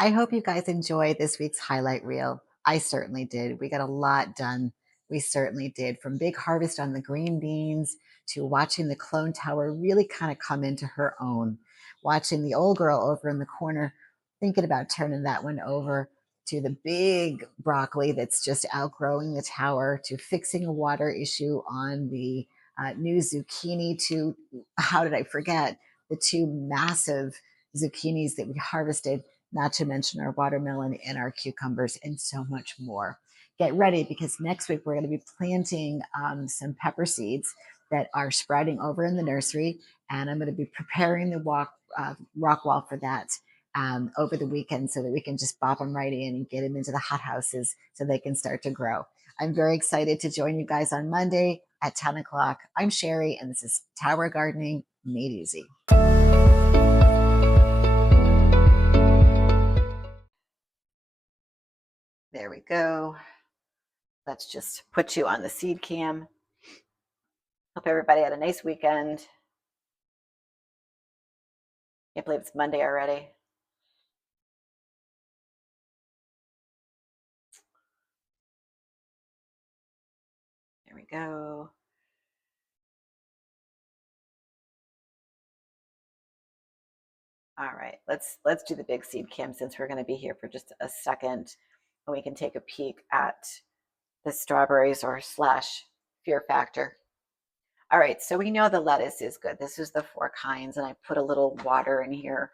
I hope you guys enjoyed this week's highlight reel. I certainly did. We got a lot done. We certainly did, from big harvest on the green beans to watching the clone tower really kind of come into her own, watching the old girl over in the corner thinking about turning that one over, to the big broccoli that's just outgrowing the tower, to fixing a water issue on the new zucchini, to how did I forget the two massive zucchinis that we harvested, not to mention our watermelon and our cucumbers and so much more. Get ready, because next week we're going to be planting some pepper seeds that are sprouting over in the nursery, and I'm going to be preparing the rock wall for that over the weekend, so that we can just bop them right in and get them into the hothouses so they can start to grow. I'm very excited to join you guys on Monday at 10 o'clock. I'm Sherry, and this is Tower Gardening Made Easy. There we go. Let's just put you on the seed cam. Hope everybody had a nice weekend. Can't believe it's Monday already. There we go. All right, let's do the big seed cam, since we're going to be here for just a second, and we can take a peek at the strawberries or slash fear factor. All right, so we know the lettuce is good. This is the 4 kinds, and I put a little water in here.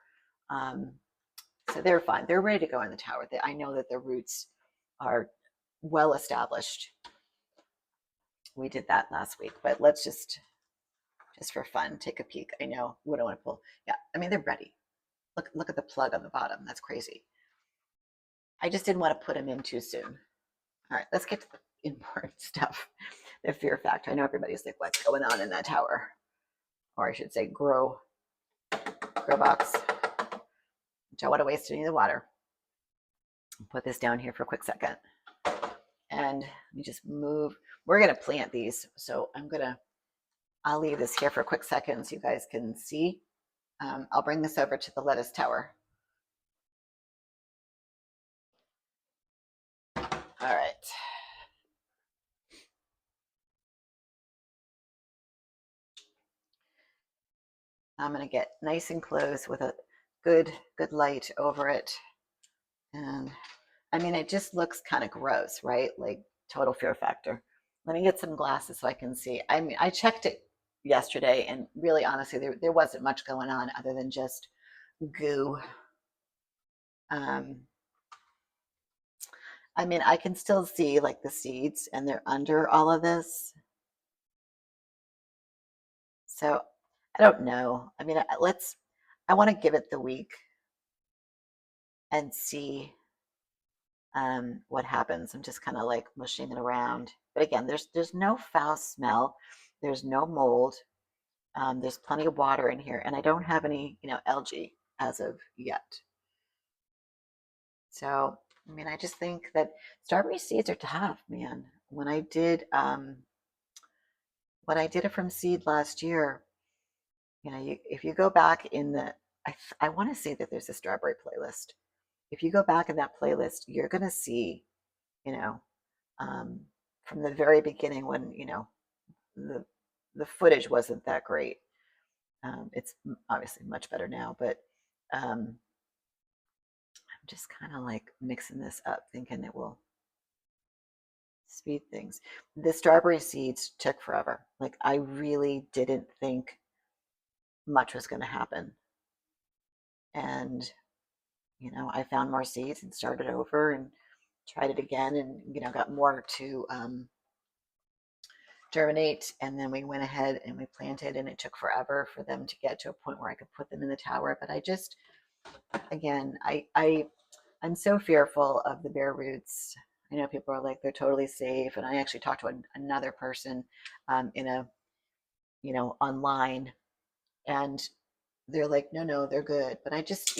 So they're fine. They're ready to go in the tower. I know that the roots are well established. We did that last week, but let's just for fun, take a peek. I know we don't want to pull. Yeah, I mean, they're ready. Look at the plug on the bottom. That's crazy. I just didn't want to put them in too soon. All right, let's get to the important stuff. The fear factor. I know everybody's like, what's going on in that tower? Or I should say grow box. Don't want to waste any of the water. Put this down here for a quick second. And let me just move. We're going to plant these. So I'll leave this here for a quick second so you guys can see. I'll bring this over to the lettuce tower. All right. I'm going to get nice and close with a good light over it. And I mean, it just looks kind of gross, right? Like total fear factor. Let me get some glasses so I can see. I mean, I checked it yesterday, and really, honestly, there wasn't much going on other than just goo. I mean, I can still see like the seeds, and they're under all of this. So I don't know. I mean, I want to give it the week and see what happens. I'm just kind of like mushing it around. But again, there's no foul smell. There's no mold. There's plenty of water in here, and I don't have any, algae as of yet. So, I mean, I just think that strawberry seeds are tough, man. When I did it from seed last year, if you go back in I want to say that there's a strawberry playlist. If you go back in that playlist, you're going to see, from the very beginning when, the footage wasn't that great. It's obviously much better now, but I'm just kind of like mixing this up, thinking it will speed things. The strawberry seeds took forever. Like, I really didn't think much was going to happen. And, I found more seeds and started over and tried it again, and, got more to germinate. And then we went ahead and we planted, and it took forever for them to get to a point where I could put them in the tower. But I just, again, I'm so fearful of the bare roots. I know people are like, they're totally safe. And I actually talked to another person in a, online, and they're like, no, they're good. But I just,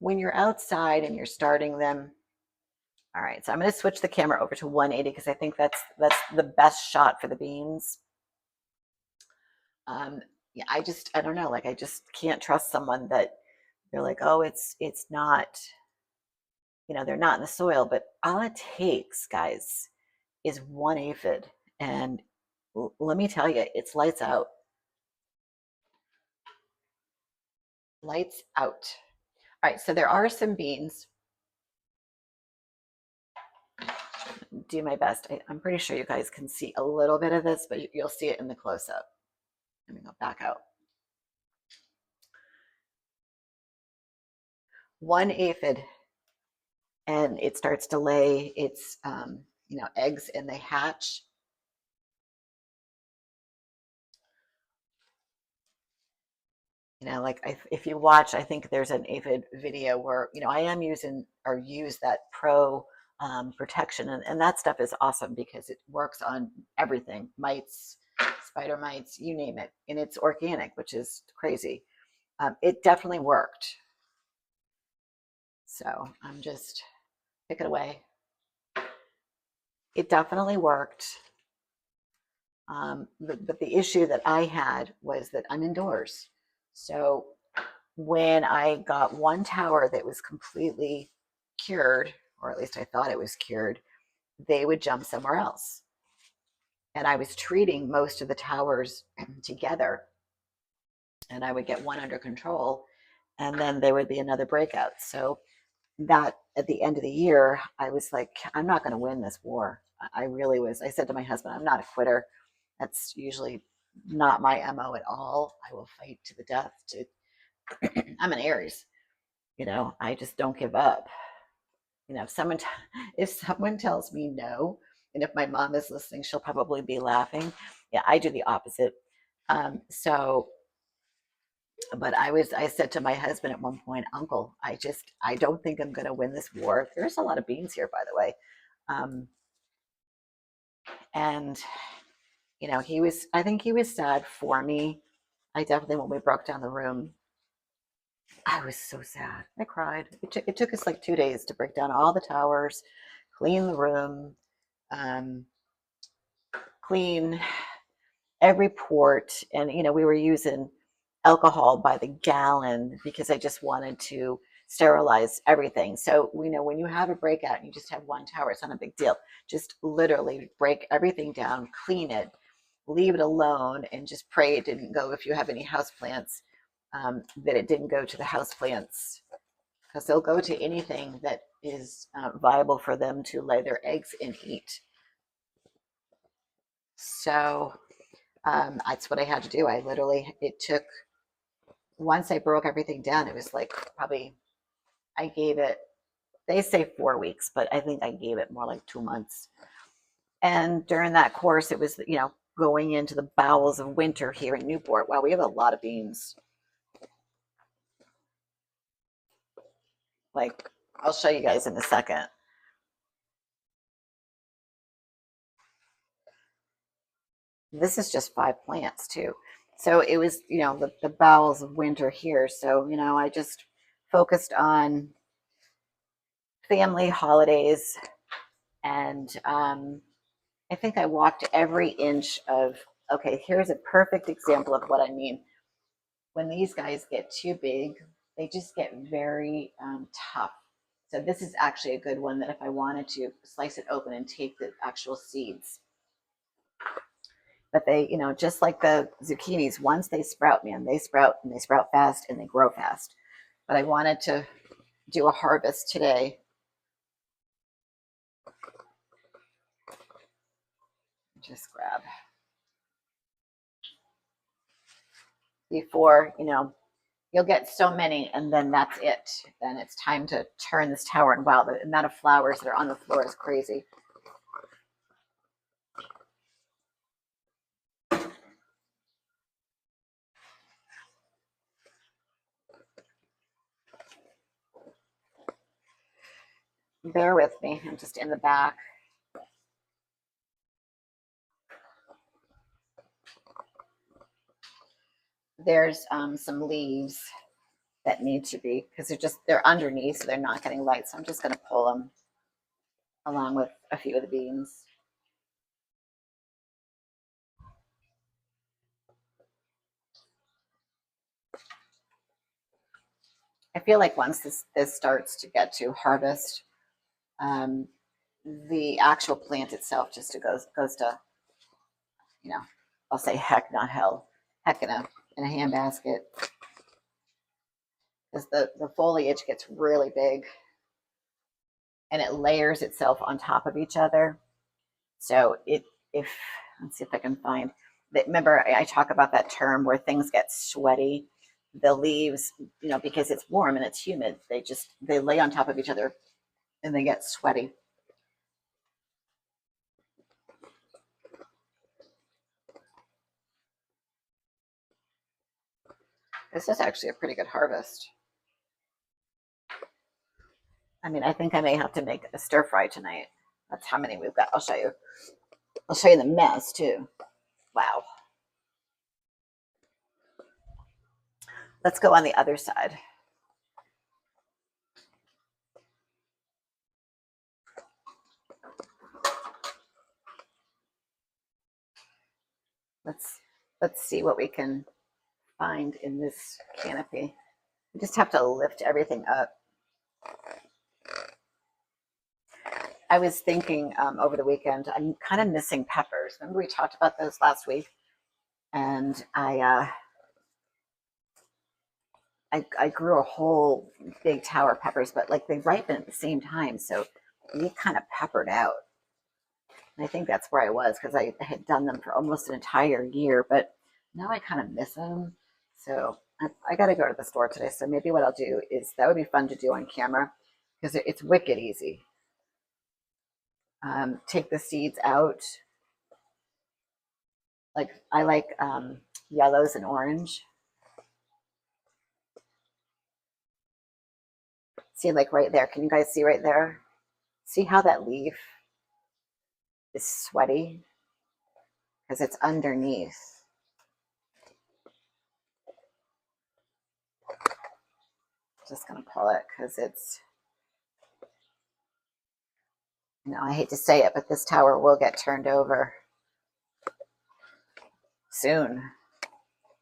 when you're outside and you're starting them. All right, so I'm going to switch the camera over to 180 because I think that's the best shot for the beans. Yeah, I don't know. Like, I just can't trust someone that They're like, oh, it's not, they're not in the soil, but all it takes, guys, is one aphid. And let me tell you, it's lights out. Lights out. All right, so there are some beans. Do my best. I'm pretty sure you guys can see a little bit of this, but you'll see it in the close-up. Let me go back out. One aphid, and it starts to lay its eggs, and they hatch. Like if you watch, I think there's an aphid video where I am using or use that pro protection, and that stuff is awesome because it works on everything, mites, spider mites, you name it, and it's organic, which is crazy. It definitely worked. So I'm just pick it away. It definitely worked. But the issue that I had was that I'm indoors. So when I got one tower that was completely cured, or at least I thought it was cured, they would jump somewhere else. And I was treating most of the towers together, and I would get one under control, and then there would be another breakout. So that at the end of the year, I was like, I'm not going to win this war. I really was. I said to my husband, I'm not a quitter. That's usually not my MO at all. I will fight to the death. I'm an Aries. I just don't give up. If someone tells me no, and if my mom is listening, she'll probably be laughing. Yeah, I do the opposite. So, but I said to my husband at one point, Uncle, I don't think I'm going to win this war. There's a lot of beans here, by the way. And I think he was sad for me. I definitely, when we broke down the room, I was so sad. I cried. It took us like 2 days to break down all the towers, clean the room, clean every port. And, we were using alcohol by the gallon because I just wanted to sterilize everything. So, when you have a breakout and you just have one tower, it's not a big deal. Just literally break everything down, clean it, leave it alone, and just pray it didn't go, if you have any house plants, that it didn't go to the house plants, because they'll go to anything that is viable for them to lay their eggs and eat. So that's what I had to do. It took, once I broke everything down, it was like probably, I gave it, they say 4 weeks, but I think I gave it more like 2 months. And during that course, it was, going into the bowels of winter here in Newport. Wow, we have a lot of beans. Like, I'll show you guys in a second. This is just 5 plants too. So it was, the bowels of winter here. So, I just focused on family holidays. And I think I walked every inch of, okay, here's a perfect example of what I mean. When these guys get too big, they just get very tough. So this is actually a good one that if I wanted to slice it open and take the actual seeds. But they, just like the zucchinis, once they sprout, man, they sprout, and they sprout fast, and they grow fast. But I wanted to do a harvest today. Just grab before, you'll get so many, and then that's it. Then it's time to turn this tower, and wow, the amount of flowers that are on the floor is crazy. Bear with me, I'm just in the back. There's some leaves that need to be, because they're underneath, so they're not getting light. So I'm just going to pull them along with a few of the beans. I feel like once this starts to get to harvest, um, the actual plant itself just goes to, you know, I'll say heck, not hell, heck in a handbasket, because the foliage gets really big and it layers itself on top of each other. So if let's see if I can find that. Remember, I talk about that term where things get sweaty. The leaves, because it's warm and it's humid, they lay on top of each other and they get sweaty. This is actually a pretty good harvest. I mean, I think I may have to make a stir fry tonight. That's how many we've got. I'll show you. I'll show you the mess too. Wow. Let's go on the other side. Let's see what we can find in this canopy. We just have to lift everything up. I was thinking over the weekend, I'm kind of missing peppers. Remember we talked about those last week, and I grew a whole big tower of peppers, but like they ripen at the same time, so we kind of peppered out. And I think that's where I was because I had done them for almost an entire year, but now I kind of miss them. So I got to go to the store today. So maybe what I'll do is that would be fun to do on camera because it's wicked easy. Take the seeds out. Like I like yellows and orange. See, like right there. Can you guys see right there? See how that leaf is sweaty because it's underneath. Just gonna pull it because it's, I hate to say it, but this tower will get turned over soon.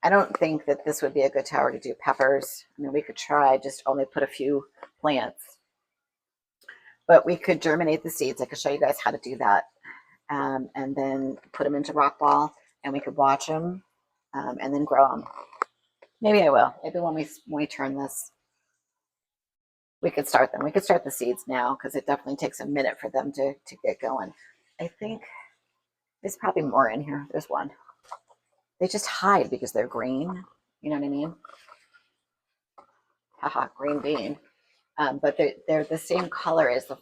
I don't think that this would be a good tower to do peppers. I mean, we could try, just only put a few plants, but we could germinate the seeds. I could show you guys how to do that, and then put them into rock ball, and we could watch them, and then grow them. Maybe I will. Maybe when we turn this, we could start them. We could start the seeds now because it definitely takes a minute for them to get going. I think there's probably more in here. There's one. They just hide because they're green. You know what I mean? Haha, green bean. But they're the same color as the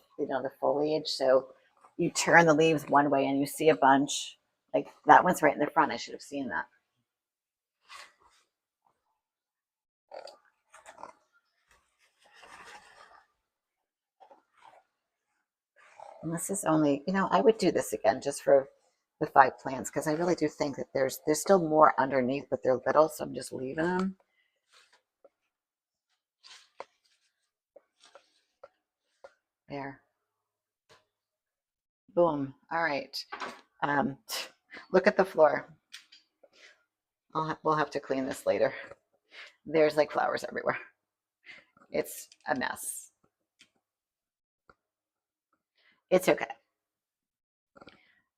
foliage. So you turn the leaves one way and you see a bunch. Like that one's right in the front. I should have seen that. And this is only, I would do this again just for the 5 plants because I really do think that there's still more underneath, but they're little, so I'm just leaving them. There. Boom. All right. Um, look at the floor. We'll have to clean this later. There's like flowers everywhere. It's a mess. It's okay.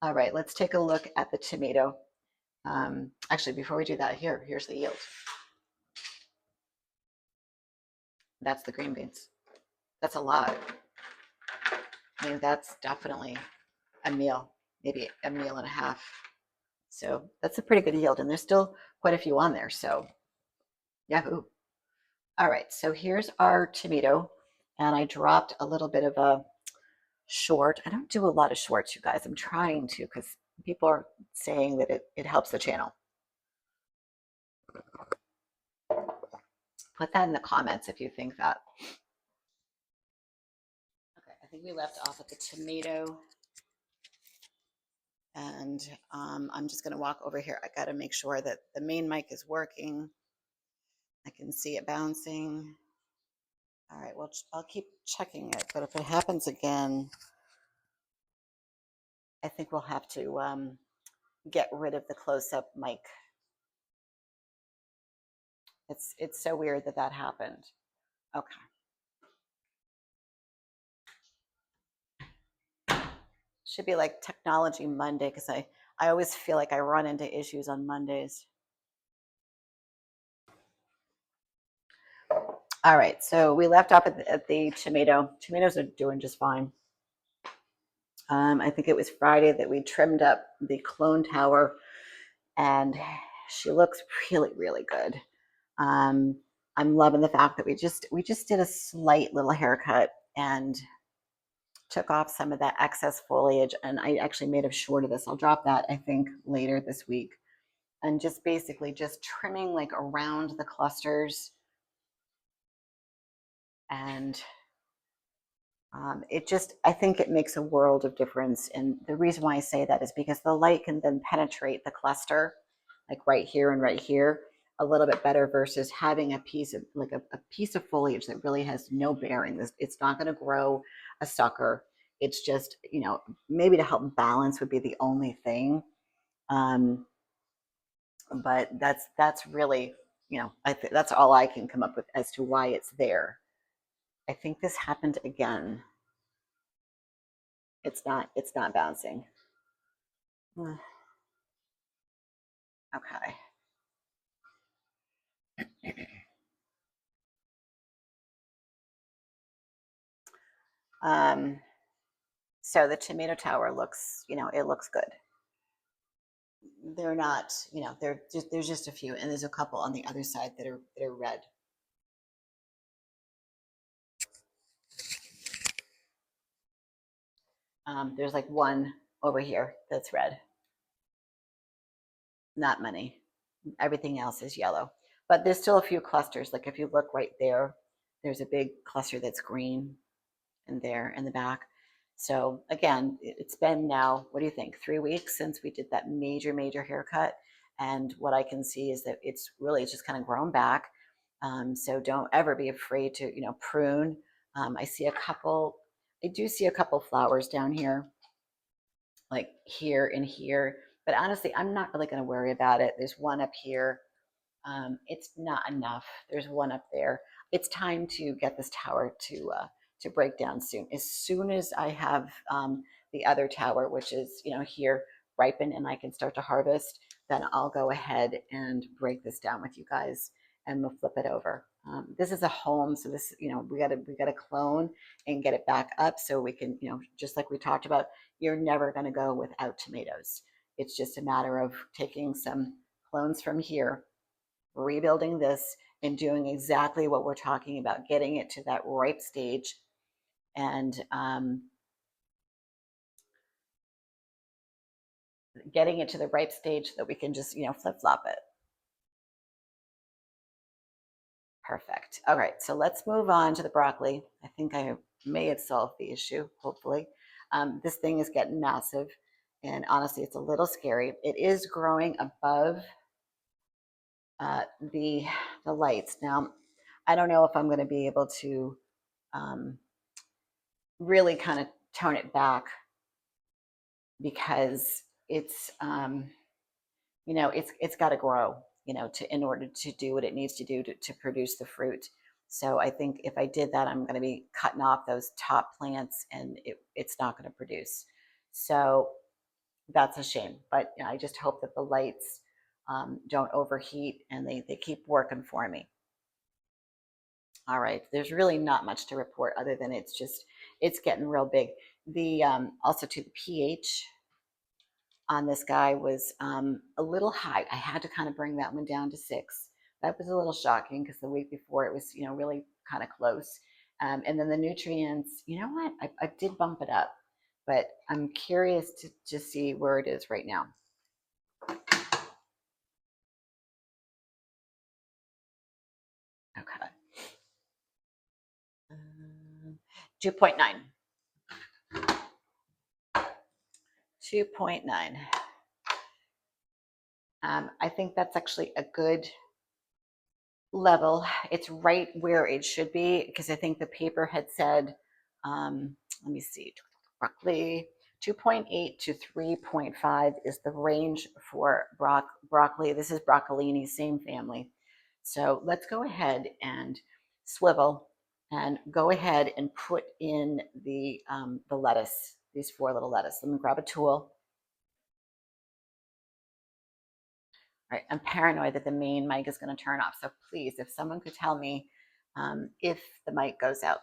All right, let's take a look at the tomato. Actually, before we do that, here's the yield. That's the green beans. That's a lot. I mean, that's definitely a meal, maybe a meal and a half. So that's a pretty good yield, and there's still quite a few on there. So, yahoo! All right, so here's our tomato, and I dropped a little bit of a short. I don't do a lot of shorts, you guys. I'm trying to because people are saying that it helps the channel. Put that in the comments if you think that. Okay, I think we left off at the tomato. And I'm just going to walk over here. I got to make sure that the main mic is working. I can see it bouncing. All right, well, I'll keep checking it. But if it happens again, I think we'll have to get rid of the close-up mic. It's so weird that happened. Okay. Should be like Technology Monday because I always feel like I run into issues on Mondays. All right, so we left off at the tomato. Tomatoes are doing just fine. I think it was Friday that we trimmed up the clone tower, and she looks really, really good. Um, I'm loving the fact that we just did a slight little haircut and took off some of that excess foliage, and I actually made a short of this. I'll drop that, I think, later this week. And just basically just trimming like around the clusters. And it just, I think it makes a world of difference. And the reason why I say that is because the light can then penetrate the cluster, like right here and right here, a little bit better versus having a piece of like a piece of foliage that really has no bearing. It's not going to grow a sucker. It's just, maybe to help balance would be the only thing. Um, but that's really, that's all I can come up with as to why it's there. I think this happened again. It's not bouncing. Okay. Um, so the tomato tower looks, it looks good. They're not, there's just a few, and there's a couple on the other side that are red. There's like one over here that's red. Not many. Everything else is yellow, but there's still a few clusters. Like if you look right there, there's a big cluster that's green in there in the back. So again, it's been now, what do you think, 3 weeks since we did that major haircut. And what I can see is that it's just kind of grown back. So don't ever be afraid to, prune. I do see a couple flowers down here, like here and here. But honestly, I'm not really going to worry about it. There's one up here. It's not enough. There's one up there. It's time to get this tower to break down soon. As soon as I have the other tower, which is here, ripen and I can start to harvest, then I'll go ahead and break this down with you guys and we'll flip it over. This is a home, so this we gotta clone and get it back up so we can just like we talked about. You're never going to go without tomatoes. It's just a matter of taking some clones from here, rebuilding this, and doing exactly what we're talking about, getting it to that ripe stage and getting it to the ripe stage that we can just, flip flop it. Perfect. All right, so let's move on to the broccoli. I think I may have solved the issue, hopefully. This thing is getting massive, and honestly, it's a little scary. It is growing above the lights. Now, I don't know if I'm going to be able to um, really kind of tone it back because it's got to grow, to in order to do what it needs to do to produce the fruit. So I think if I did that, I'm going to be cutting off those top plants, and it's not going to produce. So that's a shame. But I just hope that the lights don't overheat and they keep working for me. All right, there's really not much to report other than it's getting real big. The also to the pH on this guy was a little high. I had to kind of bring that one down to 6. That was a little shocking because the week before it was, really kind of close. And then the nutrients, you know what? I did bump it up, but I'm curious to see where it is right now. Okay. 2.9. 2.9. I think that's actually a good level. It's right where it should be because I think the paper had said, let me see, broccoli 2.8 to 3.5 is the range for broccoli. This is broccolini, same family. So let's go ahead and swivel and go ahead and put in the lettuce, these 4 little lettuce. Let me grab a tool. All right, I'm paranoid that the main mic is going to turn off. So please, if someone could tell me if the mic goes out.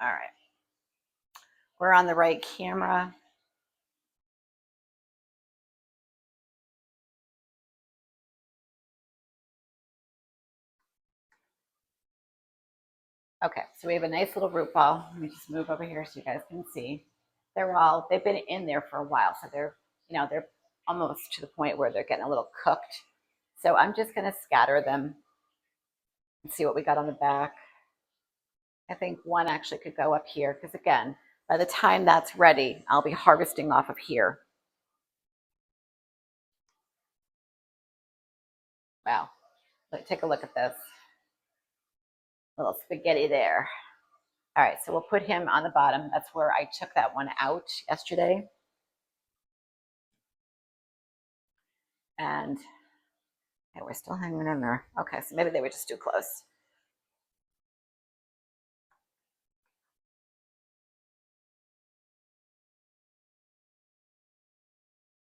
All right. We're on the right camera. Okay, so we have a nice little root ball. Let me just move over here so you guys can see. They've been in there for a while, so they're almost to the point where they're getting a little cooked. So I'm just gonna scatter them and see what we got on the back. I think one actually could go up here because again, by the time that's ready, I'll be harvesting off of here. Wow, take a look at this. Little spaghetti there. All right, so we'll put him on the bottom. That's where I took that one out yesterday. And yeah, we're still hanging in there. Okay, so maybe they were just too close.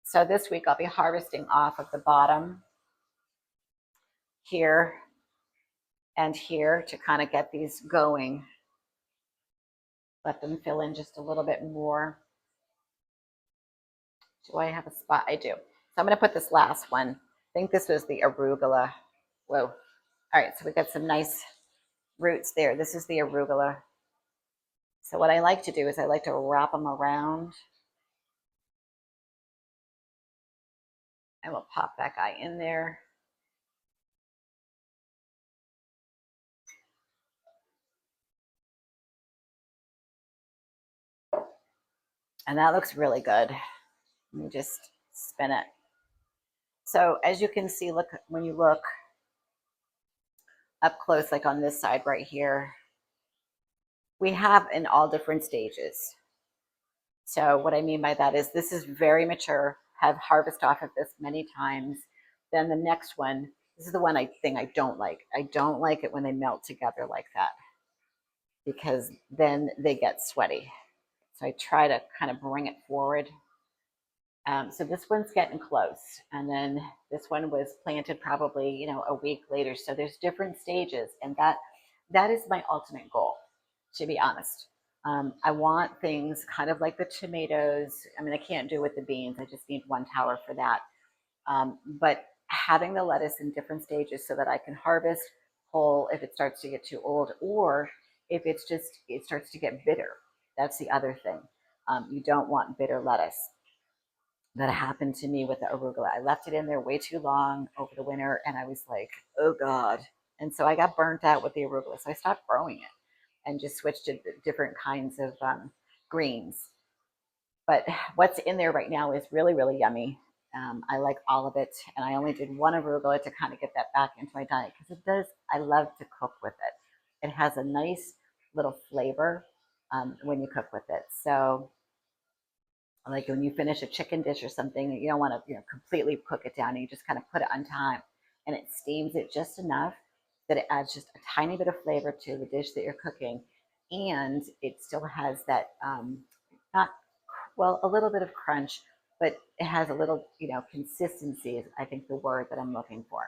So this week I'll be harvesting off of the bottom here and here to kind of get these going. Let them fill in just a little bit more. Do I have a spot? I do. So I'm going to put this last one. I think this was the arugula. Whoa. All right, so we got some nice roots there. This is the arugula. So what I like to do is I like to wrap them around. And we'll pop that guy in there. And that looks really good. Let me just spin it. So as you can see, look, when you look up close, like on this side right here, we have in all different stages. So what I mean by that is this is very mature, have harvest off of this many times. Then the next one, this is the one thing I don't like. I don't like it when they melt together like that because then they get sweaty. So I try to kind of bring it forward. So this one's getting close. And then this one was planted probably, a week later. So there's different stages. And that is my ultimate goal, to be honest. I want things kind of like the tomatoes. I mean, I can't do it with the beans. I just need 1 tower for that. But having the lettuce in different stages so that I can harvest whole if it starts to get too old, or if it starts to get bitter. That's the other thing. You don't want bitter lettuce. That happened to me with the arugula. I left it in there way too long over the winter, and I was like, oh God. And so I got burnt out with the arugula. So I stopped growing it and just switched to different kinds of greens. But what's in there right now is really, really yummy. I like all of it. And I only did 1 arugula to kind of get that back into my diet because I love to cook with it. It has a nice little flavor when you cook with it. So like when you finish a chicken dish or something, you don't want to completely cook it down. You just kind of put it on time, and it steams it just enough that it adds just a tiny bit of flavor to the dish that you're cooking, and it still has that not a little bit of crunch, but it has a little consistency is I think the word that I'm looking for.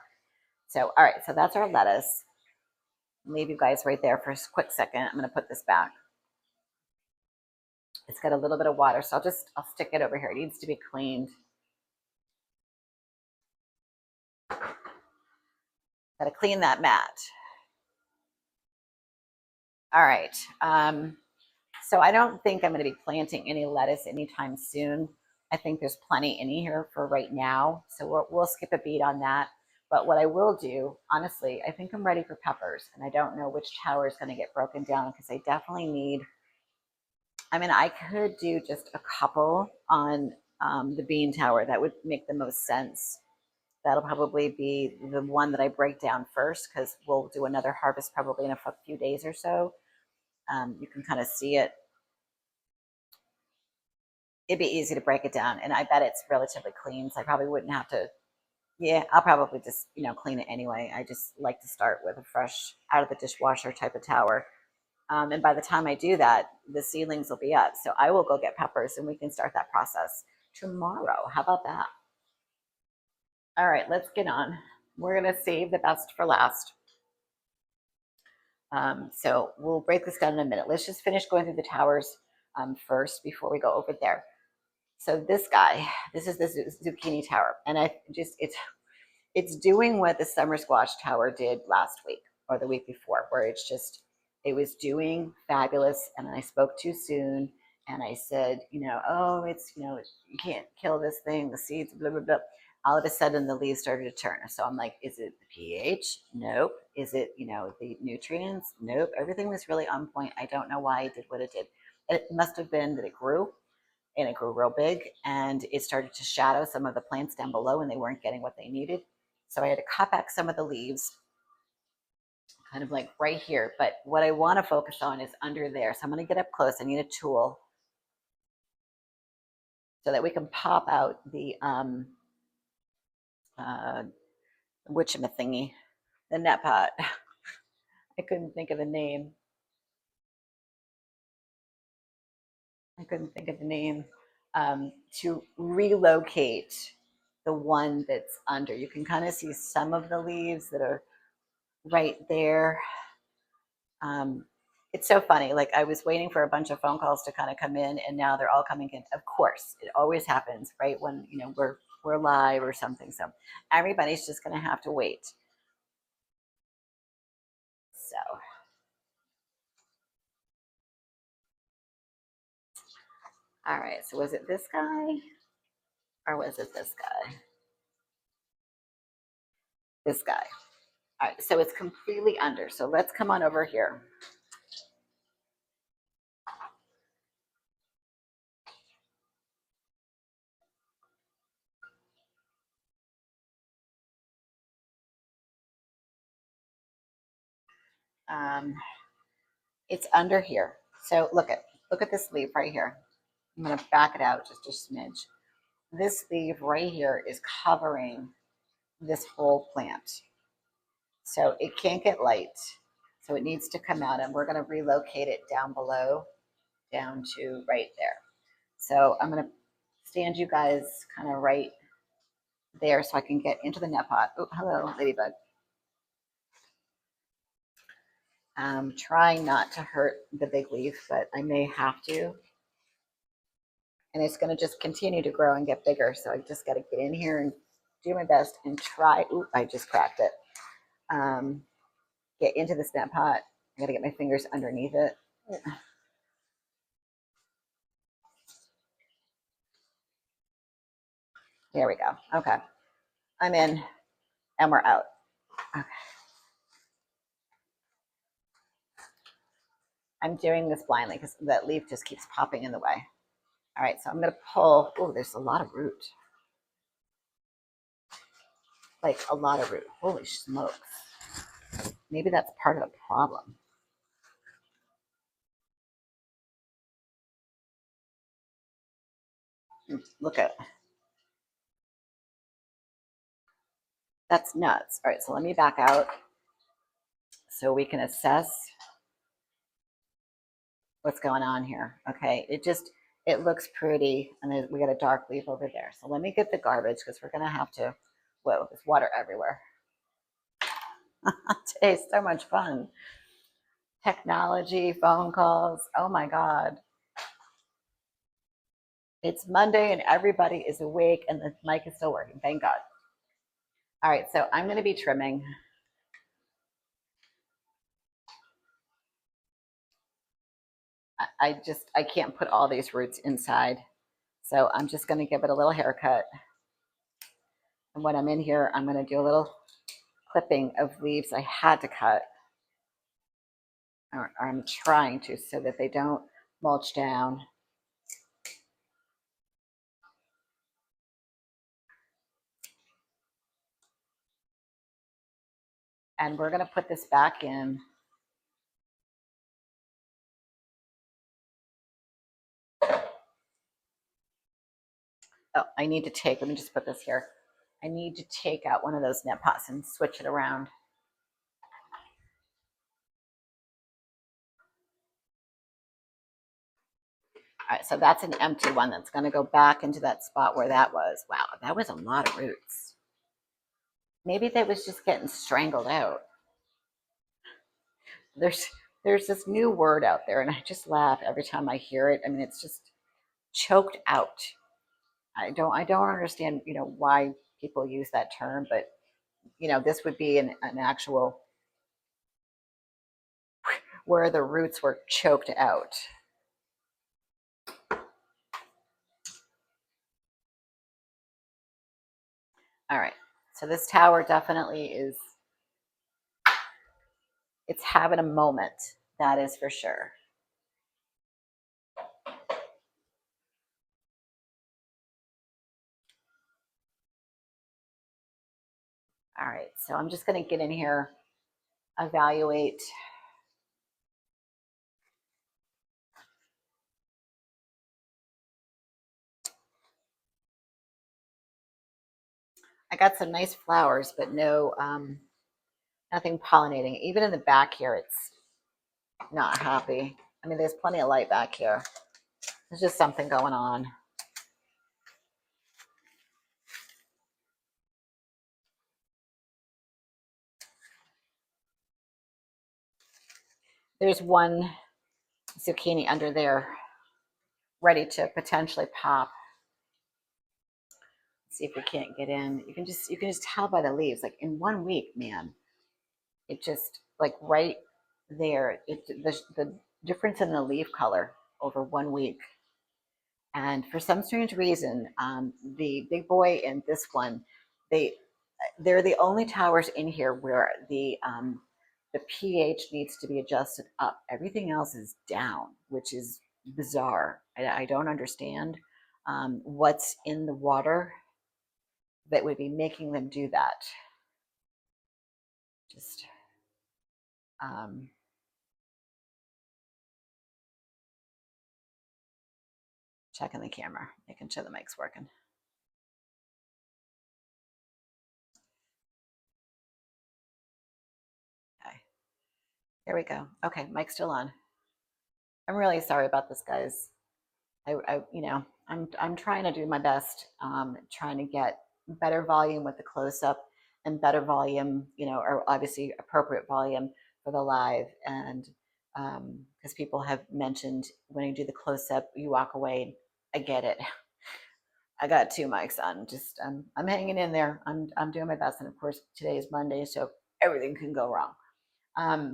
So all right, so that's our lettuce. Leave you guys right there for a quick second. I'm going to put this back. It's got a little bit of water, so I'll stick it over here. It needs to be cleaned. Got to clean that mat. All right. So I don't think I'm going to be planting any lettuce anytime soon. I think there's plenty in here for right now. So we'll skip a beat on that. But what I will do, honestly, I think I'm ready for peppers. And I don't know which tower is going to get broken down because I definitely need, I could do just a couple on the bean tower. That would make the most sense. That'll probably be the one that I break down first because we'll do another harvest probably in a few days or so. You can kind of see it. It'd be easy to break it down, and I bet it's relatively clean, so I probably wouldn't have to. Yeah, I'll probably just clean it anyway. I just like to start with a fresh, out of the dishwasher type of tower. And by the time I do that, the seedlings will be up. So I will go get peppers, and we can start that process tomorrow. How about that? All right, let's get on. We're gonna save the best for last. So we'll break this down in a minute. Let's just finish going through the towers first before we go over there. So this guy, this is the zucchini tower, and it's doing what the summer squash tower did last week or the week before, where it was doing fabulous, and I spoke too soon, and I said, oh, it's you can't kill this thing, the seeds, blah blah blah. All of a sudden, the leaves started to turn. So I'm like, is it the pH? Nope. Is it the nutrients? Nope. Everything was really on point. I don't know why it did what it did. It must have been that it grew, and it grew real big, and it started to shadow some of the plants down below, and they weren't getting what they needed. So I had to cut back some of the leaves, kind of like right here. But what I want to focus on is under there. So I'm going to get up close. I need a tool so that we can pop out the whatchamathingy, the net pot. I couldn't think of the name. To relocate the one that's under. You can kind of see some of the leaves that are right there. It's so funny. Like, I was waiting for a bunch of phone calls to kind of come in, and now they're all coming in. Of course, it always happens, right? When we're live or something. So everybody's just going to have to wait. So, all right. So was it this guy or was it this guy? This guy. All right. So it's completely under. So let's come on over here. Um, it's under here. So look at this leaf right here. I'm going to back it out just a smidge. This leaf right here is covering this whole plant. So it can't get light. So it needs to come out, and we're going to relocate it down below, down to right there. So I'm going to stand you guys kind of right there so I can get into the net pot. Oh, hello, ladybug. I'm trying not to hurt the big leaf, but I may have to. And it's going to just continue to grow and get bigger. So I just got to get in here and do my best and try. Ooh, I just cracked it. Get into the net pot. I got to get my fingers underneath it. There we go. Okay. I'm in and we're out. Okay. I'm doing this blindly because that leaf just keeps popping in the way. All right, so I'm going to pull. Oh, there's a lot of root. Like a lot of root. Holy smokes. Maybe that's part of the problem. Look at it. That's nuts. All right, so let me back out so we can assess what's going on here. Okay, it looks pretty, and then we got a dark leaf over there. So let me get the garbage because we're gonna have to. Whoa, there's water everywhere. Today's so much fun. Technology, phone calls. Oh my God. It's Monday and everybody is awake and the mic is still working. Thank God. All right, so I'm going to be trimming. I can't put all these roots inside. So I'm just going to give it a little haircut. And when I'm in here, I'm going to do a little clipping of leaves I had to cut. Or I'm trying to so that they don't mulch down. And we're going to put this back in Oh, I need to take, let me just put this here. I need to take out one of those net pots and switch it around. All right, so that's an empty one that's going to go back into that spot where that was. Wow, that was a lot of roots. Maybe that was just getting strangled out. There's this new word out there, and I just laugh every time I hear it. I mean, it's just choked out. I don't understand, why people use that term, but this would be an actual where the roots were choked out. All right, so this tower definitely it's having a moment, that is for sure. All right, so I'm just going to get in here, evaluate. I got some nice flowers, but no, nothing pollinating. Even in the back here, it's not happy. I mean, there's plenty of light back here. There's just something going on. There's one zucchini under there ready to potentially pop. Let's see if we can't get in. You can just tell by the leaves, like in 1 week, man, it just like right there, the difference in the leaf color over 1 week. And for some strange reason, the big boy and this one, they're the only towers in here where the pH needs to be adjusted up. Everything else is down, which is bizarre. I don't understand what's in the water that would be making them do that. Just checking the camera, making sure the mic's working. Okay, here we go. Okay, mic's still on. I'm really sorry about this, guys. I'm trying to do my best, trying to get better volume with the close up and better volume, or obviously appropriate volume for the live. And because people have mentioned when you do the close up, you walk away. I get it. I got 2 mics on. Just I'm hanging in there. I'm doing my best, and of course today is Monday, so everything can go wrong.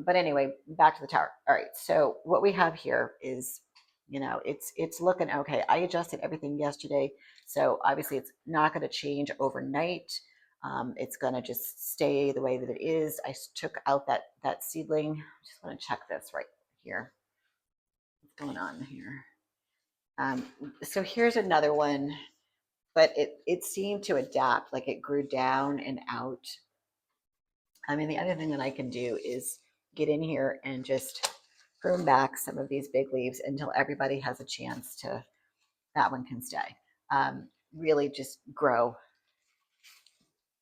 But anyway, back to the tower. All right, so what we have here is, it's looking okay. I adjusted everything yesterday, so obviously it's not going to change overnight. It's going to just stay the way that it is. I took out that seedling. I just want to check this right here. What's going on here? So here's another one, but it seemed to adapt, like it grew down and out. I mean, the other thing that I can do is get in here and just prune back some of these big leaves until everybody has a chance to, that one can stay. Really just grow.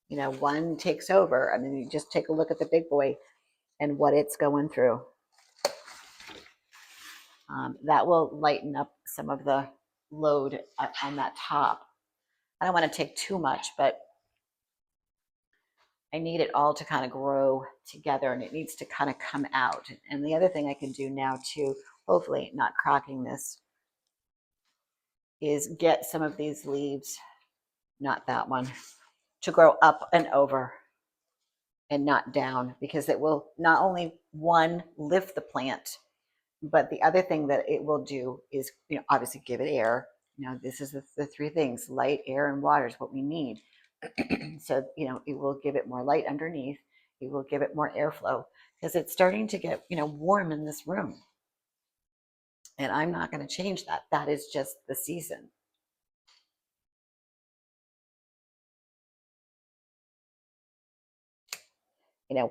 One takes over. I mean, you just take a look at the big boy and what it's going through. That will lighten up some of the load on that top. I don't want to take too much, but I need it all to kind of grow together, and it needs to kind of come out. And the other thing I can do now too, hopefully not cracking this, is get some of these leaves, not that one, to grow up and over and not down, because it will not only, one, lift the plant, but the other thing that it will do is, obviously give it air. This is the 3 things: light, air, and water is what we need. So, it will give it more light underneath. It will give it more airflow, because it's starting to get, warm in this room. And I'm not going to change that. That is just the season.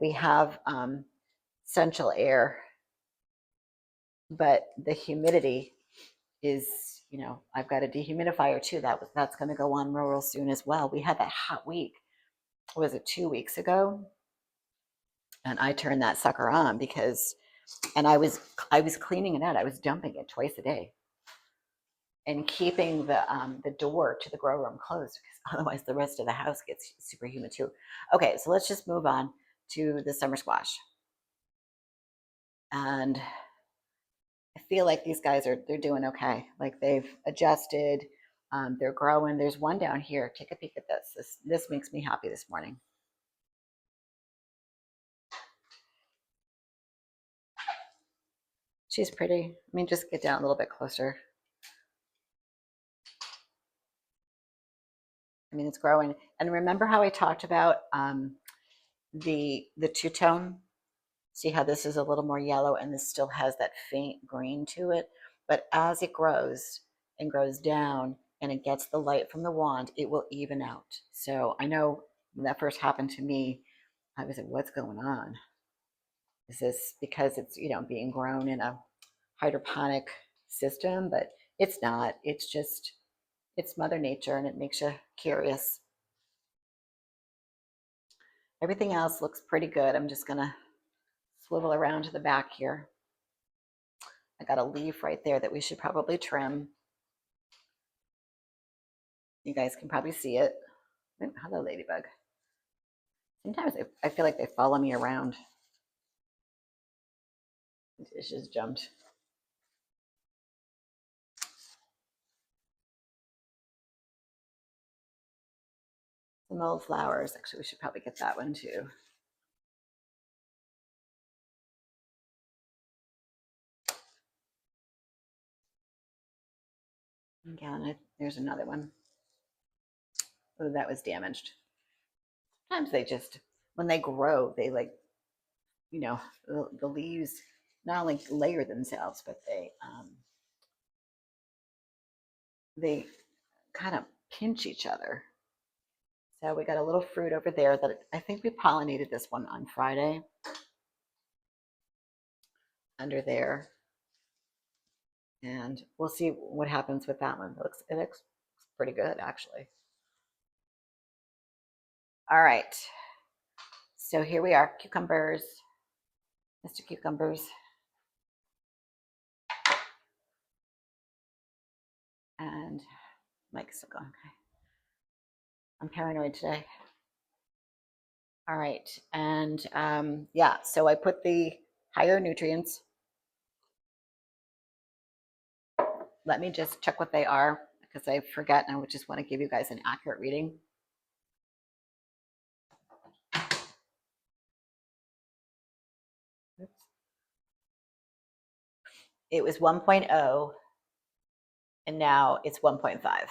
We have central air, but the humidity is you know, I've got a dehumidifier too. That's going to go on real soon as well. We had that hot week. Was it 2 weeks ago? And I turned that sucker on because, and I was cleaning it out. I was dumping it twice a day and keeping the door to the grow room closed because otherwise the rest of the house gets super humid too. Okay, so let's just move on to the summer squash. And I feel like these guys they're doing okay. Like they've adjusted. They're growing. There's one down here. Take a peek at this. This makes me happy this morning. She's pretty. I mean, just get down a little bit closer. I mean, it's growing. And remember how I talked about the two-tone? See how this is a little more yellow and this still has that faint green to it. But as it grows and grows down and it gets the light from the wand, it will even out. So I know when that first happened to me, I was like, what's going on? Is this because it's, you know, being grown in a hydroponic system? But it's not. It's just, it's Mother Nature and it makes you curious. Everything else looks pretty good. I'm just going to swivel around to the back here. I got a leaf right there that we should probably trim. You guys can probably see it. Oh, hello, ladybug. Sometimes I feel like they follow me around. It just jumped. Some old flowers. Actually, we should probably get that one too. Again, there's another one. Oh, that was damaged. Sometimes they just, when they grow, they like, you know, the leaves not only layer themselves, but they kind of pinch each other. So we got a little fruit over there that I think we pollinated this one on Friday. Under there. And we'll see what happens with that one. It looks pretty good, actually. All right. So here we are, cucumbers. Mr. Cucumbers. And Mike's still going, okay. I'm paranoid today. All right. And yeah, so I put the higher nutrients. Let me just check what they are because I forget and I would just want to give you guys an accurate reading. Oops. It was 1.0 and now it's 1.5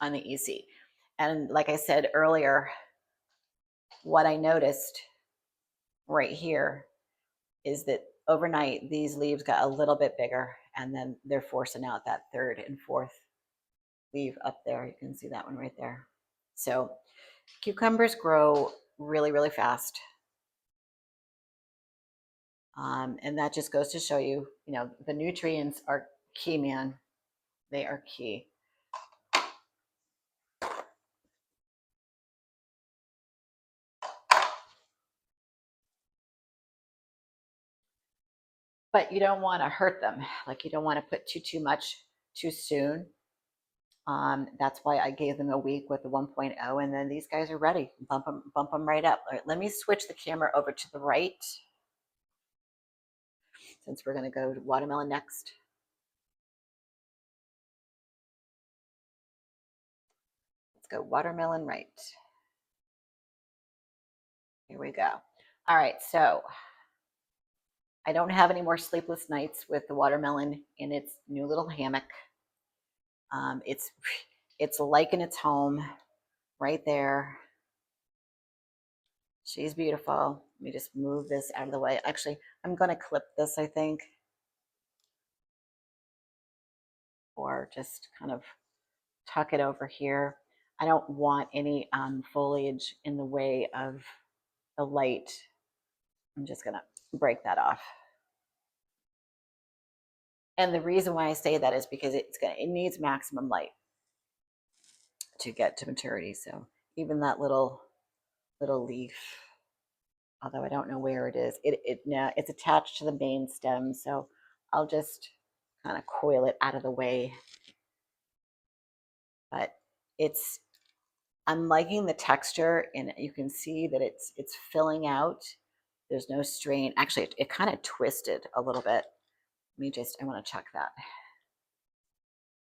on the EC. And like I said earlier, what I noticed right here is that overnight these leaves got a little bit bigger and then they're forcing out that third and fourth leaf up there. You can see that one right there. So cucumbers grow really, really fast. And that just goes to show you, you know, the nutrients are key, man. They are key. But you don't want to hurt them. Like you don't want to put too much too soon. That's why I gave them a week with the 1.0, and then these guys are ready. Bump them right up. All right, let me switch the camera over to the right since we're going to go to watermelon next. Let's go watermelon right. Here we go. All right, so I don't have any more sleepless nights with the watermelon in its new little hammock. It's liking its home right there. She's beautiful. Let me just move this out of the way. Actually, I'm going to clip this, I think, or just kind of tuck it over here. I don't want any foliage in the way of the light. I'm just going to break that off. And the reason why I say that is because it needs maximum light to get to maturity. So even that little leaf, although I don't know where it is, now it's attached to the main stem. So I'll just kind of coil it out of the way. But I'm liking the texture, and you can see that it's filling out. There's no strain. Actually, it kind of twisted a little bit. I want to check that.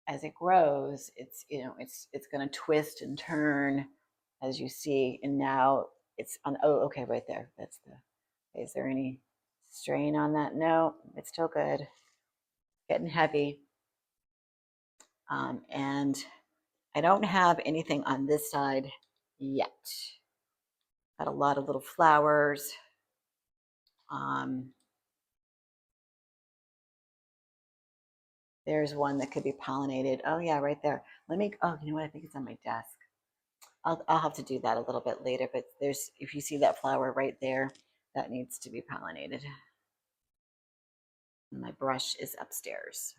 As it grows, it's going to twist and turn, as you see. And now it's on. Oh, okay, right there. That's the. Is there any strain on that? No, it's still good. Getting heavy. And I don't have anything on this side yet. Got a lot of little flowers. There's one that could be pollinated. Oh yeah, right there. Oh, you know what? I think it's on my desk. I'll have to do that a little bit later, but if you see that flower right there, that needs to be pollinated. And my brush is upstairs.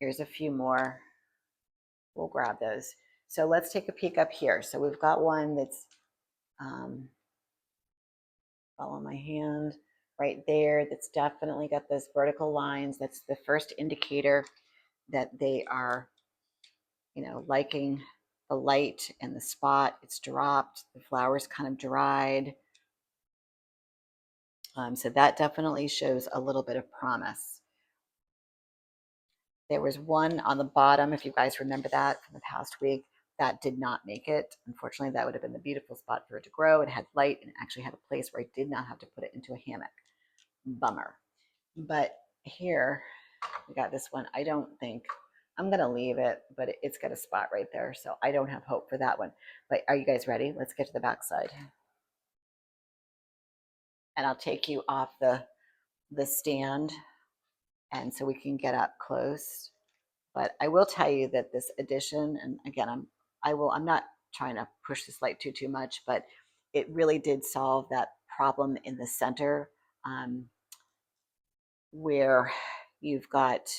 Here's a few more. We'll grab those. So let's take a peek up here. So we've got one that's, follow my hand right there. That's definitely got those vertical lines. That's the first indicator that they are, liking the light and the spot. It's dropped. The flowers kind of dried. So that definitely shows a little bit of promise. There was one on the bottom, if you guys remember that from the past week, that did not make it. Unfortunately, that would have been the beautiful spot for it to grow. It had light and it actually had a place where I did not have to put it into a hammock. Bummer. But here we got this one. I don't think I'm going to leave it, but it's got a spot right there. So I don't have hope for that one. But are you guys ready? Let's get to the back side. And I'll take you off the stand, and so we can get up close. But I will tell you that this addition, and again, I'm not trying to push this light too much, but it really did solve that problem in the center, where you've got,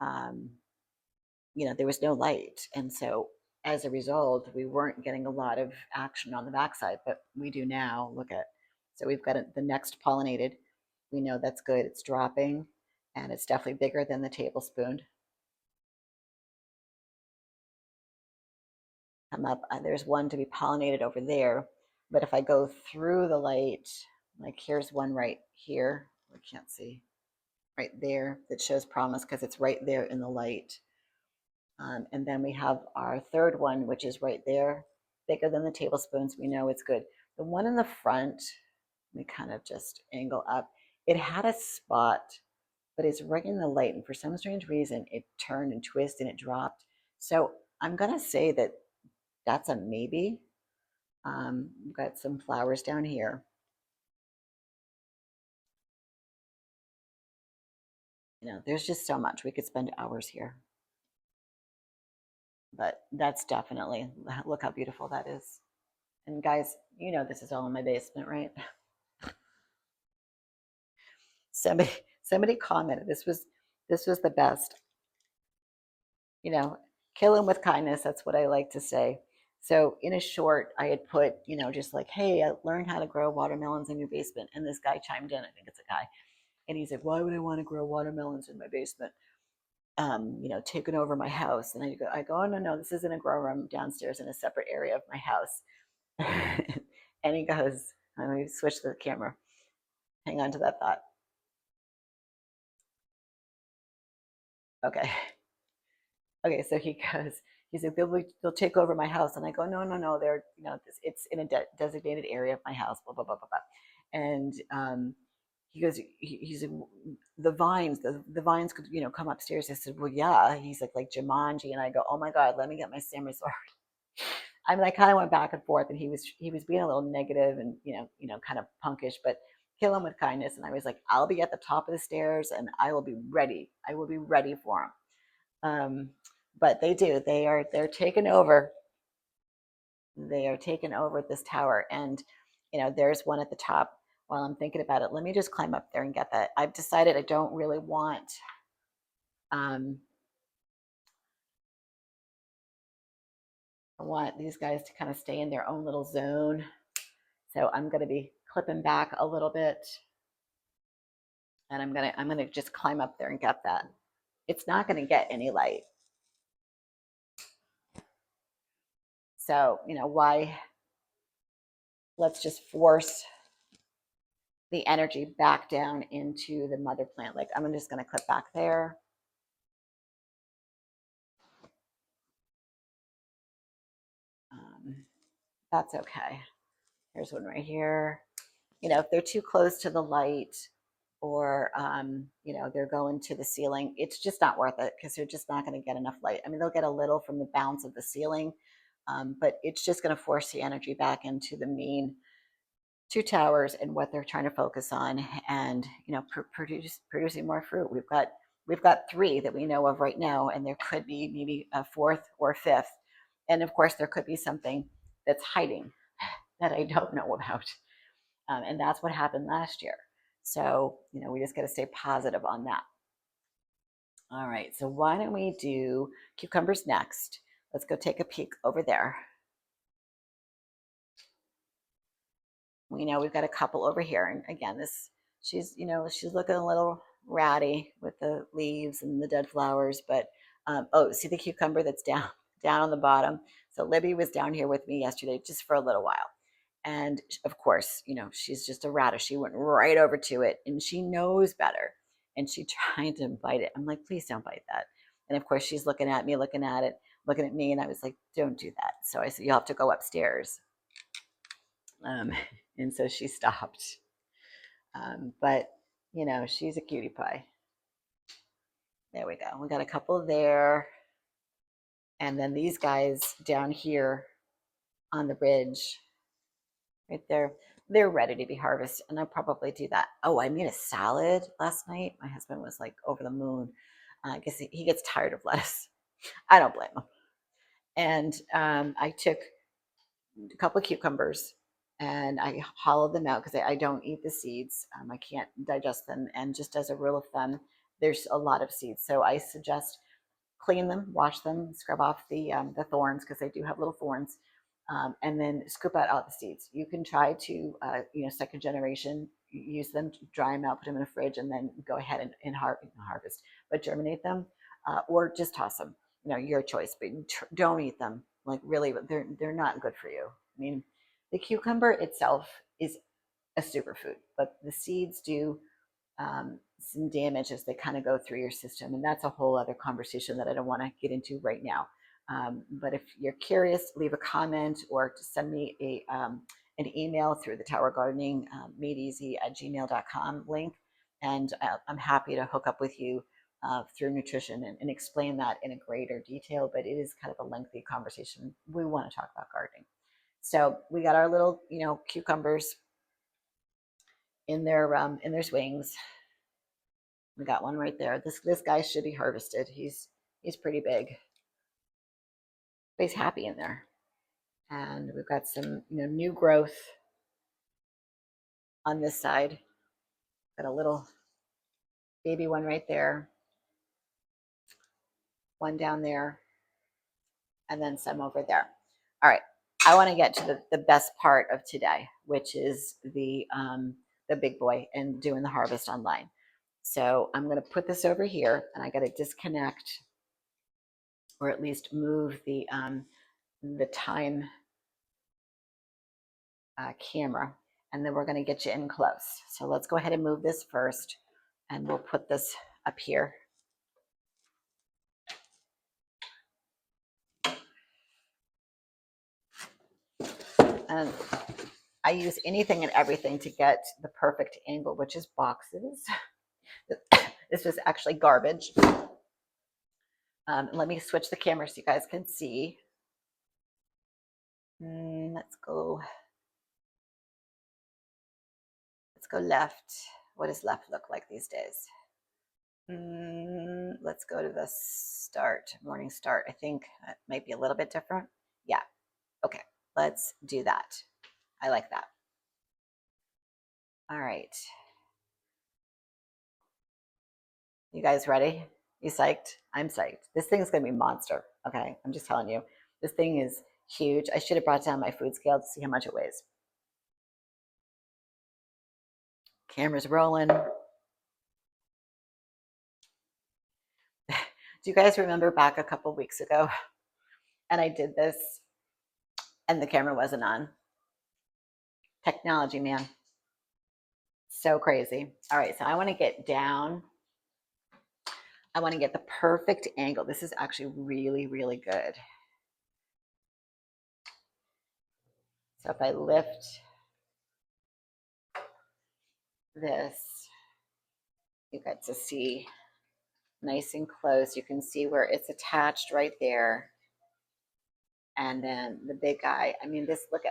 there was no light. And so as a result, we weren't getting a lot of action on the backside, but we do now. Look at, so we've got the next pollinated. We know that's good. It's dropping, and it's definitely bigger than the tablespoon. Come up, there's one to be pollinated over there. But if I go through the light, like here's one right here, we can't see, right there, that shows promise because it's right there in the light. And then we have our third one, which is right there, bigger than the tablespoons. We know it's good. The one in the front, we kind of just angle up. It had a spot, but it's right in the light. And for some strange reason, it turned and twisted and it dropped. So I'm going to say that that's a maybe. We've got some flowers down here. There's just so much. We could spend hours here. But that's definitely, look how beautiful that is. And guys, this is all in my basement, right? Somebody commented this was the best. Kill him with kindness. That's what I like to say. So in a short, I had put, just like, hey, learn how to grow watermelons in your basement. And this guy chimed in. I think it's a guy. And he's like, why would I want to grow watermelons in my basement? Taking over my house. And I go, oh, no, this isn't a grow room downstairs in a separate area of my house. And he goes, let me switch the camera. Hang on to that thought. Okay. Okay, so he goes, he's like, they'll take over my house. And I go, no, they're, it's in a designated area of my house, blah, blah, blah, blah, blah. And he goes, he's like, the vines could, come upstairs. I said, well, yeah. He's like Jumanji. And I go, oh my God, let me get my samurai sword. I mean, I kind of went back and forth, and he was being a little negative and, kind of punkish, but kill him with kindness. And I was like, I'll be at the top of the stairs and I will be ready. I will be ready for him. But they do. They're taking over. They are taking over this tower. And, there's one at the top. while I'm thinking about it, let me just climb up there and get that. I've decided I don't really want I want these guys to kind of stay in their own little zone. So I'm going to be clipping back a little bit, and I'm going to just climb up there and get that. It's not going to get any light. So, you know, why? Let's just force the energy back down into the mother plant. Like I'm just going to clip back there. That's okay. Here's one right here. You know, if they're too close to the light or, you know, they're going to the ceiling, it's just not worth it because they're just not going to get enough light. I mean, they'll get a little from the bounce of the ceiling, but it's just going to force the energy back into the main two towers and what they're trying to focus on, and you know, producing more fruit. We've got three that we know of right now, and there could be maybe a fourth or fifth, and of course there could be something that's hiding that I don't know about, and that's what happened last year. So you know, we just got to stay positive on that. All right, so why don't we do cucumbers next? Let's go take a peek over there. We know we've got a couple over here, and again, this she's, you know, she's looking a little ratty with the leaves and the dead flowers, but oh, see the cucumber that's down on the bottom. So Libby was down here with me yesterday just for a little while, and of course, you know, she's just a radish. She went right over to it, and she knows better, and she tried to bite it. I'm like, please don't bite that. And of course, she's looking at me, looking at it, looking at me, and I was like, don't do that. So I said, you'll have to go upstairs. And so she stopped. But, you know, she's a cutie pie. There we go. We got a couple there. And then these guys down here on the ridge, right there, they're ready to be harvested. And I'll probably do that. Oh, I made a salad last night. My husband was like over the moon. I guess he gets tired of lettuce. I don't blame him. And I took a couple of cucumbers and I hollowed them out because I don't eat the seeds. I can't digest them. And just as a rule of thumb, there's a lot of seeds. So I suggest clean them, wash them, scrub off the thorns because they do have little thorns, and then scoop out all the seeds. You can try to, you know, second generation, use them, dry them out, put them in a fridge, and then go ahead and harvest, but germinate them, or just toss them. You know, your choice, but don't eat them. Like really, they're not good for you. I mean, the cucumber itself is a superfood, but the seeds do some damage as they kind of go through your system. And that's a whole other conversation that I don't want to get into right now. But if you're curious, leave a comment or just send me an email through the Tower Gardening madeeasy@gmail.com link. And I'm happy to hook up with you through nutrition and explain that in a greater detail. But it is kind of a lengthy conversation. We want to talk about gardening. So we got our little, you know, cucumbers in their swings. We got one right there. This guy should be harvested. He's pretty big, but he's happy in there. And we've got some, you know, new growth on this side. Got a little baby one right there, one down there, and then some over there. All right, I want to get to the best part of today, which is the big boy and doing the harvest online. So I'm going to put this over here, and I got to disconnect, or at least move the time camera, and then we're going to get you in close. So let's go ahead and move this first, and we'll put this up here. And I use anything and everything to get the perfect angle, which is boxes. This was actually garbage. Let me switch the camera so you guys can see. Let's go left. What does left look like these days? Let's go to the start, morning start. I think that might be a little bit different. Yeah. Okay, let's do that. I like that. All right. You guys ready? You psyched? I'm psyched. This thing is going to be a monster. Okay. I'm just telling you. This thing is huge. I should have brought down my food scale to see how much it weighs. Camera's rolling. Do you guys remember back a couple weeks ago? And I did this and the camera wasn't on. Technology, man. So crazy. All right. So I want to get down. I want to get the perfect angle. This is actually really, really good. So if I lift this, you get to see nice and close. You can see where it's attached right there. And then the big guy, I mean, this, look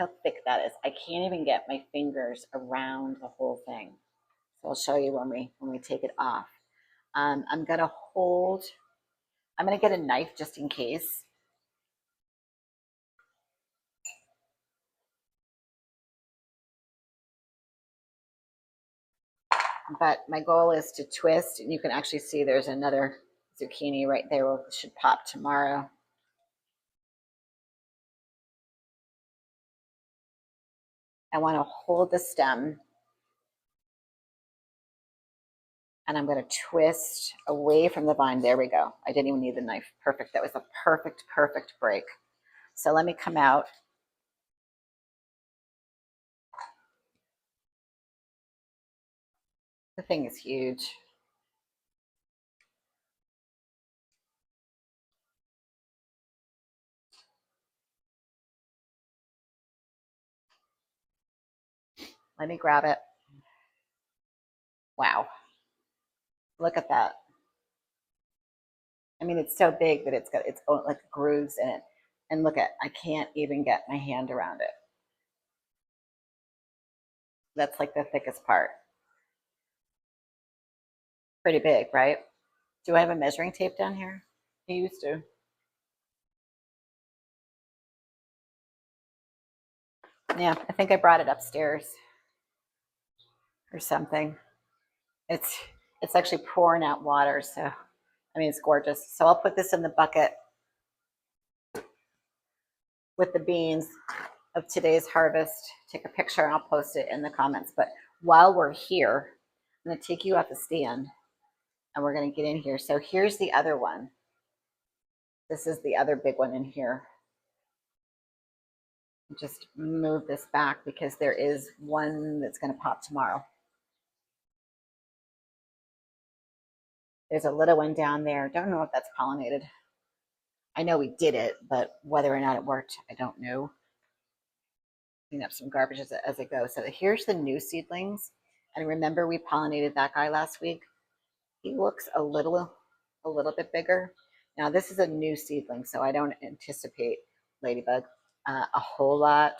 how thick that is. I can't even get my fingers around the whole thing. So I'll show you when we take it off. I'm gonna hold, I'm gonna get a knife just in case. But my goal is to twist, and you can actually see there's another zucchini right there, which should pop tomorrow. I want to hold the stem, and I'm going to twist away from the vine. There we go. I didn't even need the knife. Perfect. That was a perfect, perfect break. So let me come out. The thing is huge. Let me grab it. Wow. Look at that. I mean, it's so big that it's got its own like grooves in it. And look at, I can't even get my hand around it. That's like the thickest part. Pretty big, right? Do I have a measuring tape down here? I used to. Yeah, I think I brought it upstairs or something. It's it's actually pouring out water, so I mean it's gorgeous. So I'll put this in the bucket with the beans of today's harvest. Take a picture and I'll post it in the comments. But while we're here, I'm going to take you off the stand and we're going to get in here. So here's the other one. This is the other big one in here. Just move this back because there is one that's going to pop tomorrow. There's a little one down there. Don't know if that's pollinated. I know we did it, but whether or not it worked, I don't know. Clean up some garbage as I go. So here's the new seedlings. And remember we pollinated that guy last week. He looks a little bit bigger. Now this is a new seedling, so I don't anticipate ladybug a whole lot.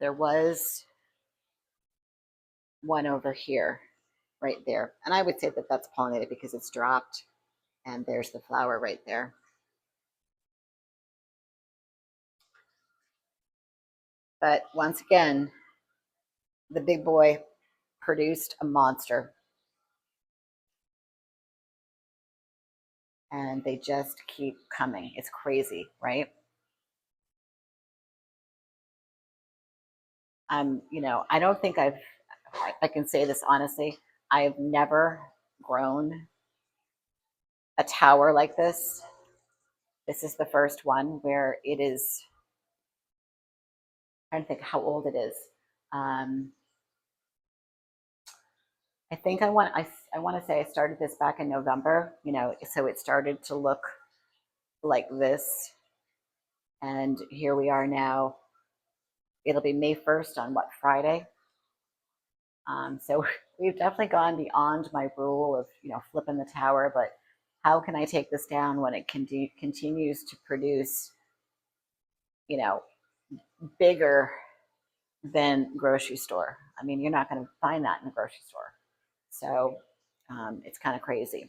There was one over here, right there. And I would say that that's pollinated because it's dropped. And there's the flower right there. But once again, the big boy produced a monster. And they just keep coming. It's crazy, right? You know, I don't think I can say this honestly, I've never grown a tower like this. This is the first one where it is, I'm trying to think how old it is. Um, I think I want to say I started this back in November, you know, so it started to look like this. And here we are now. It'll be May 1st on what, Friday? So we've definitely gone beyond my rule of, you know, flipping the tower, but how can I take this down when it continues to produce, you know, bigger than grocery store? I mean, you're not going to find that in the grocery store. So it's kind of crazy.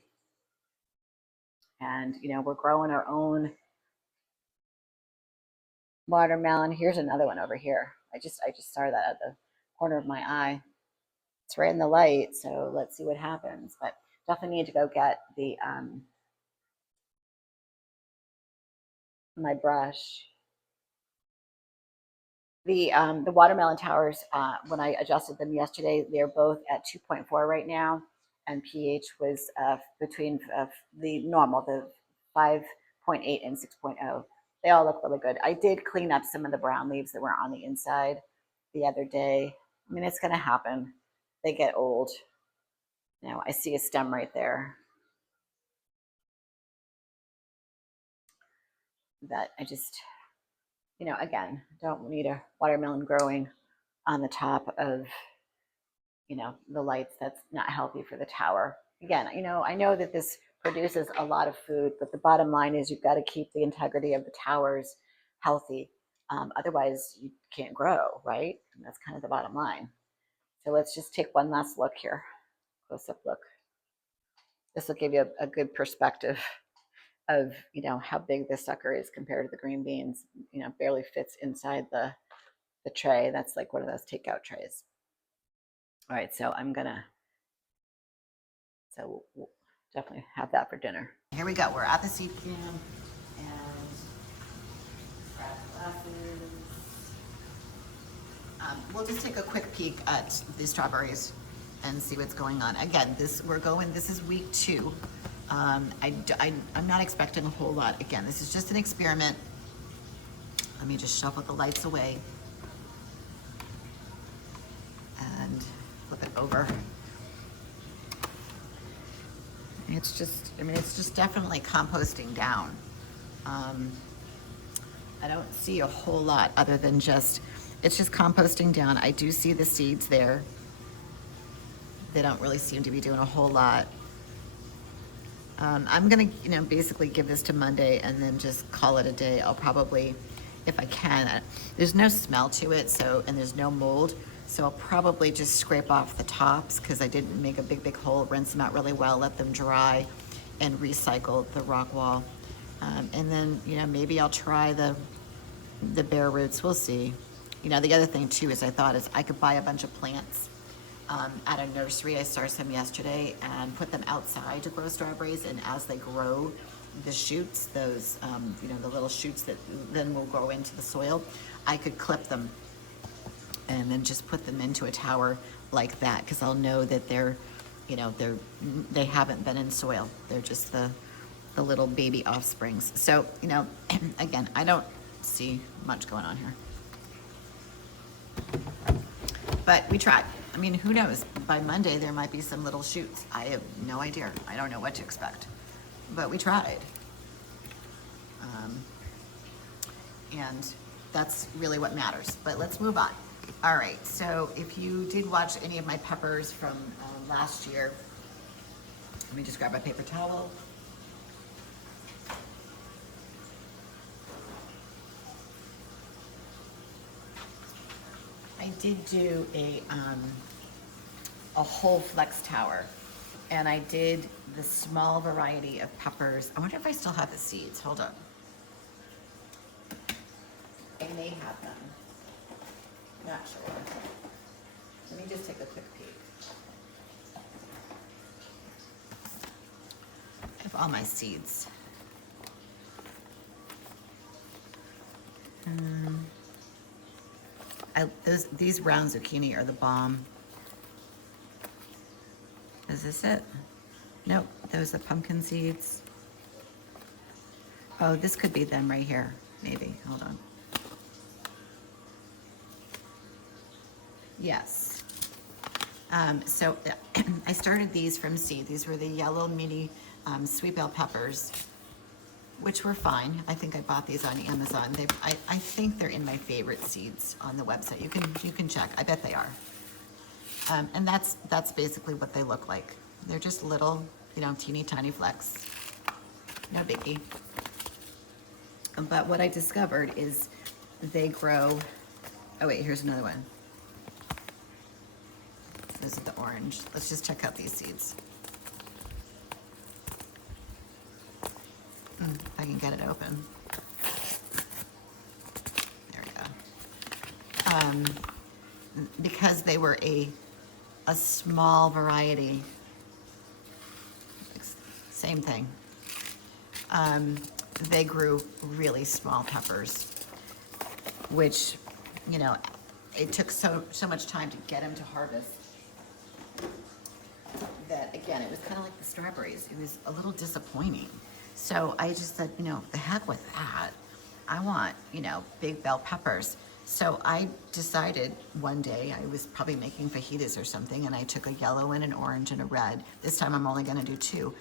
And, you know, we're growing our own watermelon. Here's another one over here. I just started that at corner of my eye. It's right in the light, so let's see what happens. But definitely need to go get the my brush. The watermelon towers, when I adjusted them yesterday, they're both at 2.4 right now, and pH was between the normal, the 5.8 and 6.0. They all look really good. I did clean up some of the brown leaves that were on the inside the other day. I mean, it's going to happen. They get old. Now I see a stem right there that I just, again, don't need a watermelon growing on the top of, the lights. That's not healthy for the tower. Again, I know that this produces a lot of food, but the bottom line is you've got to keep the integrity of the towers healthy. Otherwise, you can't grow, right? And that's kind of the bottom line. So let's just take one last look here. Close up look. This will give you a good perspective of, how big this sucker is compared to the green beans. Barely fits inside the tray. That's like one of those takeout trays. All right, so we'll definitely have that for dinner. Here we go. We're at the seed cam and grab glasses. We'll just take a quick peek at the strawberries and see what's going on. Again, this is week 2. I'm not expecting a whole lot. Again, this is just an experiment. Let me just shuffle the lights away and flip it over. It's just definitely composting down. I don't see a whole lot other than it's just composting down. I do see the seeds there. They don't really seem to be doing a whole lot. I'm gonna, basically give this to Monday and then just call it a day. I'll probably, if I can, there's no smell to it, and there's no mold. So I'll probably just scrape off the tops because I didn't make a big hole, rinse them out really well, let them dry, and recycle the rock wall. And then, maybe I'll try the bare roots. We'll see. The other thing too is I could buy a bunch of plants at a nursery. I saw some yesterday and put them outside to grow strawberries. And as they grow, the shoots, those, the little shoots that then will grow into the soil, I could clip them and then just put them into a tower like that, because I'll know that they haven't been in soil. They're just the little baby offsprings. So, again, I don't see much going on here. But we tried. I mean, who knows? By Monday, there might be some little shoots. I have no idea. I don't know what to expect. But we tried. And that's really what matters. But let's move on. All right, so if you did watch any of my peppers from last year, let me just grab a paper towel. I did do a whole flex tower, and I did the small variety of peppers. I wonder if I still have the seeds. Hold on. I may have them. Not sure. Let me just take a quick peek. I have all my seeds. These round zucchini are the bomb. Is this it? Nope, those are pumpkin seeds. Oh, this could be them right here, maybe. Hold on. Yes. So I started these from seed. These were the yellow mini sweet bell peppers, which were fine. I think I bought these on Amazon. I think they're in my favorite seeds on the website. You can check. I bet they are. And that's basically what they look like. They're just little, teeny tiny flecks. No biggie. But what I discovered is they grow. Oh wait, here's another one. This is the orange. Let's just check out these seeds. If I can get it open. There we go. because they were a small variety, same thing. They grew really small peppers, which, you know, it took so much time to get them to harvest that, again, it was kind of like the strawberries. It was a little disappointing. So I just said, you know, the heck with that. I want, you know, big bell peppers. So I decided one day, I was probably making fajitas or something, and I took a yellow and an orange and a red. This time I'm only gonna do 2.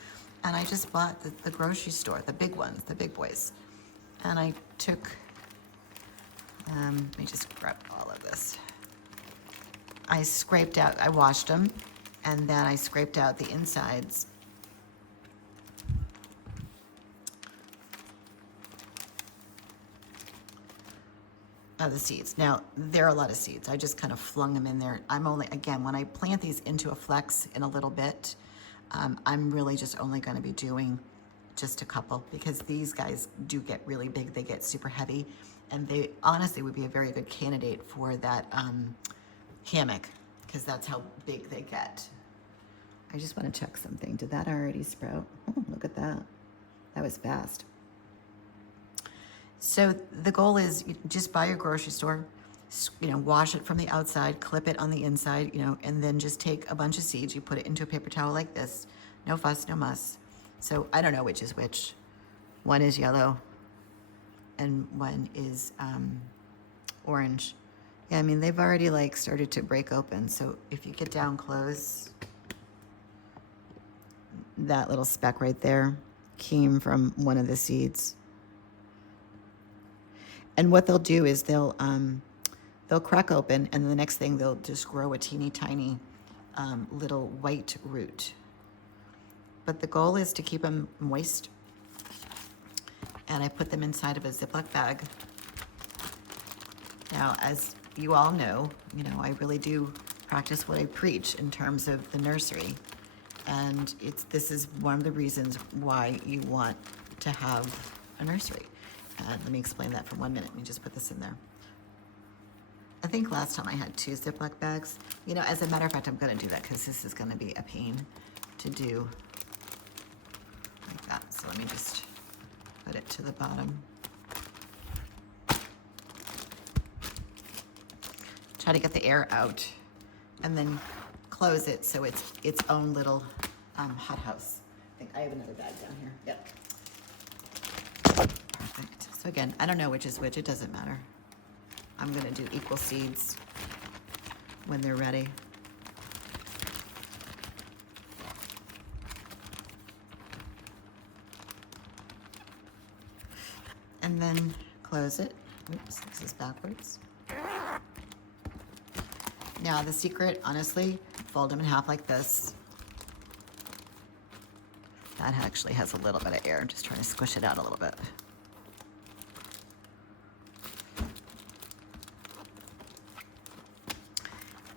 And I just bought the grocery store, the big ones, the big boys. And I took, let me just grab all of this. I scraped out, I washed them, and then I scraped out the insides. Of the seeds. Now, there are a lot of seeds. I just kind of flung them in there. I'm only, again, when I plant these into a flex in a little bit, I'm really just only going to be doing just a couple, because these guys do get really big. They get super heavy, and they honestly would be a very good candidate for that hammock, because that's how big they get. I just want to check something. Did that already sprout? Oh, look at that. That was fast. So the goal is, you just buy your grocery store, you know, wash it from the outside, clip it on the inside, you know, and then just take a bunch of seeds. You put it into a paper towel like this. No fuss, no muss. So I don't know which is which. One is yellow and one is orange. Yeah, I mean, they've already like started to break open. So if you get down close, that little speck right there came from one of the seeds. And what they'll do is they'll crack open, and the next thing they'll just grow a teeny tiny little white root. But the goal is to keep them moist. And I put them inside of a Ziploc bag. Now, as you all know, you know, I really do practice what I preach in terms of the nursery. And this is one of the reasons why you want to have a nursery. Let me explain that for 1 minute. Let me just put this in there. I think last time I had 2 Ziploc bags. You know, as a matter of fact, I'm going to do that because this is going to be a pain to do like that. So let me just put it to the bottom. Try to get the air out and then close it so it's its own little hothouse. I think I have another bag down here. Yep. Perfect. So again, I don't know which is which. It doesn't matter. I'm going to do equal seeds when they're ready. And then close it. Oops, this is backwards. Now the secret, honestly, fold them in half like this. That actually has a little bit of air. I'm just trying to squish it out a little bit.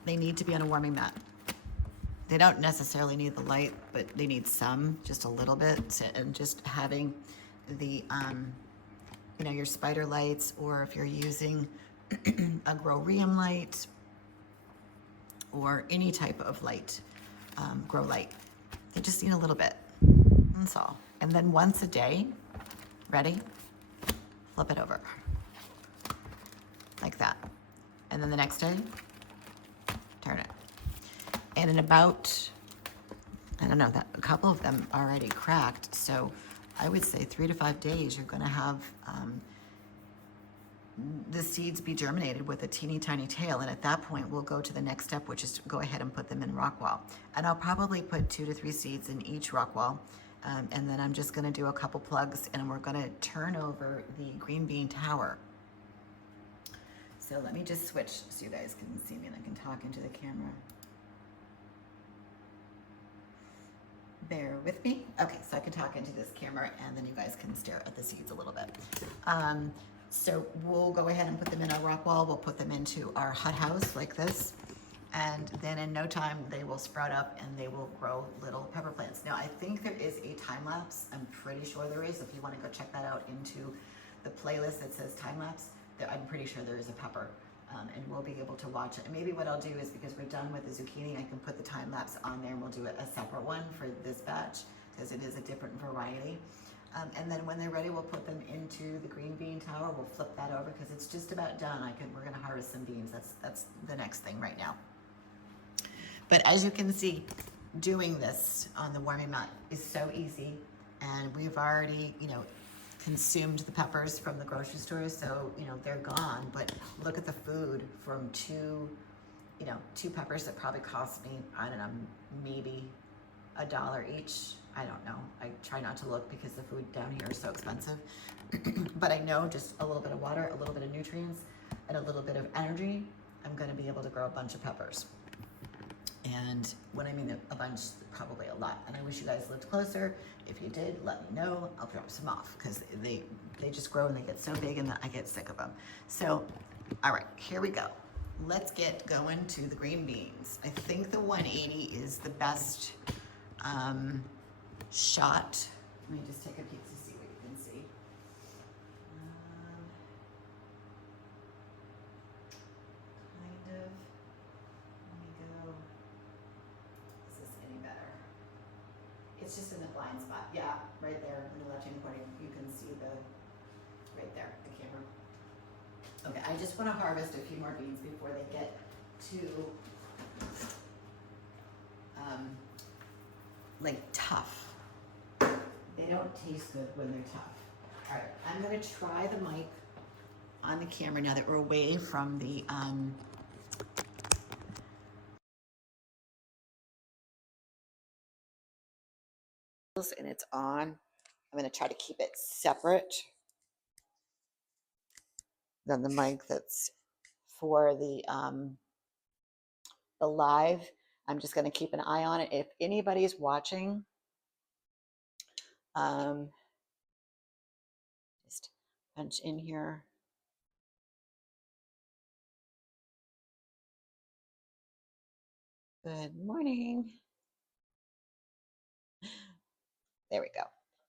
They need to be on a warming mat. They don't necessarily need the light, but they need some, just a little bit. And just having the, you know, your spider lights, or if you're using a grow-rium light, or any type of light, grow light. They just need a little bit, that's all. And then once a day, ready? Flip it over, like that. And then the next day, turn it. And in about, I don't know, that a couple of them already cracked, so I would say 3 to 5 days, you're gonna have the seeds be germinated with a teeny tiny tail, and at that point we'll go to the next step, which is to go ahead and put them in rock wall. And I'll probably put 2 to 3 seeds in each rock wall, and then I'm just going to do a couple plugs, and we're going to turn over the green bean tower. So let me just switch so you guys can see me and I can talk into the camera. Bear with me. Okay, so I can talk into this camera, and then you guys can stare at the seeds a little bit. So we'll go ahead and put them in our rock wall. We'll put them into our hothouse like this. And then in no time, they will sprout up and they will grow little pepper plants. Now, I think there is a time lapse. I'm pretty sure there is. If you want to go check that out into the playlist that says time lapse, I'm pretty sure there is a pepper and we'll be able to watch it. And maybe what I'll do is, because we're done with the zucchini, I can put the time lapse on there and we'll do a separate one for this batch because it is a different variety. And then when they're ready, we'll put them into the green bean tower. We'll flip that over because it's just about done. We're gonna harvest some beans. That's the next thing right now. But as you can see, doing this on the warming mat is so easy. And we've already, consumed the peppers from the grocery store, so they're gone. But look at the food from two peppers that probably cost me, I don't know, maybe $1 each. I don't know. I try not to look because the food down here is so expensive. But I know just a little bit of water, a little bit of nutrients, and a little bit of energy, I'm going to be able to grow a bunch of peppers. And when I mean a bunch, probably a lot. And I wish you guys lived closer. If you did, let me know. I'll drop some off because they just grow and they get so big and I get sick of them. So, all right, here we go. Let's get going to the green beans. I think the 180 is the best shot. Let me just take a peek to see what you can see. Kind of. Let me go. Is this any better? It's just in the blind spot. Yeah, right there in the left-hand corner. You can see right there, the camera. Okay, I just want to harvest a few more beans before they get too tough. They don't taste good when they're tough. All right, I'm gonna try the mic on the camera now that we're away from the and it's on. I'm gonna try to keep it separate than the mic that's for the live. I'm just gonna keep an eye on it. If anybody's watching, just punch in here. Good morning. There we go.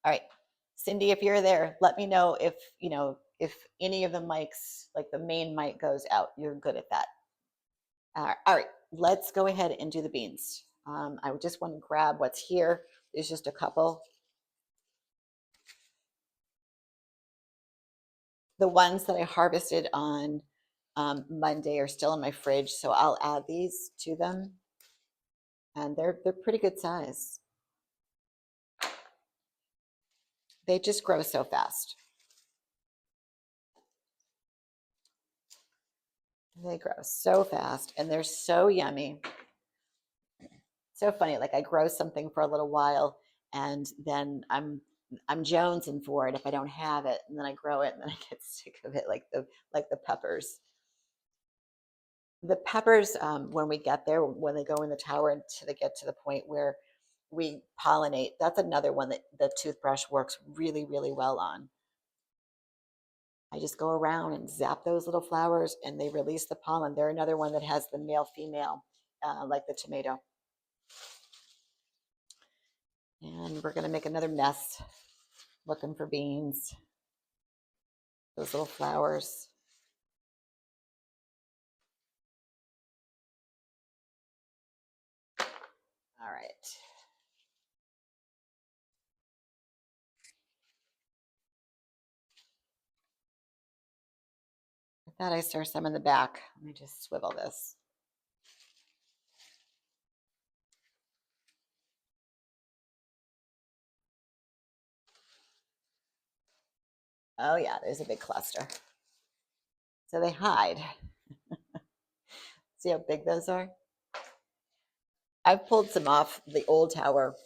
All right, Cindy, if you're there, let me know if if any of the mics, like the main mic, goes out. You're good at that. All right, let's go ahead and do the beans. I just want to grab what's here. There's just a couple. The ones that I harvested on Monday are still in my fridge, so I'll add these to them. And they're pretty good size. They just grow so fast. They grow so fast and they're so yummy. So funny, like I grow something for a little while and then I'm jonesing for it if I don't have it, and then I grow it and then I get sick of it, like the peppers. The peppers, when we get there, when they go in the tower until they get to the point where we pollinate, that's another one that the toothbrush works really, really well on. I just go around and zap those little flowers and they release the pollen. They're another one that has the male female, like the tomato. And we're going to make another mess looking for beans. Those little flowers. All right. I thought I saw some in the back. Let me just swivel this. Oh yeah, there's a big cluster. So they hide. See how big those are? I've pulled some off the old tower.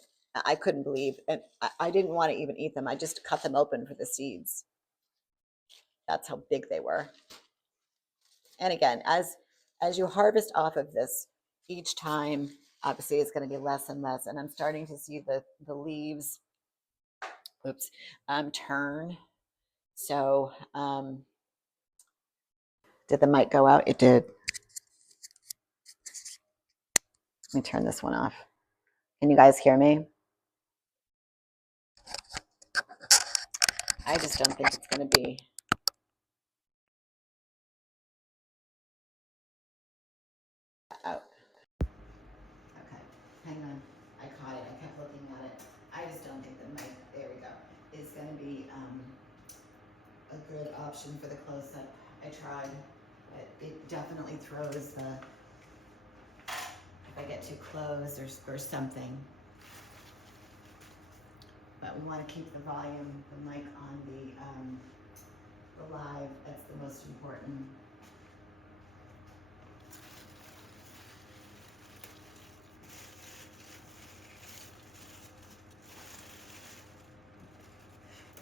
I couldn't believe, and I didn't want to even eat them. I just cut them open for the seeds. That's how big they were. And again, as you harvest off of this, each time, obviously, it's going to be less and less. And I'm starting to see the leaves, oops, turn. So, did the mic go out? It did. Let me turn this one off. Can you guys hear me? I just don't think it's going to be. option for the close-up. I tried, but it definitely throws the, if I get too close or something. But we want to keep the volume, the mic on the live. That's the most important.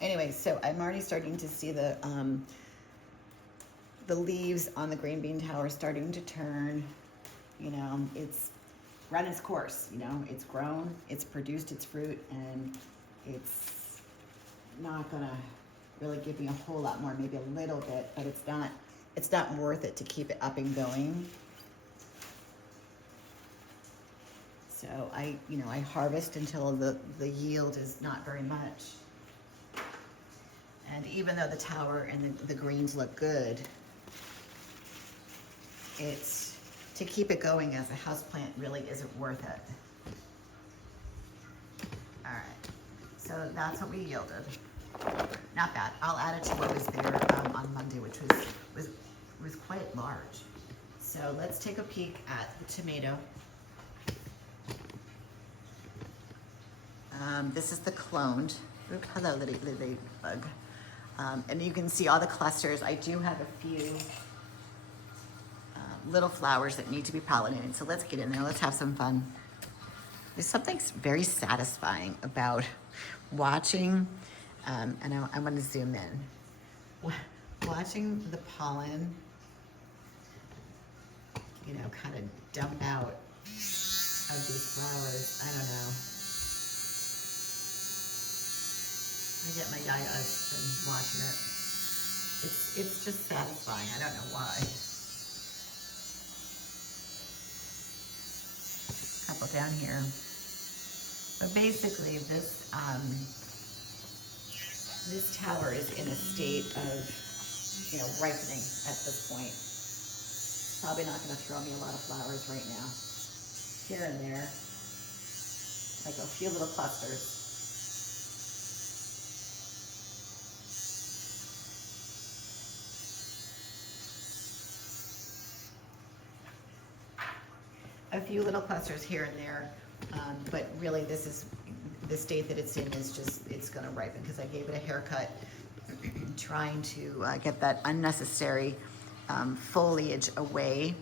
Anyway, so I'm already starting to see the leaves on the green bean tower starting to turn. You know, it's run its course. You know, it's grown, it's produced its fruit, and it's not gonna really give me a whole lot more, maybe a little bit, but it's not worth it to keep it up and going. So I harvest until the yield is not very much. And even though the tower and the greens look good, it's to keep it going as a houseplant really isn't worth it. All right, so that's what we yielded. Not bad. I'll add it to what was there on Monday, which was quite large. So let's take a peek at the tomato. This is the cloned. Oop, hello, little bug. And you can see all the clusters. I do have a few little flowers that need to be pollinated. So let's get in there. Let's have some fun. There's something very satisfying about watching, and I want to zoom in. Watching the pollen, you know, kind of dump out of these flowers. I don't know. I get my yayas from watching it. It's just satisfying. I don't know why. A couple down here. But basically, this this tower is in a state of, you know, ripening at this point. Probably not going to throw me a lot of flowers right now. Here and there, like a few little clusters. A few little clusters here and there, but really this is the state that it's in is just, it's going to ripen because I gave it a haircut trying to get that unnecessary foliage away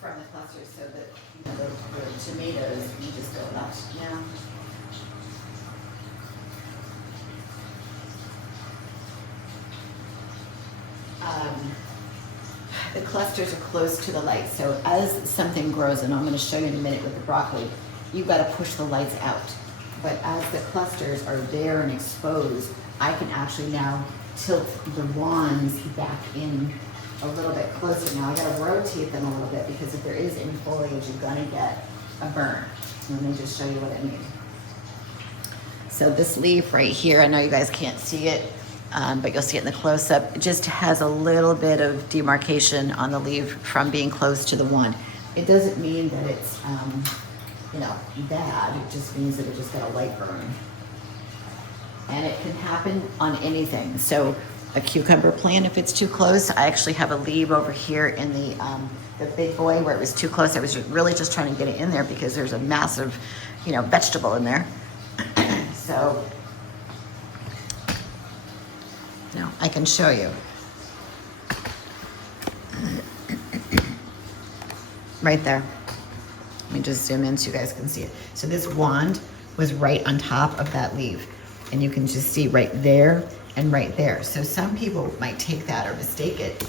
from the clusters so that, you know, the tomatoes can just go lush now. The clusters are close to the light, so as something grows, and I'm going to show you in a minute with the broccoli, you've got to push the lights out. But as the clusters are there and exposed, I can actually now tilt the wands back in a little bit closer. Now I got to rotate them a little bit because if there is any foliage, you're going to get a burn. Let me just show you what I mean. So this leaf right here, I know you guys can't see it, but you'll see it in the close-up. It just has a little bit of demarcation on the leaf from being close to the wand. It doesn't mean that it's, you know, bad. It just means that it just got a light burn. And it can happen on anything. So a cucumber plant, if it's too close, I actually have a leaf over here in the big boy where it was too close. I was really just trying to get it in there because there's a massive, you know, vegetable in there. So, no, I can show you. Right there. Let me just zoom in so you guys can see it. So this wand was right on top of that leaf. And you can just see right there and right there. So some people might take that or mistake it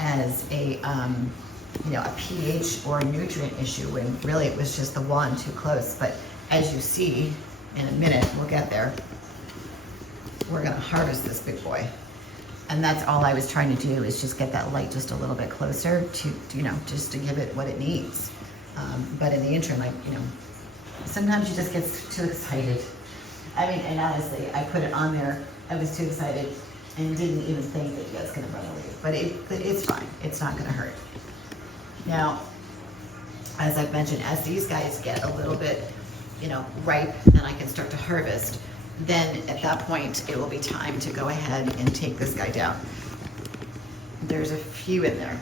as a, you know, a pH or a nutrient issue when really it was just the wand too close. But as you see, in a minute, we'll get there. We're gonna harvest this big boy. And that's all I was trying to do is just get that light just a little bit closer to, you know, just to give it what it needs. But in the interim, you know, sometimes you just get too excited. I mean, and honestly, I put it on there, I was too excited and didn't even think that it's gonna run away. But it's fine, it's not gonna hurt. Now, as I've mentioned, as these guys get a little bit, you know, ripe and I can start to harvest, then at that point, it will be time to go ahead and take this guy down. There's a few in there.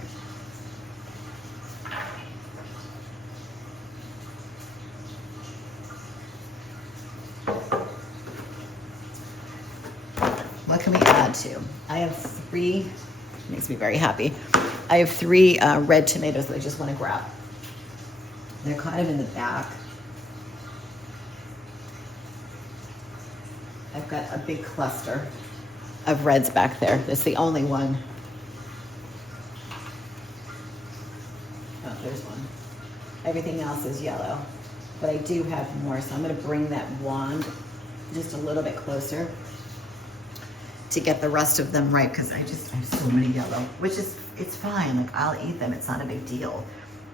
What can we add to? I have 3, makes me very happy. I have 3 red tomatoes that I just want to grab. They're kind of in the back. I've got a big cluster of reds back there. That's the only one. Oh, there's one. Everything else is yellow, but I do have more, so I'm going to bring that wand just a little bit closer to get the rest of them right, because I have so many yellow, which is, it's fine. Like, I'll eat them. It's not a big deal,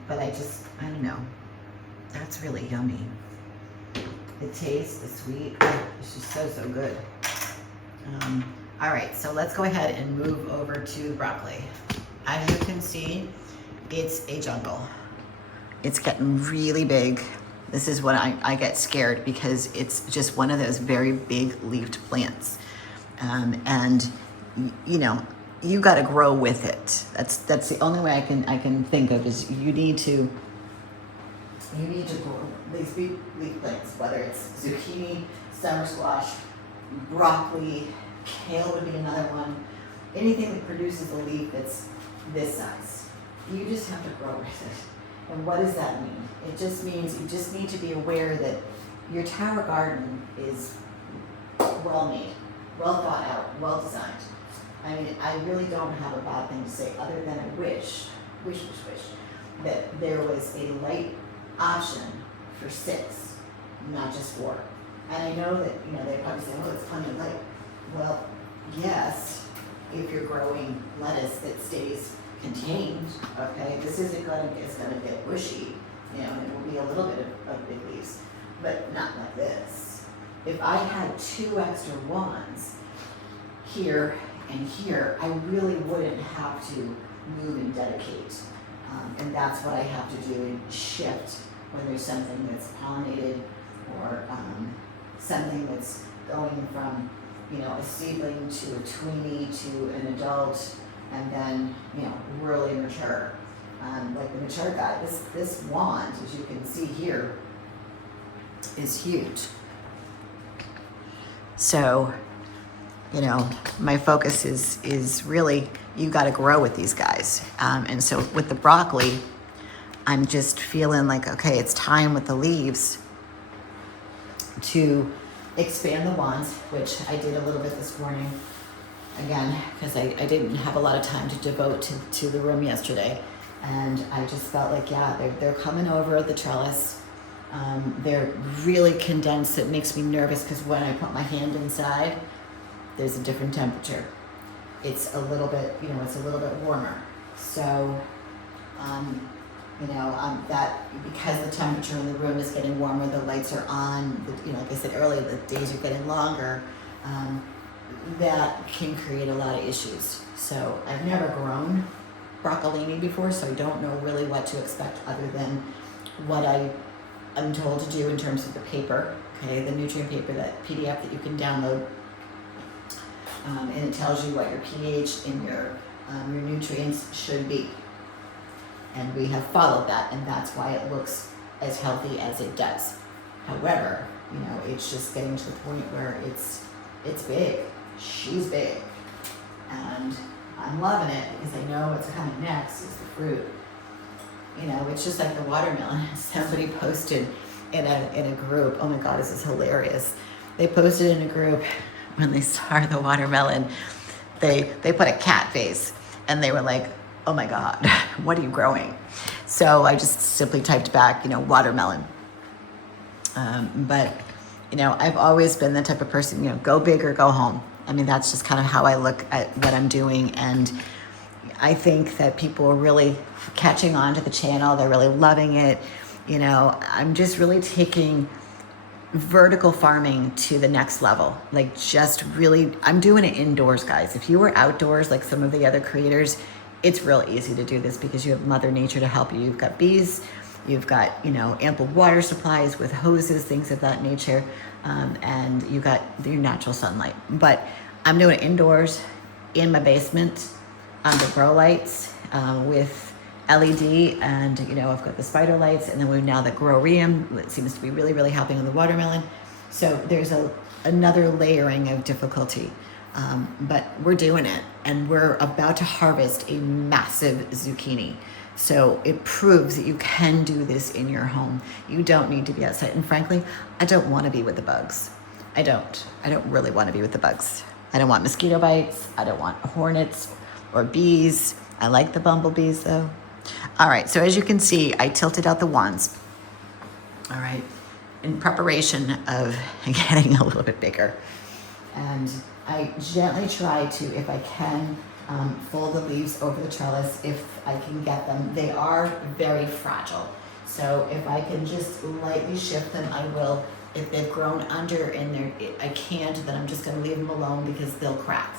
but I don't know. That's really yummy. The taste, the sweet, it's just so good. All right, so let's go ahead and move over to broccoli. As you can see, it's a jungle. It's getting really big. This is when I get scared, because it's just one of those very big leafed plants. And you know, you got to grow with it. That's the only way I can think of, is you need to grow these big leaf plants, whether it's zucchini, summer squash, broccoli, kale would be another one. Anything that produces a leaf that's this size, you just have to grow with it. And what does that mean? It just means you just need to be aware that your tower garden is well made, well thought out, well designed. I mean, I really don't have a bad thing to say, other than I wish that there was a light option for 6, not just 4. And I know that, you know, they probably say, oh, it's plenty of light. Well, yes, if you're growing lettuce that stays contained, okay, this isn't it's gonna get bushy, you know, and it will be a little bit of big leaves, but not like this. If I had 2 extra wands here and here, I really wouldn't have to move and dedicate. And that's what I have to do, and shift when there's something that's pollinated, or something that's going from, you know, a seedling to a tweenie to an adult, and then, you know, really mature. Like the mature guy, this wand, as you can see here, is huge. So, you know, my focus is really, you got to grow with these guys. And so with the broccoli, I'm just feeling like, okay, it's time with the leaves to expand the wands, which I did a little bit this morning, again, because I didn't have a lot of time to devote to the room yesterday. And I just felt like, yeah, they're coming over the trellis. They're really condensed. It makes me nervous, because when I put my hand inside, there's a different temperature. It's a little bit, you know, it's a little bit warmer. So, you know, that, because the temperature in the room is getting warmer, the lights are on, you know, like I said earlier, the days are getting longer, that can create a lot of issues. So I've never grown broccolini before, so I don't know really what to expect, other than what I'm told to do in terms of the paper, okay, the nutrient paper, that PDF that you can download, and it tells you what your pH and your nutrients should be. And we have followed that, and that's why it looks as healthy as it does. However, you know, it's just getting to the point where it's big. She's big. And I'm loving it, because I know what's coming next is the fruit. You know, it's just like the watermelon. Somebody posted in a group, oh my God, this is hilarious. They posted in a group, when they saw the watermelon, they put a cat face, and they were like, oh my God, what are you growing? So I just simply typed back, you know, watermelon. But, you know, I've always been the type of person, you know, go big or go home. I mean, that's just kind of how I look at what I'm doing. And I think that people are really catching on to the channel. They're really loving it. You know, I'm just really taking vertical farming to the next level. Like, just really, I'm doing it indoors, guys. If you were outdoors, like some of the other creators, it's real easy to do this, because you have Mother Nature to help you. You've got bees, You've got, you know, ample water supplies with hoses, things of that nature, and you got your natural sunlight. But I'm doing it indoors in my basement under grow lights with LED, and you know, I've got the spider lights, and then we've now the growrium that seems to be really, really helping on the watermelon. So there's another layering of difficulty. But we're doing it, and we're about to harvest a massive zucchini. So it proves that you can do this in your home. You don't need to be outside. And frankly, I don't want to be with the bugs. I don't really want to be with the bugs. I don't want mosquito bites. I don't want hornets or bees. I like the bumblebees though. All right, so as you can see, I tilted out the wands. All right, in preparation of getting a little bit bigger. And I gently try to, if I can, fold the leaves over the trellis if I can get them. They are very fragile. So if I can just lightly shift them, I will. If they've grown under and I can't, then I'm just gonna leave them alone because they'll crack.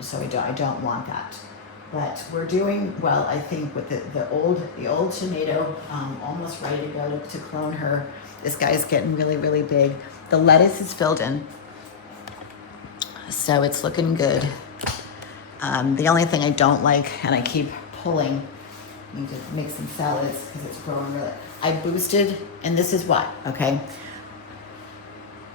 So I don't want that. But we're doing well, I think, with the old tomato, almost ready to go to clone her. This guy's getting really, really big. The lettuce is filled in, so it's looking good. The only thing I don't like, and I keep pulling, I need to make some salads because it's growing really. I boosted, and this is why, okay?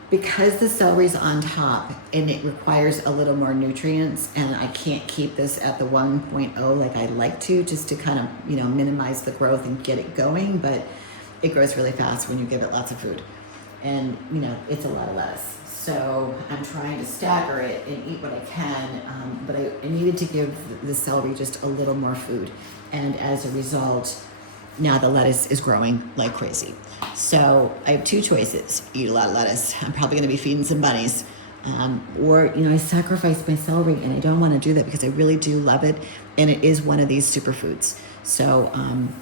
Because the celery's on top and it requires a little more nutrients, and I can't keep this at the 1.0 like I'd like to, just to kind of, you know, minimize the growth and get it going, but it grows really fast when you give it lots of food. And, you know, it's a lot of lettuce. So I'm trying to stagger it and eat what I can, but I needed to give the celery just a little more food. And as a result, now the lettuce is growing like crazy. So I have two choices: eat a lot of lettuce. I'm probably going to be feeding some bunnies, or, you know, I sacrifice my celery, and I don't want to do that because I really do love it, and it is one of these superfoods. So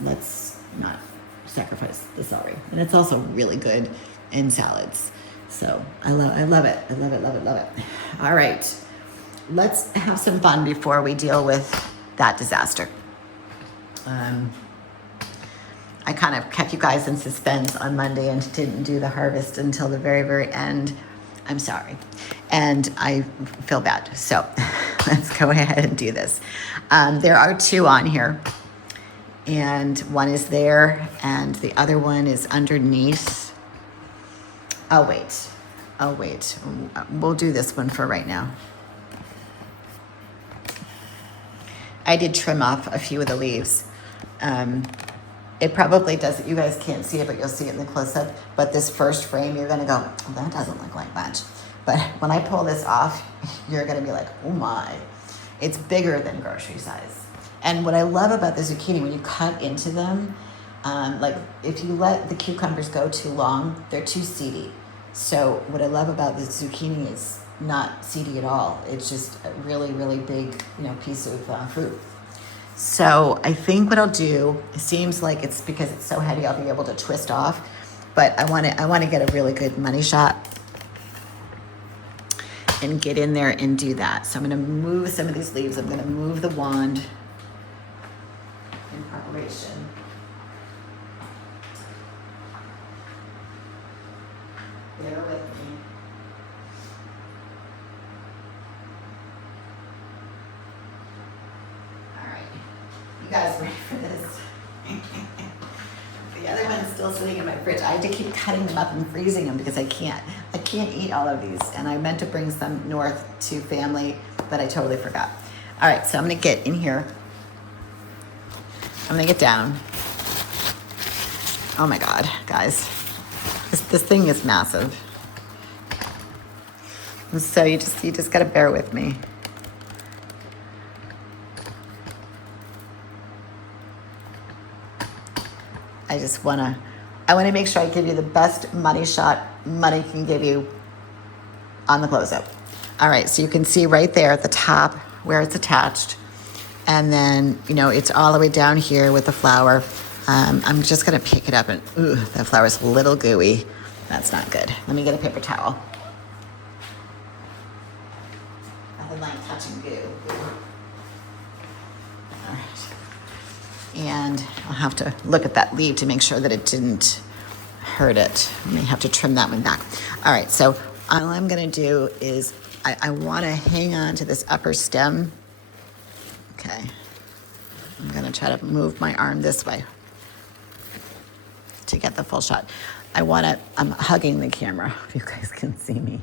let's not sacrifice the celery, and it's also really good in salads. So I love it. I love it, love it, love it. All right, let's have some fun before we deal with that disaster. I kind of kept you guys in suspense on Monday and didn't do the harvest until the very, very end. I'm sorry. And I feel bad. So let's go ahead and do this. There are two on here, and one is there and the other one is underneath. Oh, wait. We'll do this one for right now. I did trim off a few of the leaves. It probably doesn't, you guys can't see it, but you'll see it in the close-up. But this first frame, you're gonna go, oh, that doesn't look like much. But when I pull this off, you're gonna be like, oh my. It's bigger than grocery size. And what I love about the zucchini, when you cut into them, like if you let the cucumbers go too long, they're too seedy. So what I love about the zucchini is not seedy at all. It's just a really, really big, you know, piece of fruit. So I think what I'll do, it seems like it's because it's so heavy, I'll be able to twist off, but I want to get a really good money shot and get in there and do that. So I'm going to move some of these leaves. I'm going to move the wand in preparation. Bear with me. You guys ready for this? The other one's still sitting in my fridge. I have to keep cutting them up and freezing them because I can't eat all of these. And I meant to bring some north to family, but I totally forgot. All right, so I'm gonna get in here. I'm gonna get down. Oh my God, guys. This thing is massive. And so you just gotta bear with me. I wanna make sure I give you the best money shot money can give you on the close-up. All right, so you can see right there at the top where it's attached. And then, you know, it's all the way down here with the flower. I'm just gonna pick it up and, ooh, that flower's a little gooey. That's not good. Let me get a paper towel. Nothing like touching goo. All right. And I'll have to look at that leaf to make sure that it didn't hurt it. I may have to trim that one back. All right, so all I'm gonna do is I wanna hang on to this upper stem. Okay, I'm gonna try to move my arm this way to get the full shot. I'm hugging the camera, if you guys can see me.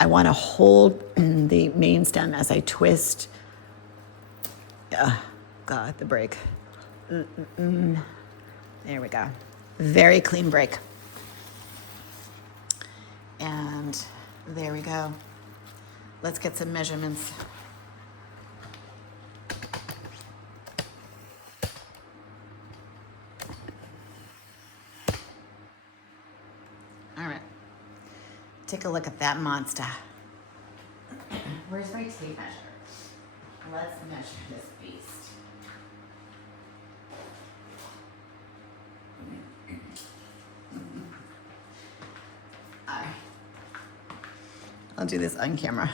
I wanna hold the main stem as I twist. God, the break. There we go. Very clean break. And there we go. Let's get some measurements. All right. Take a look at that monster. Where's my tape measure? Let's measure this beast. All right. I'll do this on camera.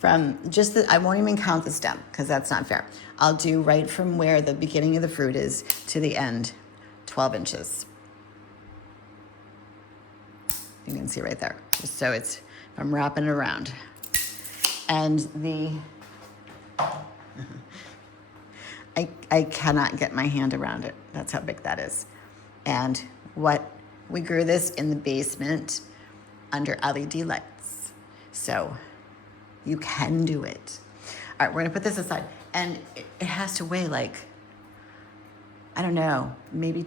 From just the, I won't even count the stem because that's not fair. I'll do right from where the beginning of the fruit is to the end, 12 inches. You can see right there. Just so it's, I'm wrapping it around. And the, I cannot get my hand around it. That's how big that is. And we grew this in the basement under LED lights. So you can do it. All right, we're gonna put this aside. And it has to weigh like, I don't know, maybe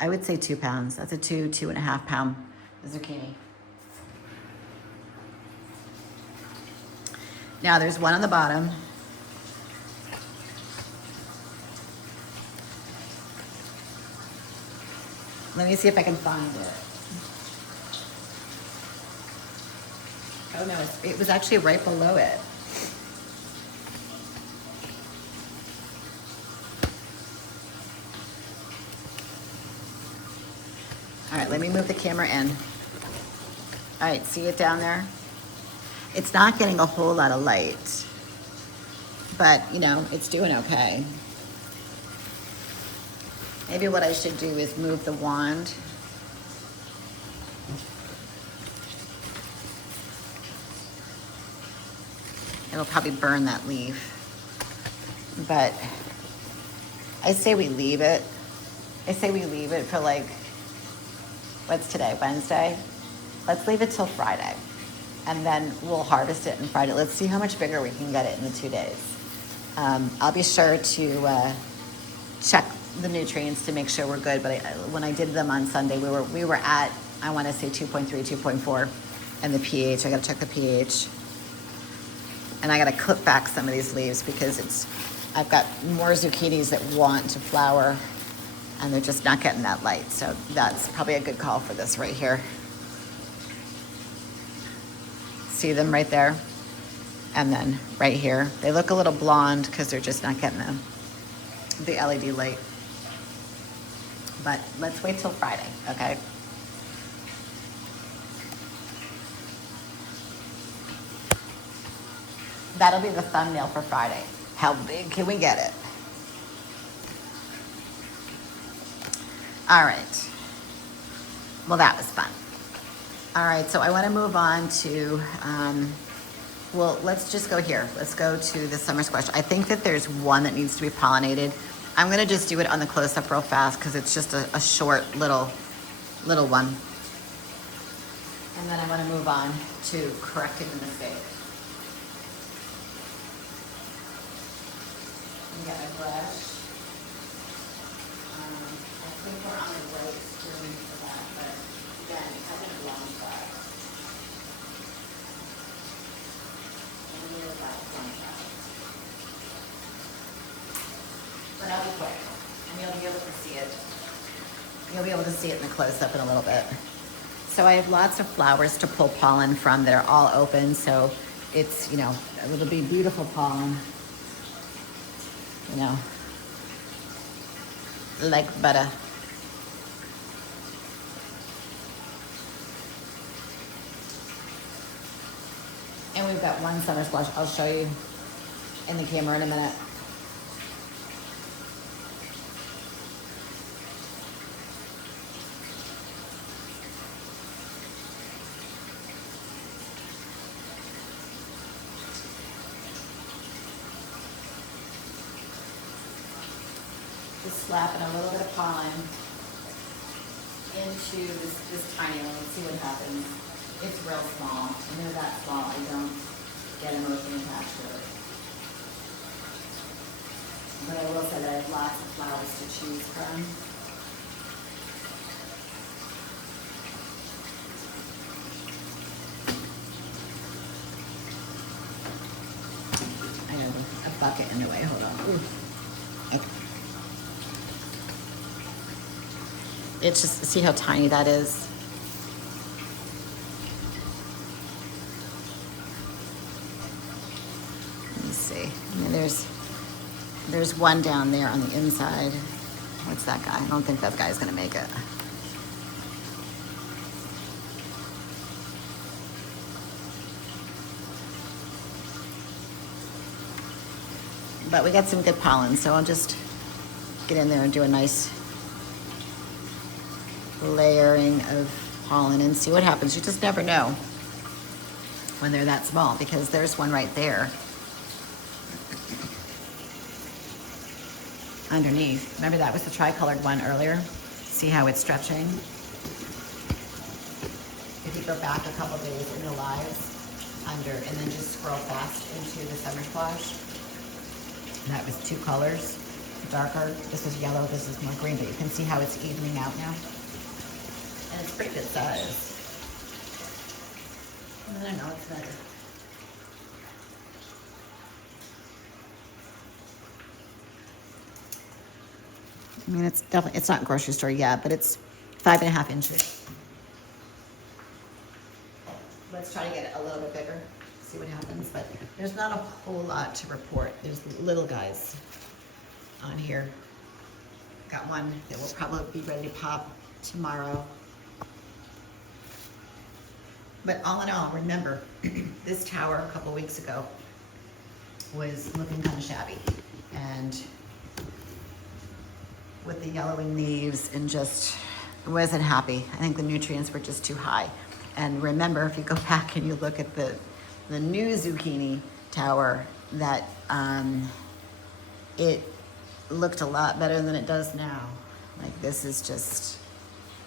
I would say 2 pounds. That's a 2.5 pound zucchini. Now there's one on the bottom. Let me see if I can find it. Oh no, it was actually right below it. All right, let me move the camera in. All right, see it down there? It's not getting a whole lot of light, but you know, it's doing okay. Maybe what I should do is move the wand. It'll probably burn that leaf, but I say we leave it. I say we leave it for like, what's today, Wednesday? Let's leave it till Friday. And then we'll harvest it on Friday. Let's see how much bigger we can get it in the 2 days. I'll be sure to check the nutrients to make sure we're good. But when I did them on Sunday, we were at, I want to say 2.3, 2.4, and the pH. I got to check the pH, and I got to clip back some of these leaves because I've got more zucchinis that want to flower, and they're just not getting that light. So that's probably a good call for this right here. See them right there? And then right here. They look a little blonde because they're just not getting the LED light. But let's wait till Friday, okay? That'll be the thumbnail for Friday. How big can we get it? All right. Well, that was fun. All right, so I want to move on to, well, let's just go here. Let's go to the summer squash. I think that there's one that needs to be pollinated. I'm going to just do it on the close-up real fast because it's just a short little one. And then I want to move on to correcting the mistake. Get my brush. I think we're on the right screen for that, but again, it hasn't blown flat. But I'll be quick, and you'll be able to see it. You'll be able to see it in the close-up in a little bit. So I have lots of flowers to pull pollen from that are all open, so it's, you know, it'll be beautiful pollen. You know, like butter. And we've got one summer squash. I'll show you in the camera in a minute. Just slapping a little bit of pollen into this tiny one. Let's see what happens. It's real small. When they're that small, I don't get emotionally attached to it. But I will say that I have lots of flowers to choose from. I have a bucket in the way. Hold on. Ooh. Okay. It's just, see how tiny that is? Let me see. I mean, there's one down there on the inside. What's that guy? I don't think that guy's gonna make it. But we got some good pollen, so I'll just get in there and do a nice layering of pollen and see what happens. You just never know when they're that small, because there's one right there underneath. Remember that was the tricolored one earlier? See how it's stretching? If you go back a couple days in the lives under, and then just scroll fast into the summer squash, that was two colors, darker. This is yellow, this is more green, but you can see how it's evening out now. And it's pretty good size. I don't know, it's better. I mean, it's definitely, it's not grocery store yet, but it's 5.5 inches. Let's try to get it a little bit bigger, see what happens, but there's not a whole lot to report. There's little guys on here. Got one that will probably be ready to pop tomorrow. But all in all, remember, this tower a couple weeks ago was looking kind of shabby. And with the yellowing leaves and just wasn't happy. I think the nutrients were just too high. And remember, if you go back and you look at the new zucchini tower, that it looked a lot better than it does now. Like, this is just,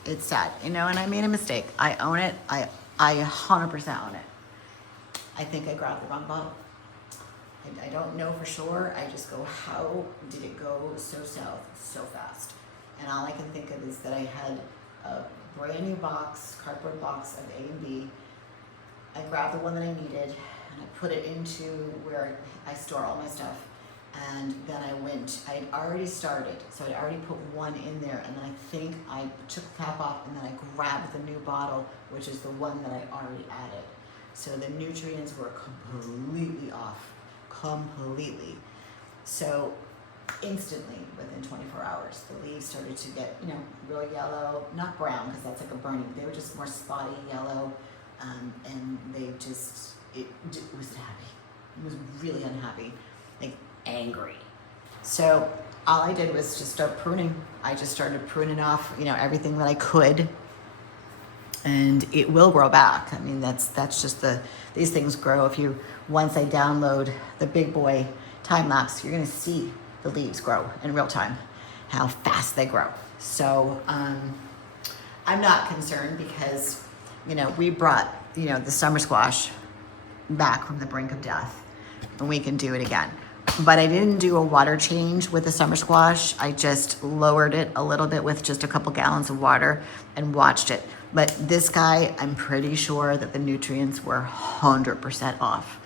it's sad, you know, and I made a mistake. I own it. I 100% own it. I think I grabbed the wrong bottle. I don't know for sure. I just go, how did it go so south so fast? And all I can think of is that I had a brand new box, cardboard box of A and B. I grabbed the one that I needed and I put it into where I store all my stuff. And then I had already started, so I'd already put one in there, and then I think I took the cap off and then I grabbed the new bottle, which is the one that I already added. So the nutrients were completely off, completely. So instantly, within 24 hours, the leaves started to get, you know, real yellow, not brown, because that's like a burning, they were just more spotty yellow, and they just, it was happy. It was really unhappy. Like, angry. So all I did was just start pruning. I just started pruning off, you know, everything that I could, and it will grow back. I mean, that's just these things grow. Once I download the big boy time lapse, you're gonna see the leaves grow in real time, how fast they grow. So I'm not concerned, because, you know, we brought, you know, the summer squash back from the brink of death, and we can do it again. But I didn't do a water change with the summer squash. I just lowered it a little bit with just a couple gallons of water and watched it. But this guy, I'm pretty sure that the nutrients were 100% off.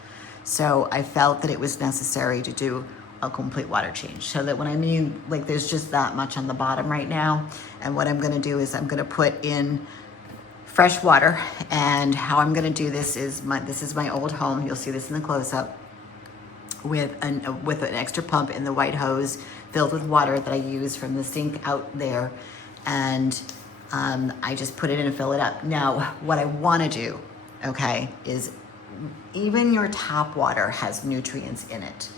So I felt that it was necessary to do a complete water change, so that when I mean, like, there's just that much on the bottom right now. And what I'm gonna do is I'm gonna put in fresh water, and how I'm gonna do this is this is my old home. You'll see this in the close-up, with an extra pump in the white hose filled with water that I use from the sink out there, and I just put it in and fill it up. Now, what I want to do, okay, is even your tap water has nutrients in it.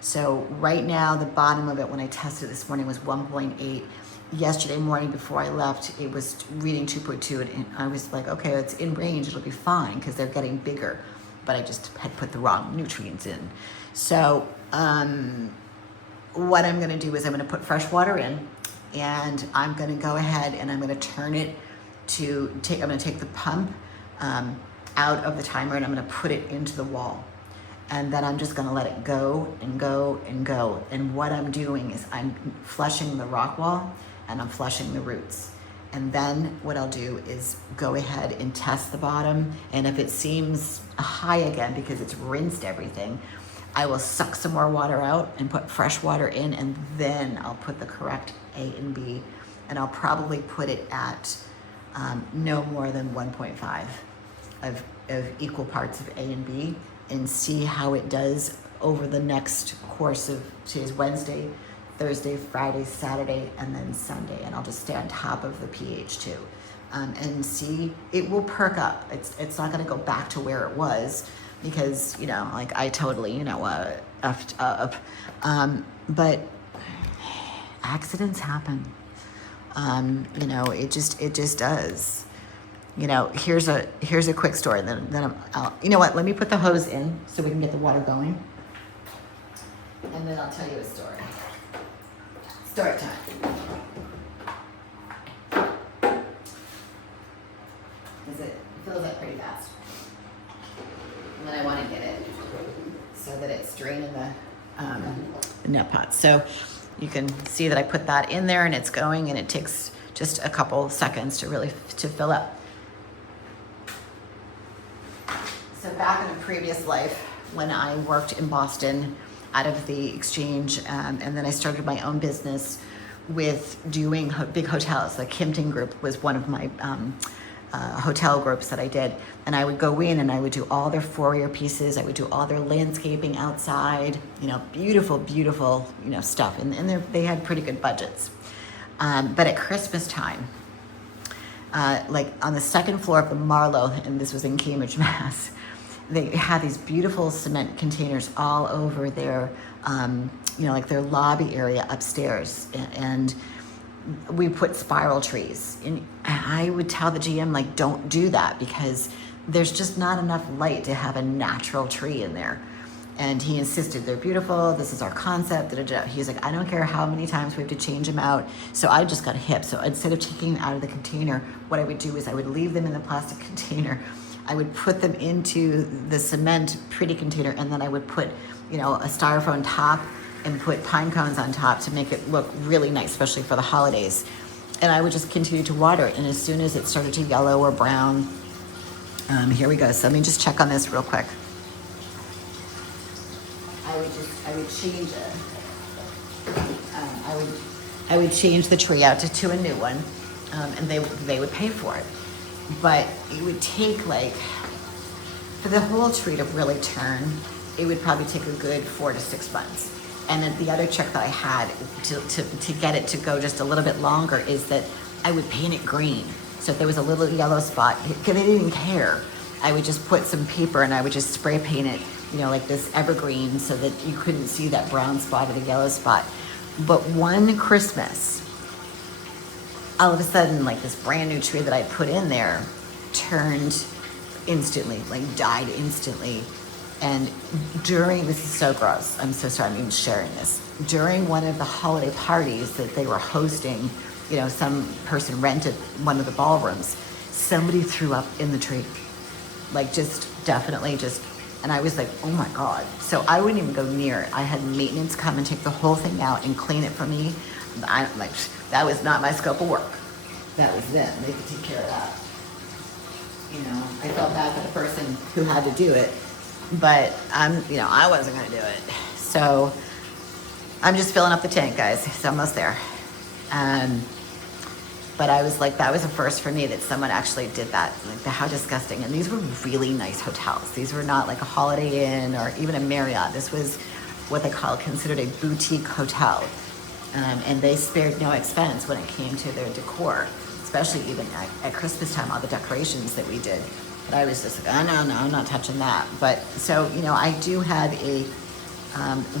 So right now, the bottom of it, when I tested this morning, was 1.8. Yesterday morning before I left, it was reading 2.2, and I was like, okay, it's in range, it'll be fine, because they're getting bigger. But I just had put the wrong nutrients in. So what I'm gonna do is I'm gonna put fresh water in, and I'm gonna go ahead and I'm gonna turn it I'm gonna take the pump out of the timer, and I'm gonna put it into the wall. And then I'm just gonna let it go and go and go. And what I'm doing is I'm flushing the rock wall and I'm flushing the roots. And then what I'll do is go ahead and test the bottom. And if it seems high again because it's rinsed everything, I will suck some more water out and put fresh water in, and then I'll put the correct A and B. And I'll probably put it at no more than 1.5 of equal parts of A and B, and see how it does over the next course of, today's Wednesday, Thursday, Friday, Saturday, and then Sunday. And I'll just stay on top of the pH too. And see, it will perk up. It's not gonna go back to where it was, because, you know, like I totally, you know, effed up. But accidents happen. You know, it just does. You know, here's a quick story. Then I'll, you know what? Let me put the hose in so we can get the water going, and then I'll tell you a story. Story time. It fills up pretty fast, and then I want to get it so that it's draining the net pot. So you can see that I put that in there, and it's going, and it takes just a couple seconds to fill up. So back in a previous life, when I worked in Boston out of the exchange, and then I started my own business with doing big hotels. The Kimpton Group was one of my hotel groups that I did. And I would go in and I would do all their foyer pieces. I would do all their landscaping outside, you know, beautiful, beautiful, you know, stuff. And they had pretty good budgets. But at Christmas time, like on the second floor of the Marlowe, and this was in Cambridge, Mass., they had these beautiful cement containers all over their, you know, like their lobby area upstairs. And we put spiral trees. And I would tell the GM, like, don't do that, because there's just not enough light to have a natural tree in there. And he insisted, they're beautiful, this is our concept, da, da, da. He's like, I don't care how many times we have to change them out. So I just got hip. So instead of taking them out of the container, what I would do is I would leave them in the plastic container. I would put them into the cement pretty container, and then I would put, you know, a styrofoam top and put pine cones on top to make it look really nice, especially for the holidays. And I would just continue to water it. And as soon as it started to yellow or brown, here we go. So let me just check on this real quick. I would change it. I would change the tree out to a new one, and they would pay for it. But it would take, like, for the whole tree to really turn, it would probably take a good 4 to 6 months. And then the other trick that I had to get it to go just a little bit longer is that I would paint it green. So if there was a little yellow spot, because they didn't care, I would just put some paper and I would just spray paint it, you know, like this evergreen, so that you couldn't see that brown spot or the yellow spot. But one Christmas, all of a sudden, like, this brand new tree that I put in there turned instantly, like died instantly. And this is so gross, I'm so sorry I'm even sharing this. During one of the holiday parties that they were hosting, you know, some person rented one of the ballrooms, somebody threw up in the tree. Like, just definitely just, and I was like, oh my God. So I wouldn't even go near it. I had maintenance come and take the whole thing out and clean it for me. That was not my scope of work. That was them. They could take care of that. You know, I felt bad for the person who had to do it, but you know, I wasn't gonna do it. So I'm just filling up the tank, guys. It's almost there. But I was like, that was a first for me that someone actually did that. Like, how disgusting. And these were really nice hotels. These were not like a Holiday Inn or even a Marriott. This was what they considered a boutique hotel. And they spared no expense when it came to their decor, especially even at Christmas time, all the decorations that we did. But I was just like, oh, no, I'm not touching that. But so, you know, I do have a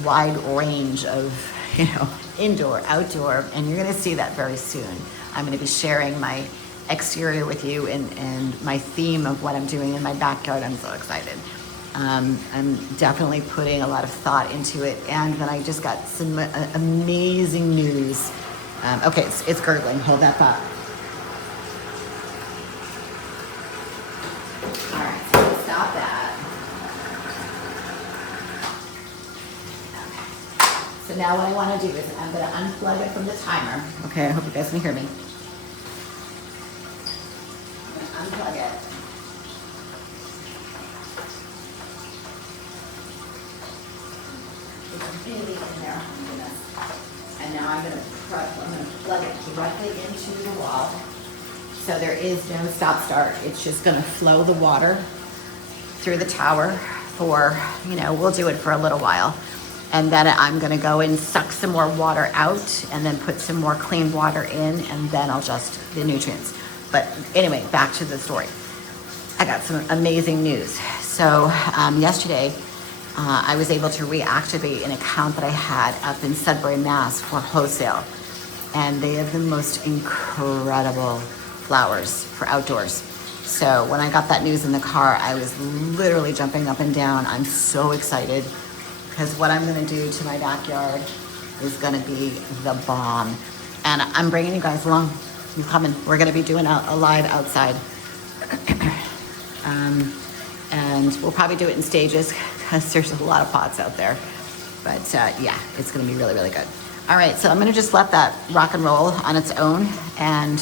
wide range of, you know, indoor, outdoor, and you're gonna see that very soon. I'm gonna be sharing my exterior with you and my theme of what I'm doing in my backyard. I'm so excited. I'm definitely putting a lot of thought into it. And then I just got some amazing news. Okay, it's gurgling. Hold that thought. All right, so we'll stop that. Okay. So now what I want to do is I'm going to unplug it from the timer. Okay, I hope you guys can hear me. I'm going to unplug it. Really in there, oh my goodness. And now I'm going to plug it directly into the wall. So there is no stop start. It's just going to flow the water through the tower for, we'll do it for a little while. And then I'm going to go and suck some more water out and then put some more clean water in, and then I'll adjust the nutrients. But anyway, back to the story. I got some amazing news. So yesterday, I was able to reactivate an account that I had up in Sudbury, Mass for wholesale. And they have the most incredible flowers for outdoors. So when I got that news in the car, I was literally jumping up and down. I'm so excited because what I'm gonna do to my backyard is gonna be the bomb. And I'm bringing you guys along. You coming? We're gonna be doing a live outside. And we'll probably do it in stages because there's a lot of pots out there. But yeah, it's gonna be really, really good. All right, so I'm gonna just let that rock and roll on its own, and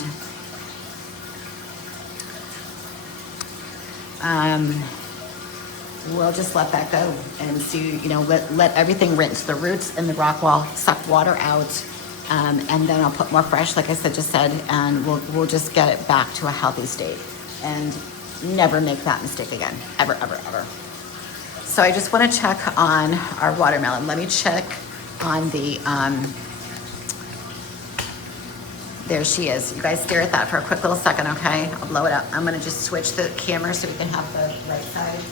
we'll just let that go and see, let everything rinse. The roots and the rock wall suck water out, and then I'll put more fresh, like I just said, and we'll just get it back to a healthy state. And never make that mistake again, ever, ever, ever. So I just want to check on our watermelon. Let me check on the, there she is. You guys stare at that for a quick little second, okay? I'll blow it up. I'm going to just switch the camera so we can have the right side.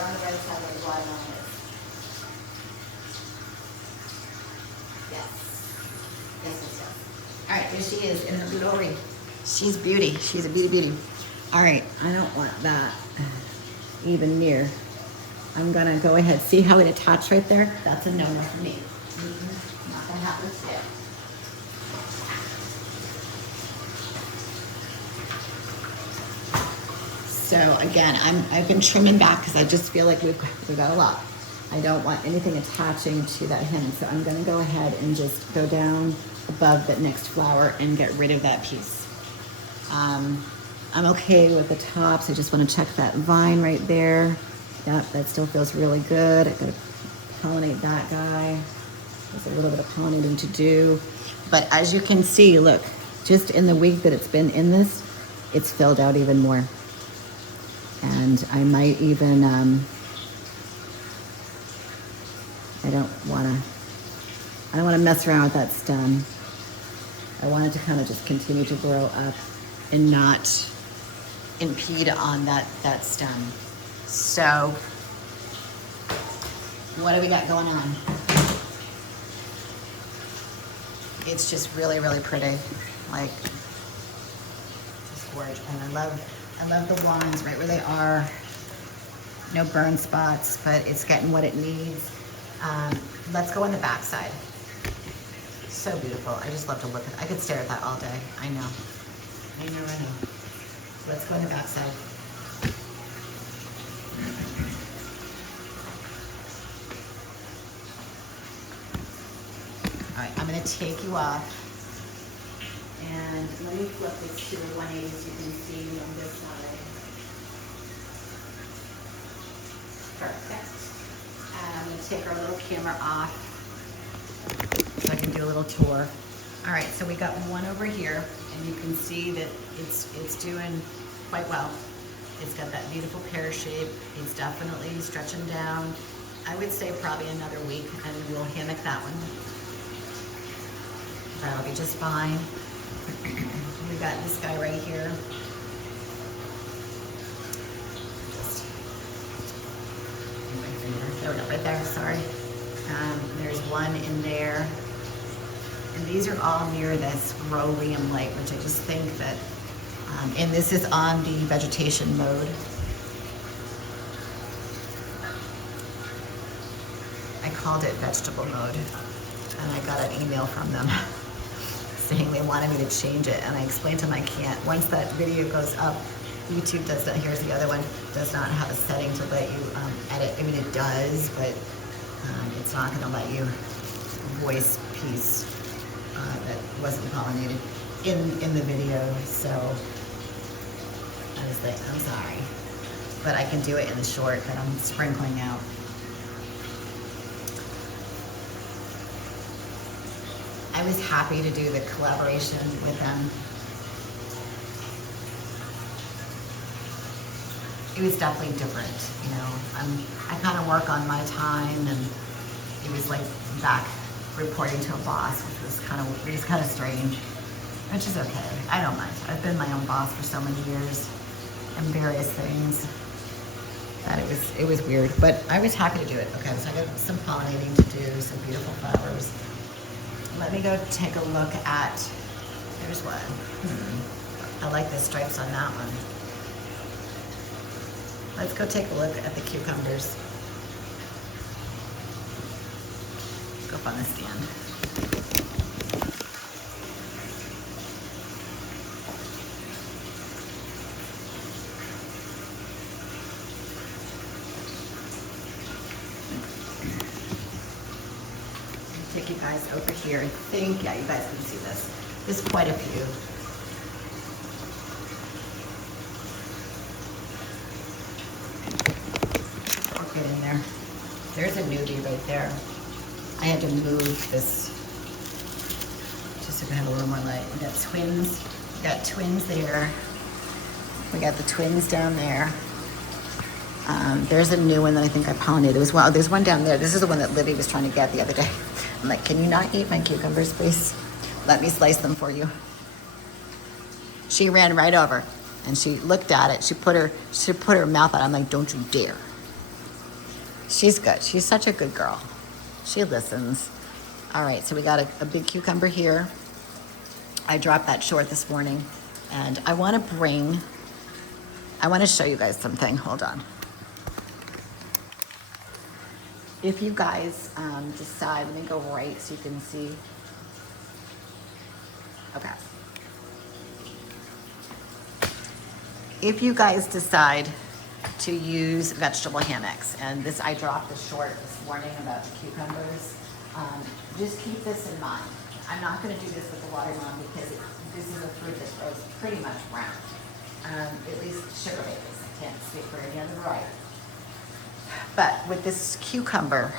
On the right side where the watermelon is. Yes. All right, there she is in her glory. She's beauty. She's a beauty. All right, I don't want that even near. I'm gonna go ahead. See how it attached right there? That's a no-no for me. Not gonna happen today. So again, I've been trimming back because I just feel like we've got a lot. I don't want anything attaching to that hem. So I'm gonna go ahead and just go down above that next flower and get rid of that piece. I'm okay with the tops. I just want to check that vine right there. Yep, that still feels really good. I gotta pollinate that guy. There's a little bit of pollinating to do. But as you can see, look, just in the week that it's been in this, it's filled out even more. And I might even, I don't want to mess around with that stem. I want it to kind of just continue to grow up and not impede on that stem. So what do we got going on? It's just really, really pretty. Like, just gorgeous. And I love the wands right where they are. No burn spots, but it's getting what it needs. Let's go on the back side. So beautiful. I just love to look at it. I could stare at that all day. I know. Let's go on the back side. All right, I'm gonna take you off. And let me flip this to the 180 so you can see me on this side. Perfect. And I'm gonna take our little camera off so I can do a little tour. All right, so we got one over here, and you can see that it's doing quite well. It's got that beautiful pear shape. He's definitely stretching down. I would say probably another week and we'll hammock that one. That'll be just fine. We got this guy right here. No, right there, sorry. There's one in there. And these are all near this rhodium light, which I just think that, and this is on the vegetation mode. I called it vegetable mode, and I got an email from them saying they wanted me to change it, and I explained to them I can't. Once that video goes up, YouTube does not, here's the other one, does not have a setting to let you edit. I mean, it does, but it's not going to let you voice piece that wasn't pollinated in the video. So I was like, I'm sorry, but I can do it in the short that I'm sprinkling out. I was happy to do the collaboration with them. It was definitely different, you know. I kind of work on my time, and it was like back reporting to a boss, which was kind of strange, which is okay. I don't mind. I've been my own boss for so many years and various things that it was weird, but I was happy to do it. Okay, so I got some pollinating to do, some beautiful flowers. Let me go take a look at, there's one. I like the stripes on that one. Let's go take a look at the cucumbers. Go up on the stand. Take you guys over here. I think, yeah, you guys can see this. There's quite a few. Get in there. There's a newbie right there. I had to move this just so we have a little more light. We got twins. We got twins there. We got the twins down there. There's a new one that I think I pollinated. There's one down there. This is the one that Libby was trying to get the other day. I'm like, can you not eat my cucumbers, please? Let me slice them for you. She ran right over and she looked at it. She put her mouth out. I'm like, don't you dare. She's good. She's such a good girl. She listens. All right, so we got a big cucumber here. I dropped that short this morning, and I want to show you guys something. Hold on. If you guys decide, let me go right so you can see. Okay. If you guys decide to use vegetable hammocks, and this, I dropped the short this morning about the cucumbers, just keep this in mind. I'm not going to do this with the watermelon because this is a fruit that grows pretty much round, at least sugar babies. I can't speak for any other variety. But with this cucumber,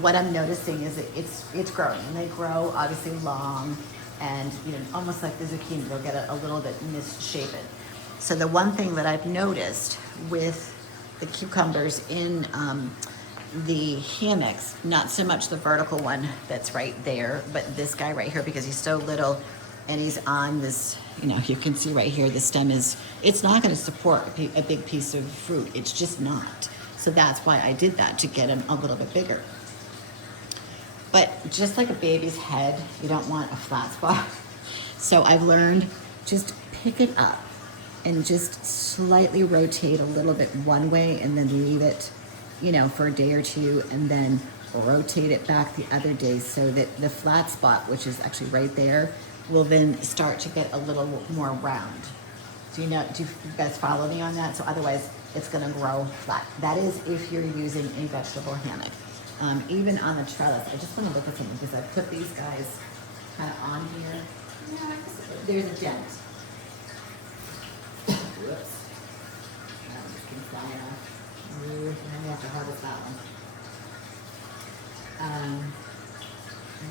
what I'm noticing is that it's growing, and they grow obviously long, and almost like the zucchini, they'll get a little bit misshapen. So the one thing that I've noticed with the cucumbers in the hammocks, not so much the vertical one that's right there, but this guy right here, because he's so little and he's on this, you can see right here, the stem it's not going to support a big piece of fruit. It's just not. So that's why I did that, to get him a little bit bigger. But just like a baby's head, you don't want a flat spot. So I've learned, just pick it up and just slightly rotate a little bit one way, and then leave it, for a day or two, and then rotate it back the other day, so that the flat spot, which is actually right there, will then start to get a little more round. Do you guys follow me on that? So otherwise it's gonna grow flat. That is if you're using a vegetable hammock. Even on the trellis, I just wanna look at something, because I put these guys kind of on here. Yeah, there's a dent. Whoops. That just came flying off. I have to harvest that one.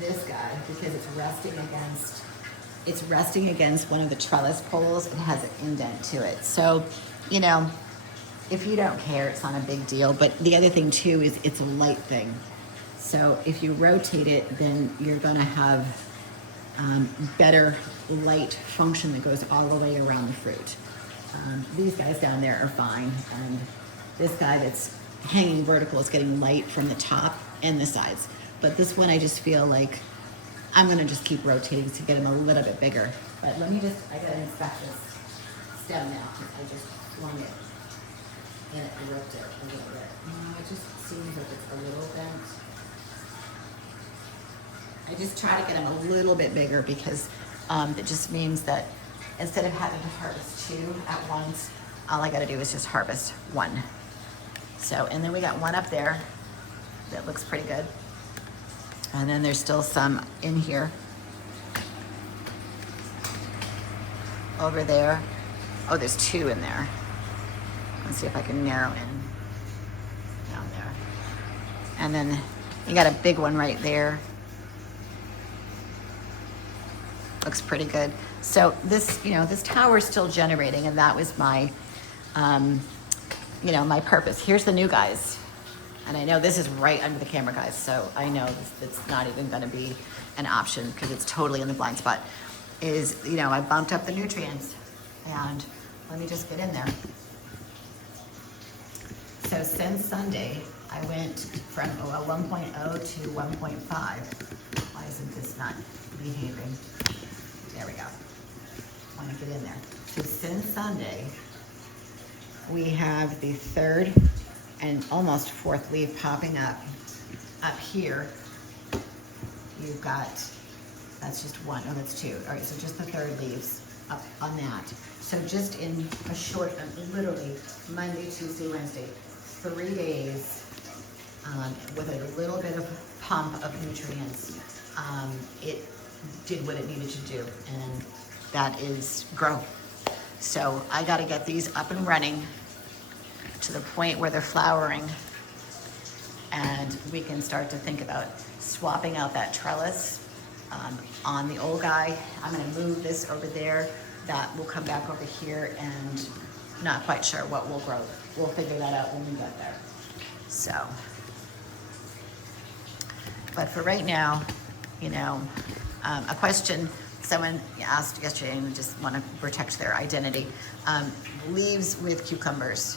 This guy, because it's resting against one of the trellis poles, it has an indent to it. So you know, if you don't care, it's not a big deal. But the other thing too is it's a light thing. So if you rotate it, then you're gonna have better light function that goes all the way around the fruit. These guys down there are fine, and this guy that's hanging vertical is getting light from the top and the sides. But this one, I just feel like I'm gonna just keep rotating to get him a little bit bigger. But let me just, I gotta inspect this stem now, because I just flung it and it ripped it a little bit. It just seems like it's a little bent. I just try to get them a little bit bigger because it just means that instead of having to harvest 2 at once, all I gotta do is just harvest 1. So, and then we got one up there that looks pretty good. And then there's still some in here. Over there. Oh, there's 2 in there. Let's see if I can narrow in down there. And then you got a big one right there. Looks pretty good. So this, this tower is still generating, and that was my, my purpose. Here's the new guys. And I know this is right under the camera, guys, so I know it's not even gonna be an option because it's totally in the blind spot. I bumped up the nutrients, and let me just get in there. So since Sunday, I went from 1.0 to 1.5. Why isn't this not behaving? There we go. I want to get in there. So since Sunday, we have the 3rd and almost 4th leaf popping up. Up here, you've got, that's just 1. Oh, that's 2. All right, so just the 3rd leaves up on that. So just in a short, literally Monday, Tuesday, Wednesday, 3 days, with a little bit of pump of nutrients, it did what it needed to do, and that is grow. So I got to get these up and running to the point where they're flowering, and we can start to think about swapping out that trellis on the old guy. I'm going to move this over there. That will come back over here, and not quite sure what will grow. We'll figure that out when we get there. So, but for right now, a question someone asked yesterday, and just want to protect their identity. Leaves with cucumbers,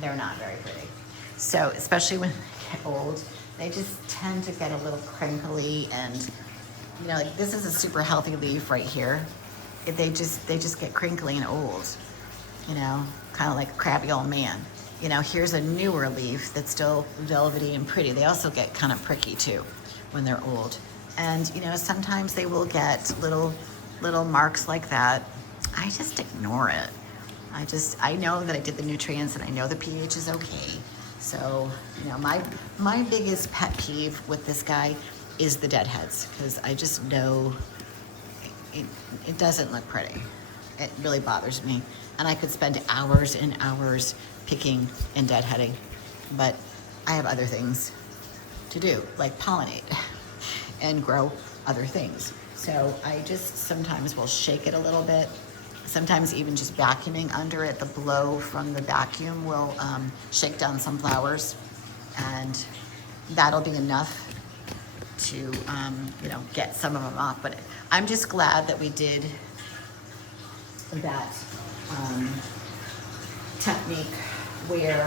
they're not very pretty. So especially when they get old, they just tend to get a little crinkly, and like this is a super healthy leaf right here. They just get crinkly and old, kind of like a crabby old man. Here's a newer leaf that's still velvety and pretty. They also get kind of pricky too when they're old. And sometimes they will get little marks like that. I just ignore it. I know that I did the nutrients, and I know the pH is okay. So, my biggest pet peeve with this guy is the deadheads, because I just know it doesn't look pretty. It really bothers me. And I could spend hours and hours picking and deadheading, but I have other things to do, like pollinate and grow other things. So I just sometimes will shake it a little bit. Sometimes even just vacuuming under it, the blow from the vacuum will shake down some flowers, and that'll be enough to get some of them off. But I'm just glad that we did that technique where,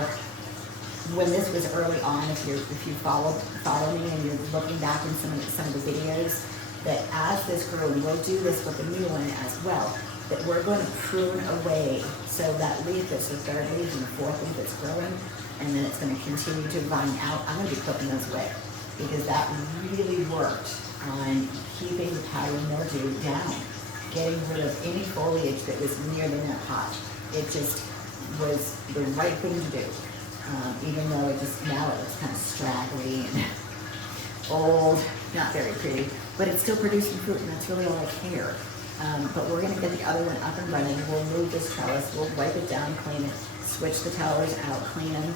when this was early on, if you follow me and you're looking back in some of the videos, that as this grew, and we'll do this with the new one as well, that we're going to prune away, so that leaf that's the 3rd leaf and the 4th leaf that's growing, and then it's going to continue to vine out. I'm going to be clipping those away, because that really worked on keeping the powdery mildew down, getting rid of any foliage that was near the net pot. It just was the right thing to do, even though now it looks kind of straggly and old, not very pretty, but it's still producing fruit, and that's really all I care. But we're going to get the other one up and running. We'll move this trellis, we'll wipe it down, clean it, switch the towers out, clean them,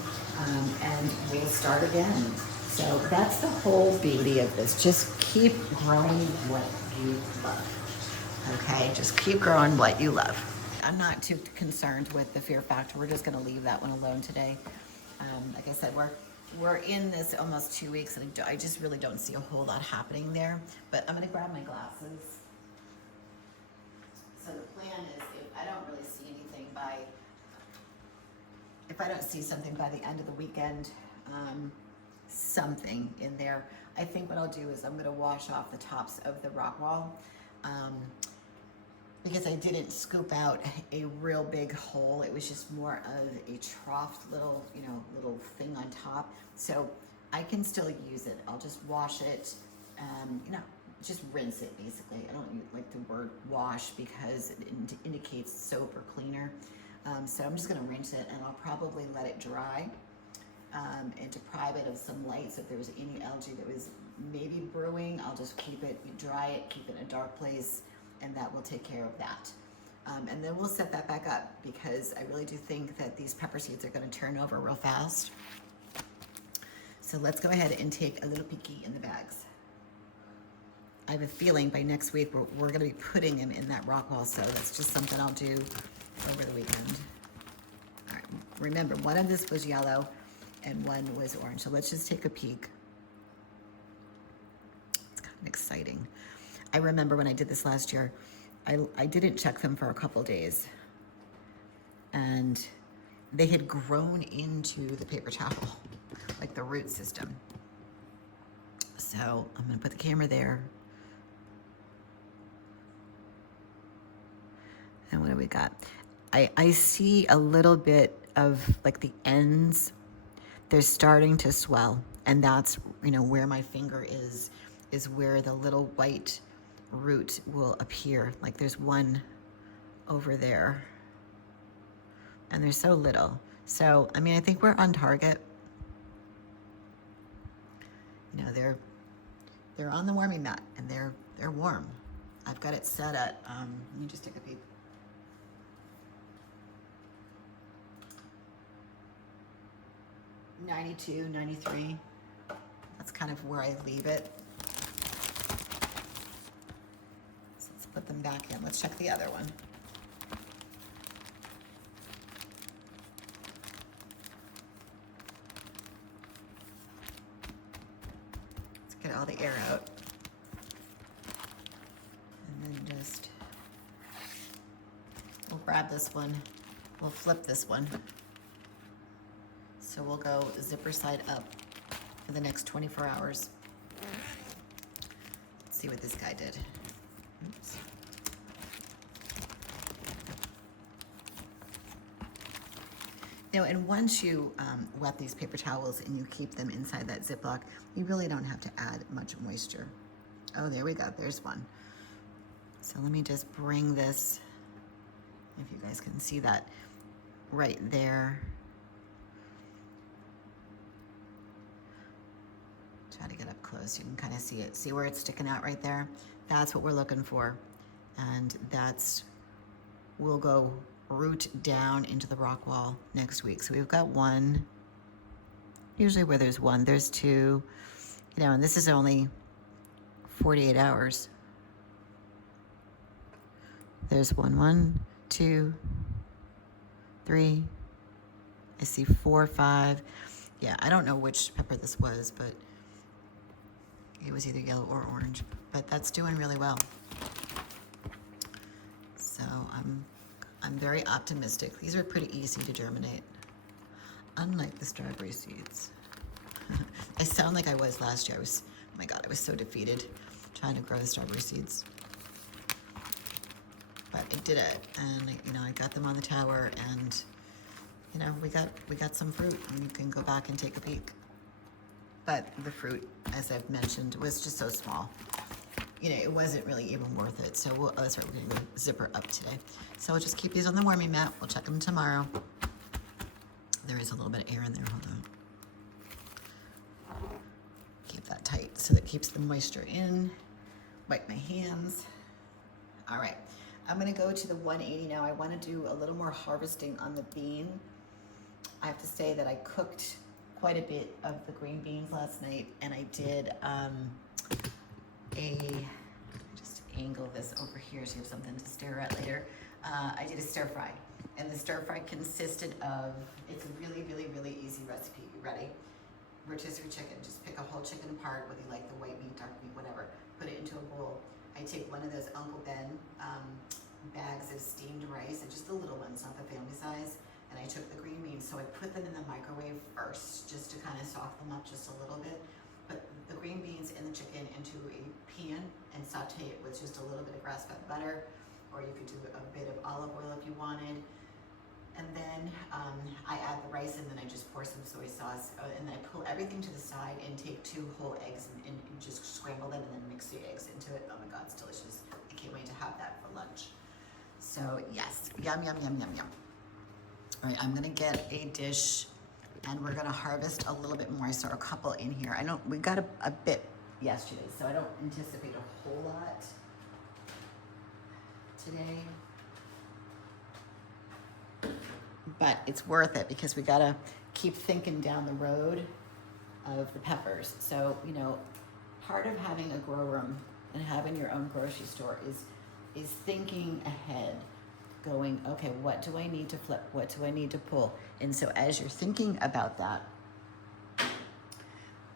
and we'll start again. So that's the whole beauty of this. Just keep growing what you love. Okay, just keep growing what you love. I'm not too concerned with the fear factor. We're just gonna leave that one alone today. Like I said, we're in this almost 2 weeks, and I just really don't see a whole lot happening there. But I'm gonna grab my glasses. So the plan is, if I don't really see anything if I don't see something by the end of the weekend, something in there, I think what I'll do is I'm gonna wash off the tops of the rock wall. Because I didn't scoop out a real big hole. It was just more of a trough little thing on top. So I can still use it. I'll just wash it, just rinse it basically. I don't like the word wash because it indicates soap or cleaner. So I'm just gonna rinse it, and I'll probably let it dry and deprive it of some light. So if there was any algae that was maybe brewing, I'll just dry it, keep it in a dark place, and that will take care of that. And then we'll set that back up, because I really do think that these pepper seeds are gonna turn over real fast. So let's go ahead and take a little peeky in the bags. I have a feeling by next week we're gonna be putting them in that rock wall, so that's just something I'll do over the weekend. All right, remember, one of this was yellow and one was orange, so let's just take a peek. It's kind of exciting. I remember when I did this last year, I didn't check them for a couple days, and they had grown into the paper towel, like the root system. So I'm gonna put the camera there. And what do we got? I see a little bit of like the ends, they're starting to swell, and that's, where my finger is where the little white root will appear. Like there's one over there, and there's so little. So, I think we're on target. They're on the warming mat, and they're warm. I've got it set at, let me just take a peek. 92, 93. That's kind of where I leave it. So let's put them back in. Let's check the other one. Let's get all the air out. And then we'll grab this one. We'll flip this one. So we'll go zipper side up for the next 24 hours. Let's see what this guy did. Oops. And once you wet these paper towels and you keep them inside that Ziploc, you really don't have to add much moisture. Oh, there we go, there's one. So let me just bring this, if you guys can see that right there. Try to get up close, you can kind of see it. See where it's sticking out right there? That's what we're looking for. And we'll go root down into the rock wall next week. So we've got one, usually where there's one, there's two, and this is only 48 hours. There's one, two, three, I see 4, 5. Yeah, I don't know which pepper this was, but it was either yellow or orange, but that's doing really well. So I'm very optimistic. These are pretty easy to germinate, unlike the strawberry seeds. I sound like I was last year. Oh my God, I was so defeated trying to grow the strawberry seeds. But I did it, and I got them on the tower, and we got some fruit, and you can go back and take a peek. But the fruit, as I've mentioned, was just so small. It wasn't really even worth it. So that's right, we're gonna go zipper up today. So we'll just keep these on the warming mat. We'll check them tomorrow. There is a little bit of air in there, hold on. Keep that tight so that keeps the moisture in. Wipe my hands. All right, I'm gonna go to the 180 now. I wanna do a little more harvesting on the bean. I have to say that I cooked quite a bit of the green beans last night, and I did just angle this over here so you have something to stare at later. I did a stir fry. And the stir fry consisted of, it's a really, really, really easy recipe. You ready? Rotisserie chicken. Just pick a whole chicken apart, whether you like the white meat, dark meat, whatever. Put it into a bowl. I take one of those Uncle Ben bags of steamed rice, and just the little ones, not the family size. And I took the green beans, so I put them in the microwave first, just to kind of soften them up just a little bit. Put the green beans and the chicken into a pan and saute it with just a little bit of grass-fed butter, or you could do a bit of olive oil if you wanted. And then I add the rice, and then I just pour some soy sauce, and then I pull everything to the side and take 2 whole eggs and just scramble them and then mix the eggs into it. Oh my God, it's delicious. I can't wait to have that for lunch. So yes, yum, yum, yum, yum, yum. All right, I'm gonna get a dish, and we're gonna harvest a little bit more. I saw a couple in here. I know we got a bit yesterday, so I don't anticipate a whole lot today. But it's worth it because we gotta keep thinking down the road of the peppers. So, you know, part of having a grow room and having your own grocery store is thinking ahead, going, okay, what do I need to flip? What do I need to pull? And so as you're thinking about that,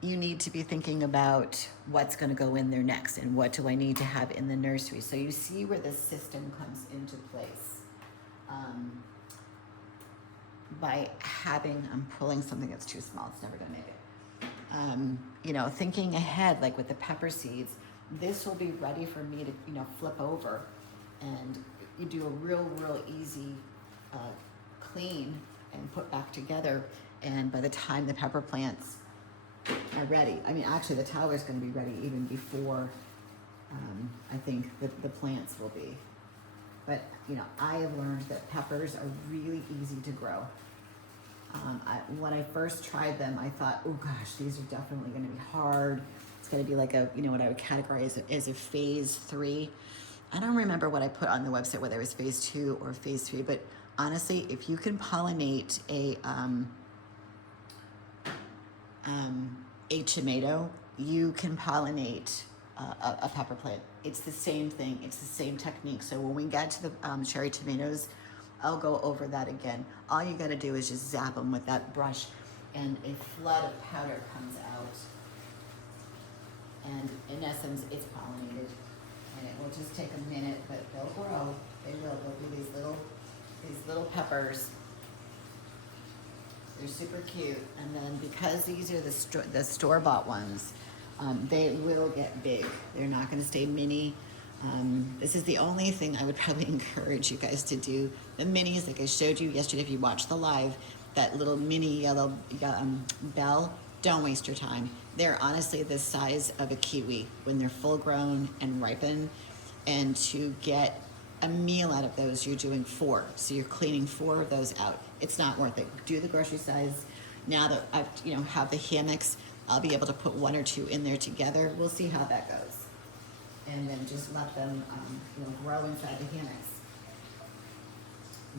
you need to be thinking about what's going to go in there next and what do I need to have in the nursery. So you see where this system comes into place. By having, I'm pulling something that's too small, it's never going to make it. You know, thinking ahead, like with the pepper seeds, this will be ready for me to, you know, flip over, and you do a real easy clean and put back together. And by the time the pepper plants are ready, I mean, actually the tower is going to be ready even before I think the plants will be. But, you know, I have learned that peppers are really easy to grow. When I first tried them, I thought, oh gosh, these are definitely going to be hard. It's going to be like a, you know, what I would categorize as a phase 3. I don't remember what I put on the website, whether it was phase 2 or phase 3, but honestly, if you can pollinate a tomato, you can pollinate a pepper plant. It's the same thing. It's the same technique. So when we get to the cherry tomatoes, I'll go over that again. All you got to do is just zap them with that brush, and a flood of powder comes out. And in essence, it's pollinated. And it will just take a minute, but they'll grow. They will. They'll be these little peppers. They're super cute. And then because these are the store-bought ones, they will get big. They're not going to stay mini. This is the only thing I would probably encourage you guys to do. The minis, like I showed you yesterday, if you watched the live, that little mini yellow bell, don't waste your time. They're honestly the size of a kiwi when they're full grown and ripened. And to get a meal out of those, you're doing 4. So you're cleaning 4 of those out. It's not worth it. Do the grocery size. Now that I've, you know, have the hammocks, I'll be able to put 1 or 2 in there together. We'll see how that goes. And then just let them, you know, grow inside the hammocks.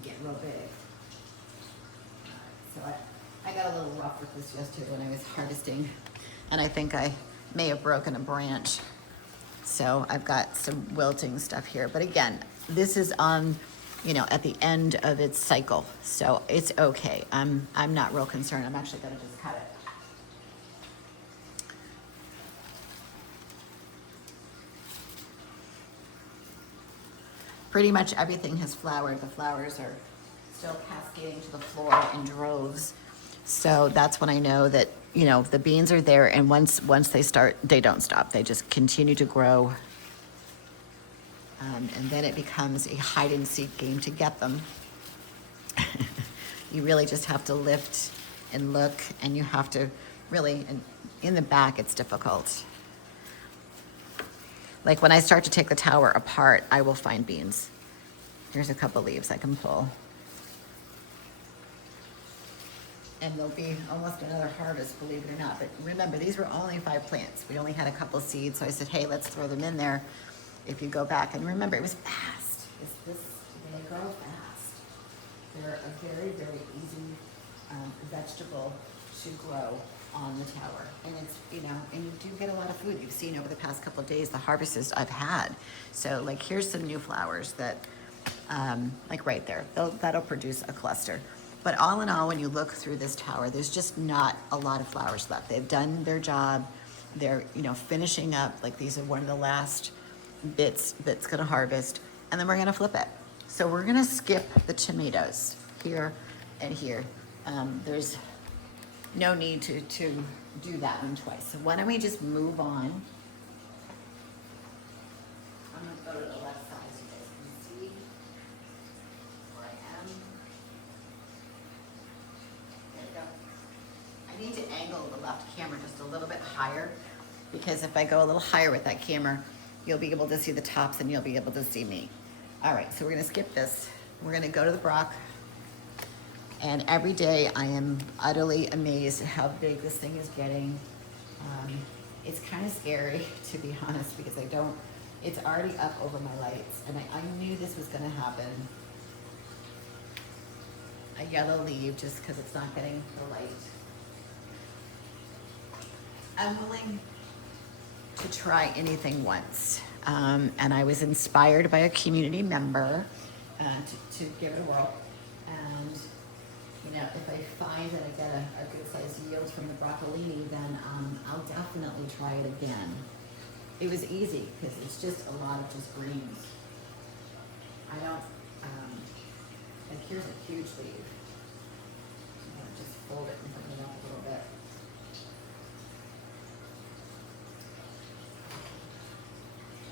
Get real big. So I got a little rough with this yesterday when I was harvesting, and I think I may have broken a branch. So I've got some wilting stuff here. But again, this is on, you know, at the end of its cycle. So it's okay. I'm not real concerned. I'm actually gonna just cut it. Pretty much everything has flowered. The flowers are still cascading to the floor in droves. So that's when I know that, you know, the beans are there, and once they start, they don't stop. They just continue to grow. And then it becomes a hide and seek game to get them. You really just have to lift and look, and you have to really, and in the back it's difficult. Like when I start to take the tower apart, I will find beans. Here's a couple leaves I can pull. And there'll be almost another harvest, believe it or not. But remember, these were only 5 plants. We only had a couple seeds, so I said, hey, let's throw them in there. If you go back, and remember, it was fast. They grow fast. They're a very easy vegetable to grow on the tower. And it's, you know, and you do get a lot of food. You've seen over the past couple of days the harvests I've had. So like here's some new flowers that like right there. That'll produce a cluster. But all in all, when you look through this tower, there's just not a lot of flowers left. They've done their job. They're, finishing up. Like these are one of the last bits that's gonna harvest, and then we're gonna flip it. So we're gonna skip the tomatoes here and here. There's no need to do that one twice. So why don't we just move on? I'm gonna go to the left side so you guys can see where I am. There we go. I need to angle the left camera just a little bit higher, because if I go a little higher with that camera, you'll be able to see the tops and you'll be able to see me. All right, so we're gonna skip this. We're gonna go to the Brock. And every day I am utterly amazed at how big this thing is getting. It's kind of scary, to be honest, because it's already up over my lights, and I knew this was gonna happen. A yellow leaf just because it's not getting the light. I'm willing to try anything once. And I was inspired by a community member to give it a whirl. And if I find that I get a good sized yield from the broccolini, then I'll definitely try it again. It was easy because it's just a lot of just greens. I don't, like here's a huge leaf. I'm gonna just fold it and bring it up a little bit.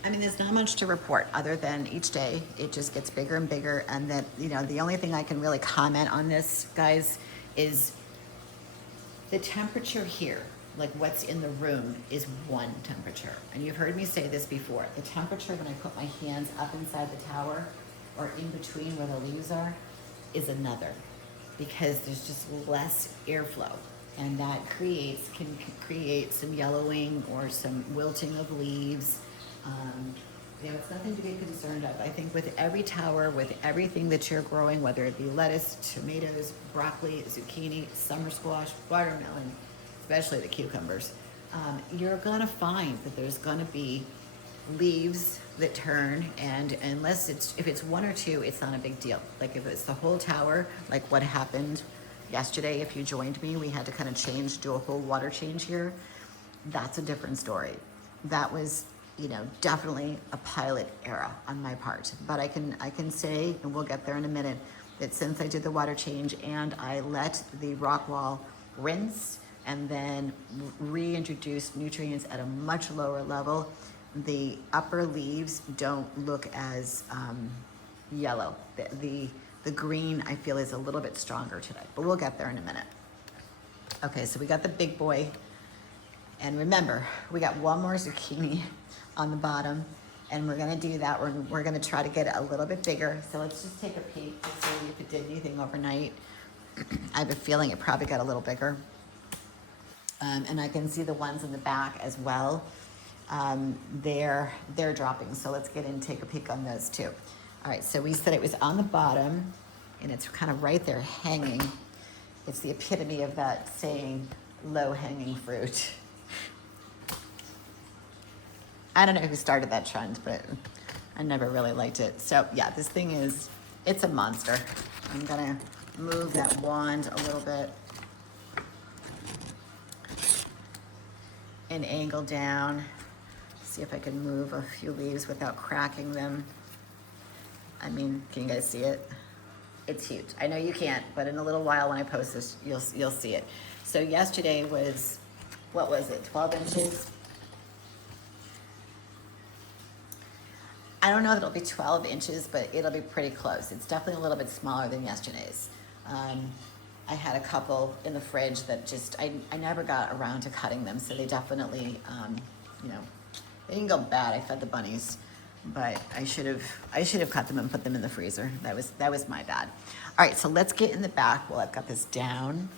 I mean, there's not much to report other than each day it just gets bigger and bigger, and that, the only thing I can really comment on this, guys, is the temperature here, like what's in the room, is one temperature. And you've heard me say this before. The temperature when I put my hands up inside the tower or in between where the leaves are is another, because there's just less airflow. And that can create some yellowing or some wilting of leaves. It's nothing to be concerned of. I think with every tower, with everything that you're growing, whether it be lettuce, tomatoes, broccoli, zucchini, summer squash, watermelon, especially the cucumbers, you're gonna find that there's gonna be leaves that turn, and if it's one or two, it's not a big deal. Like if it's the whole tower, like what happened yesterday, if you joined me, we had to do a whole water change here. That's a different story. That was, definitely a pilot era on my part. But I can say, and we'll get there in a minute, that since I did the water change and I let the rock wall rinse and then reintroduce nutrients at a much lower level, the upper leaves don't look as yellow. The green, I feel, is a little bit stronger today, but we'll get there in a minute. Okay, so we got the big boy. And remember, we got one more zucchini on the bottom, and we're gonna do that. We're gonna try to get it a little bit bigger. So let's just take a peek to see if it did anything overnight. I have a feeling it probably got a little bigger. And I can see the ones in the back as well. They're dropping. So let's get in and take a peek on those too. All right, so we said it was on the bottom, and it's kind of right there hanging. It's the epitome of that saying, low-hanging fruit. I don't know who started that trend, but I never really liked it. So yeah, this thing it's a monster. I'm gonna move that wand a little bit and angle down. See if I can move a few leaves without cracking them. I mean, can you guys see it? It's huge. I know you can't, but in a little while when I post this, you'll see it. So yesterday was, what was it, 12 inches? I don't know if it'll be 12 inches, but it'll be pretty close. It's definitely a little bit smaller than yesterday's. I had a couple in the fridge that just, I never got around to cutting them, so they definitely, they didn't go bad. I fed the bunnies, but I should have cut them and put them in the freezer. That was my bad. All right, so let's get in the back while I've got this down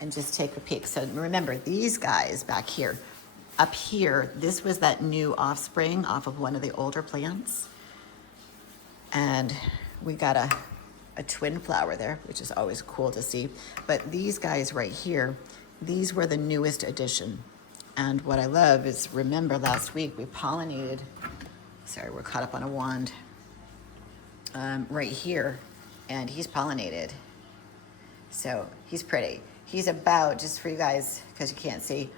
and just take a peek. So remember, these guys back here, up here, this was that new offspring off of one of the older plants. And we got a twin flower there, which is always cool to see. But these guys right here, these were the newest addition. And what I love is, remember last week we pollinated, sorry, we're caught up on a wand. right here, and he's pollinated. So he's pretty. He's about, just for you guys, because you can't see,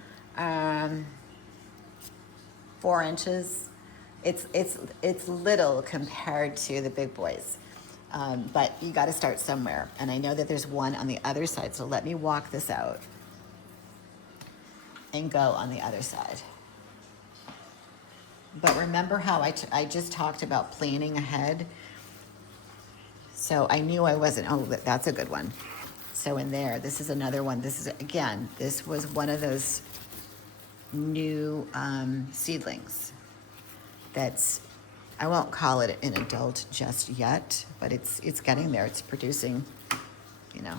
4 inches. It's little compared to the big boys, but you got to start somewhere. And I know that there's one on the other side, so let me walk this out and go on the other side. But remember how I just talked about planning ahead? So I knew I wasn't, oh, that's a good one. So in there, this is another one. This is, again, this was one of those new seedlings that's, I won't call it an adult just yet, but it's getting there. It's producing, you know,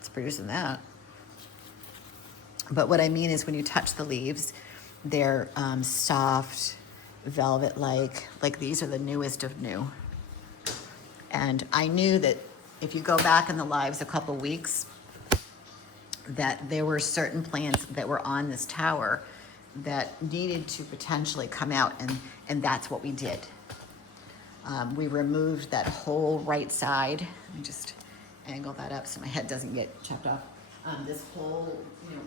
it's producing that. But what I mean is when you touch the leaves, they're soft, velvet-like these are the newest of new. And I knew that if you go back in the lives a couple weeks, that there were certain plants that were on this tower that needed to potentially come out, and that's what we did. We removed that whole right side. Let me just angle that up so my head doesn't get chopped off. This whole,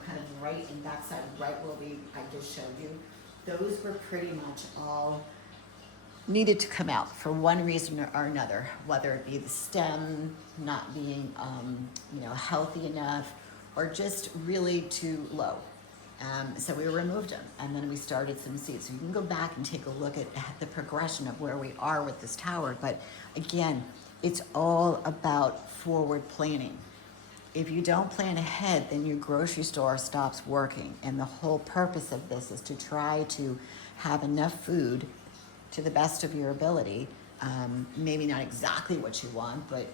kind of right and back side, right where I just showed you, those were pretty much all needed to come out for one reason or another, whether it be the stem not being, healthy enough, or just really too low. So we removed them, and then we started some seeds. So you can go back and take a look at the progression of where we are with this tower. But again, it's all about forward planning. If you don't plan ahead, then your grocery store stops working. And the whole purpose of this is to try to have enough food to the best of your ability. Maybe not exactly what you want, but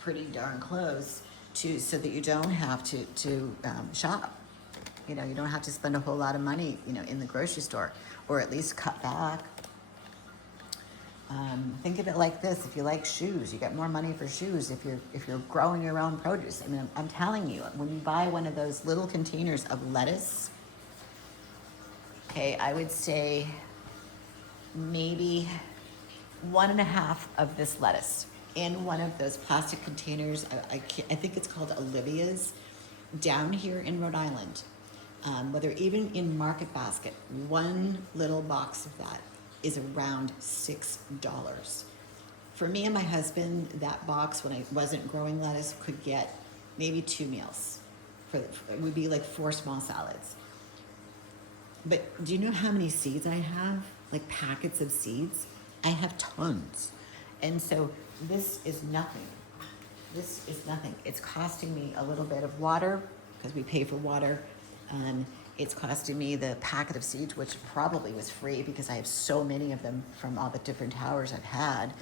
pretty darn close so that you don't have to shop. You don't have to spend a whole lot of money, in the grocery store, or at least cut back. Think of it like this: if you like shoes, you get more money for shoes if you're growing your own produce. I mean, I'm telling you, when you buy one of those little containers of lettuce, okay, I would say maybe 1.5 of this lettuce in one of those plastic containers. I think it's called Olivia's, down here in Rhode Island. Whether even in Market Basket, one little box of that is around $6. For me and my husband, that box, when I wasn't growing lettuce, could get maybe 2 meals. It would be like 4 small salads. But do you know how many seeds I have? Like packets of seeds? I have tons. And so this is nothing. This is nothing. It's costing me a little bit of water, because we pay for water. It's costing me the packet of seeds, which probably was free because I have so many of them from all the different towers I've had.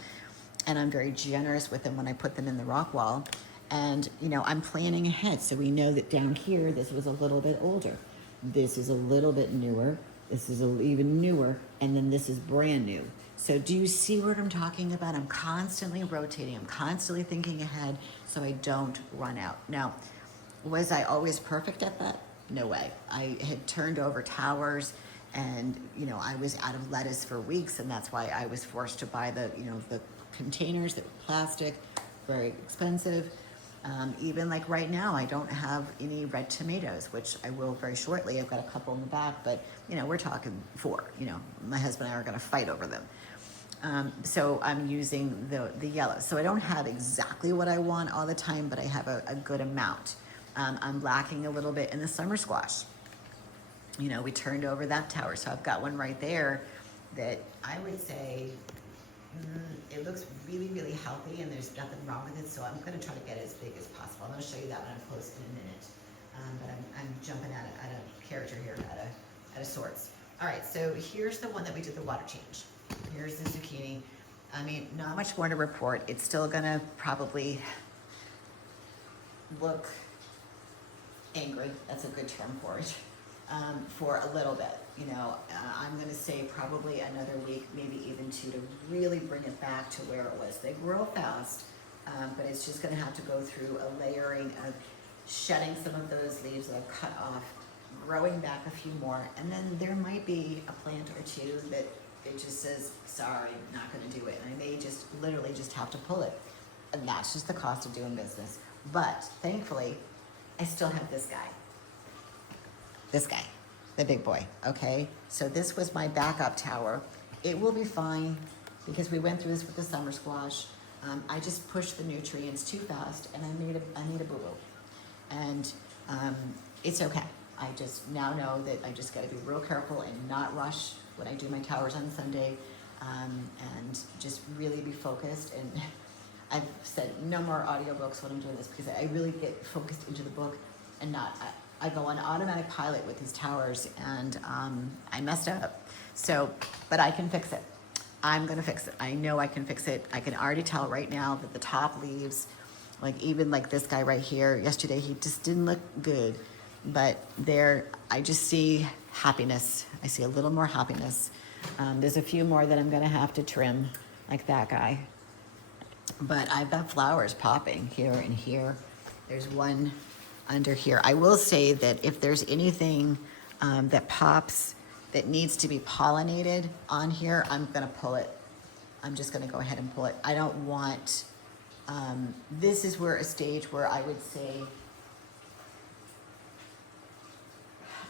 And I'm very generous with them when I put them in the rock wall. And, I'm planning ahead. So we know that down here, this was a little bit older. This is a little bit newer. This is even newer. And then this is brand new. So do you see what I'm talking about? I'm constantly rotating. I'm constantly thinking ahead so I don't run out. Now, was I always perfect at that? No way. I had turned over towers, and I was out of lettuce for weeks, and that's why I was forced to buy the containers that were plastic, very expensive. Even like right now, I don't have any red tomatoes, which I will very shortly. I've got a couple in the back, but we're talking 4. My husband and I are going to fight over them. So I'm using the yellow. So I don't have exactly what I want all the time, but I have a good amount. I'm lacking a little bit in the summer squash. We turned over that tower, so I've got one right there that I would say it looks really, really healthy, and there's nothing wrong with it, so I'm going to try to get it as big as possible. I'm going to show you that when I'm close in a minute, but I'm jumping at a character here, at a sorts. All right, so here's the one that we did the water change. Here's the zucchini. I mean, not much more to report. It's still going to probably look angry, that's a good term for it, for a little bit. I'm going to say probably another week, maybe even 2, to really bring it back to where it was. They grow fast, but it's just going to have to go through a layering of shedding some of those leaves that I've cut off, growing back a few more, and then there might be a plant or two that it just says, sorry, not gonna do it. And I may just literally just have to pull it. And that's just the cost of doing business. But thankfully, I still have this guy. This guy, the big boy, okay? So this was my backup tower. It will be fine because we went through this with the summer squash. I just pushed the nutrients too fast and I made a boo-boo. And it's okay. I just now know that I just gotta be real careful and not rush when I do my towers on Sunday, and just really be focused. And I've said no more audiobooks when I'm doing this because I really get focused into the book and not, I go on automatic pilot with these towers, and I messed up. So, but I can fix it. I'm gonna fix it. I know I can fix it. I can already tell right now that the top leaves, like even like this guy right here, yesterday he just didn't look good. But there, I just see happiness. I see a little more happiness. There's a few more that I'm gonna have to trim, like that guy. But I've got flowers popping here and here. There's one under here. I will say that if there's anything that pops that needs to be pollinated on here, I'm gonna pull it. I'm just gonna go ahead and pull it. I don't want, this is where a stage where I would say,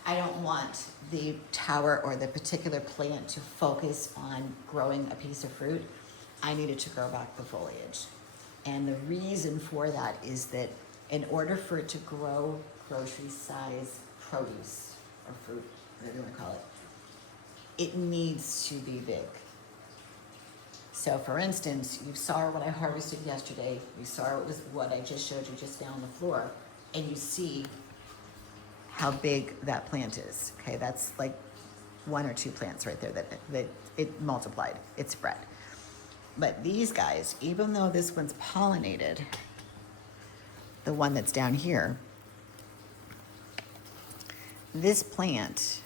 I don't want the tower or the particular plant to focus on growing a piece of fruit. I needed to grow back the foliage. And the reason for that is that in order for it to grow grocery size produce or fruit, whatever you want to call it, it needs to be big. So for instance, you saw what I harvested yesterday, you saw what I just showed you just down the floor, and you see how big that plant is. Okay, that's like 1 or 2 plants right there that it multiplied, it spread. But these guys, even though this one's pollinated, the one that's down here, this plant,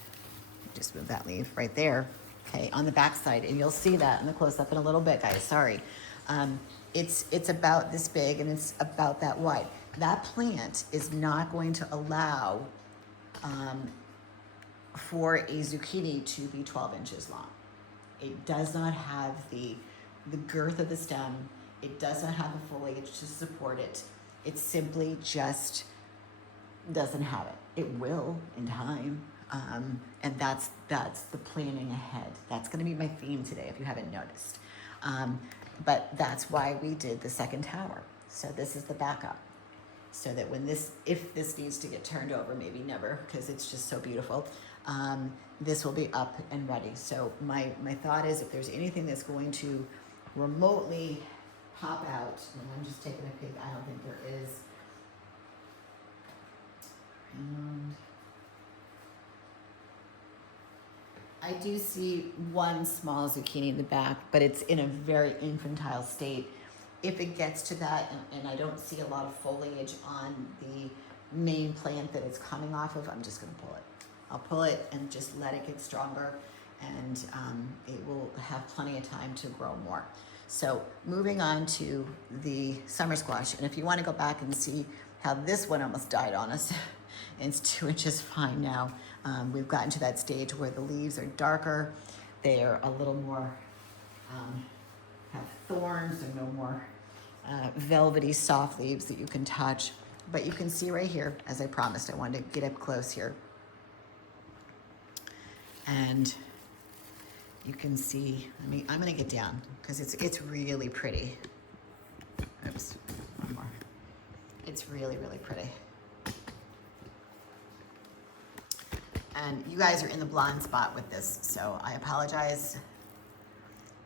just move that leaf right there, okay, on the back side, and you'll see that in the close-up in a little bit, guys, sorry. It's about this big and it's about that wide. That plant is not going to allow for a zucchini to be 12 inches long. It does not have the girth of the stem. It does not have the foliage to support it. It simply just doesn't have it. It will in time. And that's the planning ahead. That's gonna be my theme today if you haven't noticed. But that's why we did the second tower. So this is the backup. So that when if this needs to get turned over, maybe never, because it's just so beautiful, this will be up and ready. So my thought is if there's anything that's going to remotely pop out, and I'm just taking a peek, I don't think there is. And I do see one small zucchini in the back, but it's in a very infantile state. If it gets to that, and I don't see a lot of foliage on the main plant that it's coming off of, I'm just gonna pull it. I'll pull it and just let it get stronger, and it will have plenty of time to grow more. So moving on to the summer squash, and if you wanna go back and see how this one almost died on us, it's 2 inches fine now. We've gotten to that stage where the leaves are darker, they are a little more, have thorns, and no more velvety soft leaves that you can touch. But you can see right here, as I promised, I wanted to get up close here. And you can see, I'm gonna get down because it's really pretty. Oops, one more. It's really, really pretty. And you guys are in the blind spot with this, so I apologize,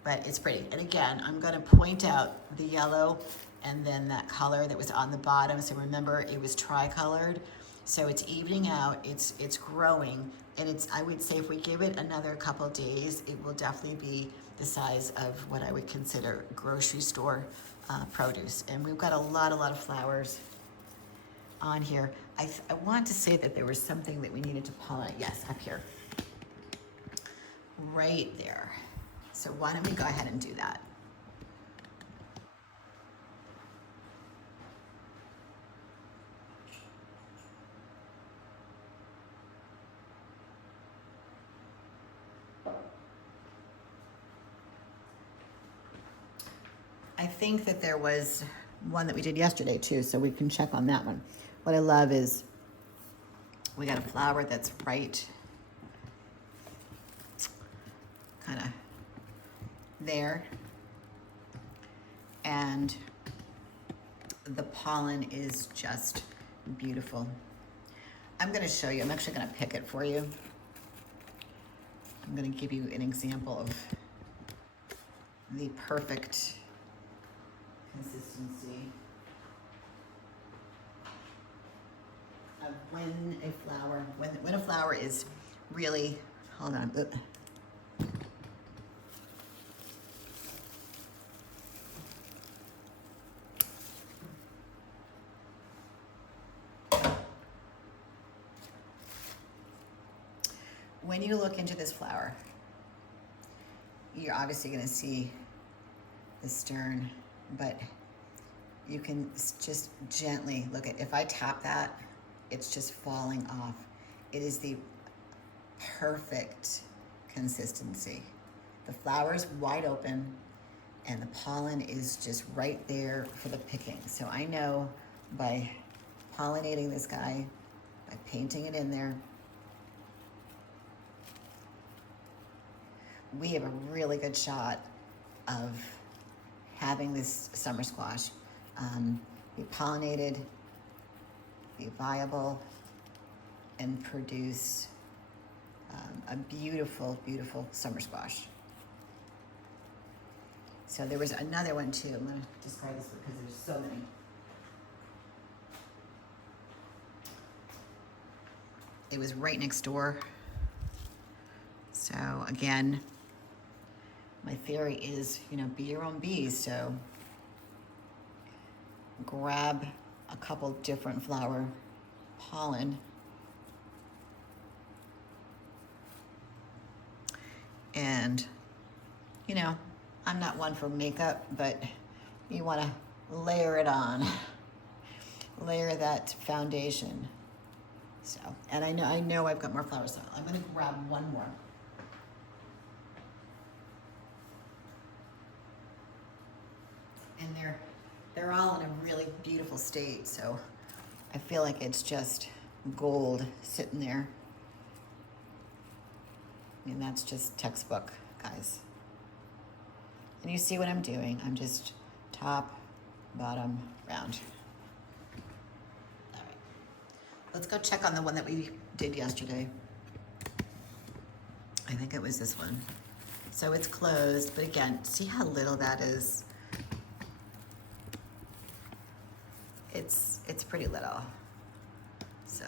but it's pretty. And again, I'm gonna point out the yellow and then that color that was on the bottom. So remember, it was tricolored. So it's evening out, it's growing, and I would say if we give it another couple of days, it will definitely be the size of what I would consider grocery store produce. And we've got a lot of flowers on here. I want to say that there was something that we needed to pollinate. Yes, up here. Right there. So why don't we go ahead and do that? I think that there was one that we did yesterday too, so we can check on that one. What I love is we got a flower that's right kind of there, and the pollen is just beautiful. I'm going to show you. I'm actually going to pick it for you. I'm going to give you an example of the perfect consistency of when a flower is really, hold on. When you look into this flower, you're obviously going to see the stern, but you can just gently look at, if I tap that, it's just falling off. It is the perfect consistency. The flower's wide open and the pollen is just right there for the picking. So I know by pollinating this guy, by painting it in there, we have a really good shot of having this summer squash be pollinated, be viable, and produce a beautiful, beautiful summer squash. So there was another one too. I'm going to describe this because there's so many. It was right next door. So again, my theory is, be your own bees. So grab a couple different flower pollen and, I'm not one for makeup, but you want to layer it on, layer that foundation. So, and I know I've got more flowers, so I'm going to grab one more. And they're all in a really beautiful state, so I feel like it's just gold sitting there. And that's just textbook, guys. And you see what I'm doing. I'm just top, bottom, round. All right. Let's go check on the one that we did yesterday. I think it was this one. So it's closed, but again, see how little that is? It's pretty little. So,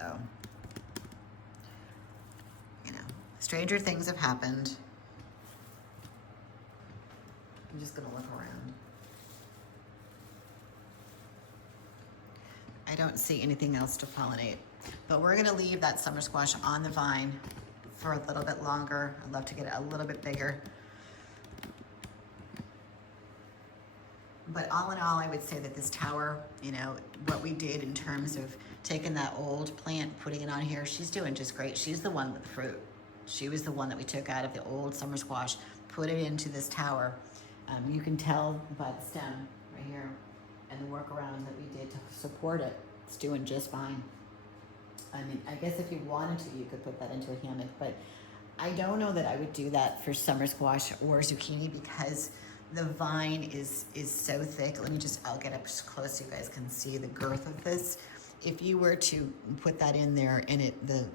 stranger things have happened. I'm just gonna look around. I don't see anything else to pollinate, but we're gonna leave that summer squash on the vine for a little bit longer. I'd love to get it a little bit bigger. But all in all, I would say that this tower, what we did in terms of taking that old plant, putting it on here, she's doing just great. She's the one with the fruit. She was the one that we took out of the old summer squash, put it into this tower. You can tell by the stem right here and the workaround that we did to support it. It's doing just fine. I mean, I guess if you wanted to, you could put that into a hammock, but I don't know that I would do that for summer squash or zucchini because the vine is so thick. I'll get up close so you guys can see the girth of this. If you were to put that in there and the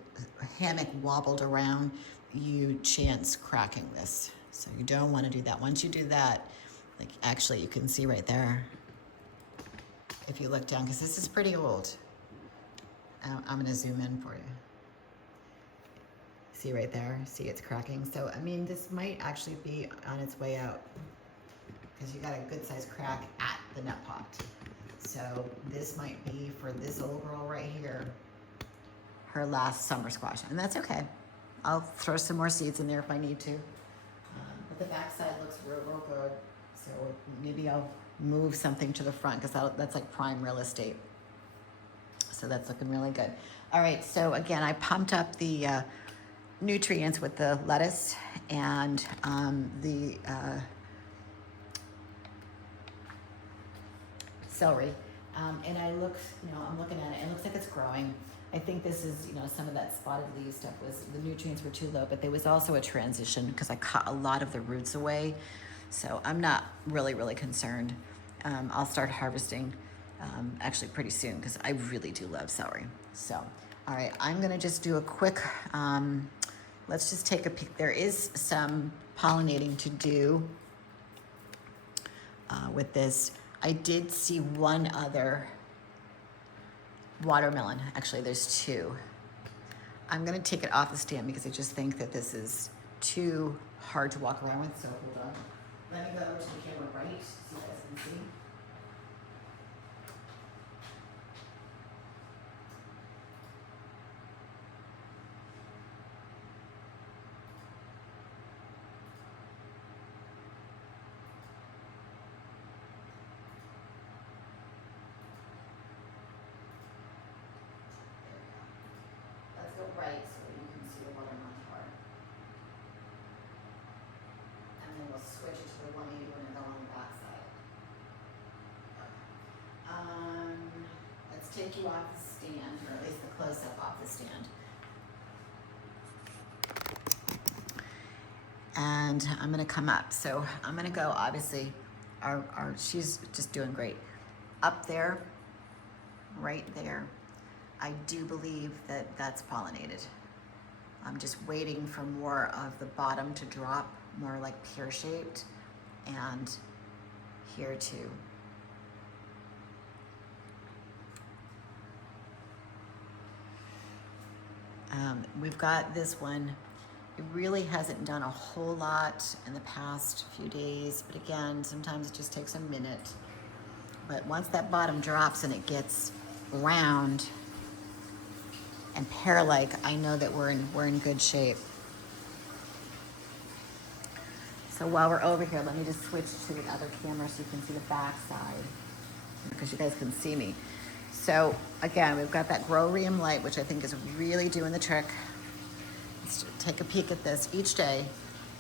hammock wobbled around, you chance cracking this. So you don't want to do that. Once you do that, actually you can see right there, if you look down, because this is pretty old. I'm going to zoom in for you. See right there? See it's cracking. So, this might actually be on its way out because you got a good sized crack at the nut pot. So this might be for this old girl right here, her last summer squash, and that's okay. I'll throw some more seeds in there if I need to. But the backside looks real good. So maybe I'll move something to the front because that's like prime real estate. So that's looking really good. All right, so again, I pumped up the nutrients with the lettuce and the celery. And I looked, I'm looking at it, it looks like it's growing. I think this is, some of that spotted leaf stuff was, the nutrients were too low, but there was also a transition because I cut a lot of the roots away. So I'm not really, really concerned. I'll start harvesting actually pretty soon because I really do love celery. So, all right, I'm gonna just do a quick, let's just take a peek. There is some pollinating to do with this. I did see one other watermelon. Actually, there's two. I'm gonna take it off the stand because I just think that this is too hard to walk around with, so hold on. Let me go over to the camera right so you guys can see. Let's go right so that you can see the watermelon part. And then we'll switch it to the 180 when I go on the back side. Let's take you off the stand, or at least the close-up off the stand. And I'm gonna come up. So I'm gonna go, obviously, she's just doing great. Up there, right there, I do believe that that's pollinated. I'm just waiting for more of the bottom to drop, more like pear-shaped, and here too. We've got this one. It really hasn't done a whole lot in the past few days, but again, sometimes it just takes a minute. But once that bottom drops and it gets round and pear-like, I know that we're in good shape. So while we're over here, let me just switch to the other camera so you can see the back side, because you guys can see me. So again, we've got that Growrium light, which I think is really doing the trick. Let's take a peek at this. Each day,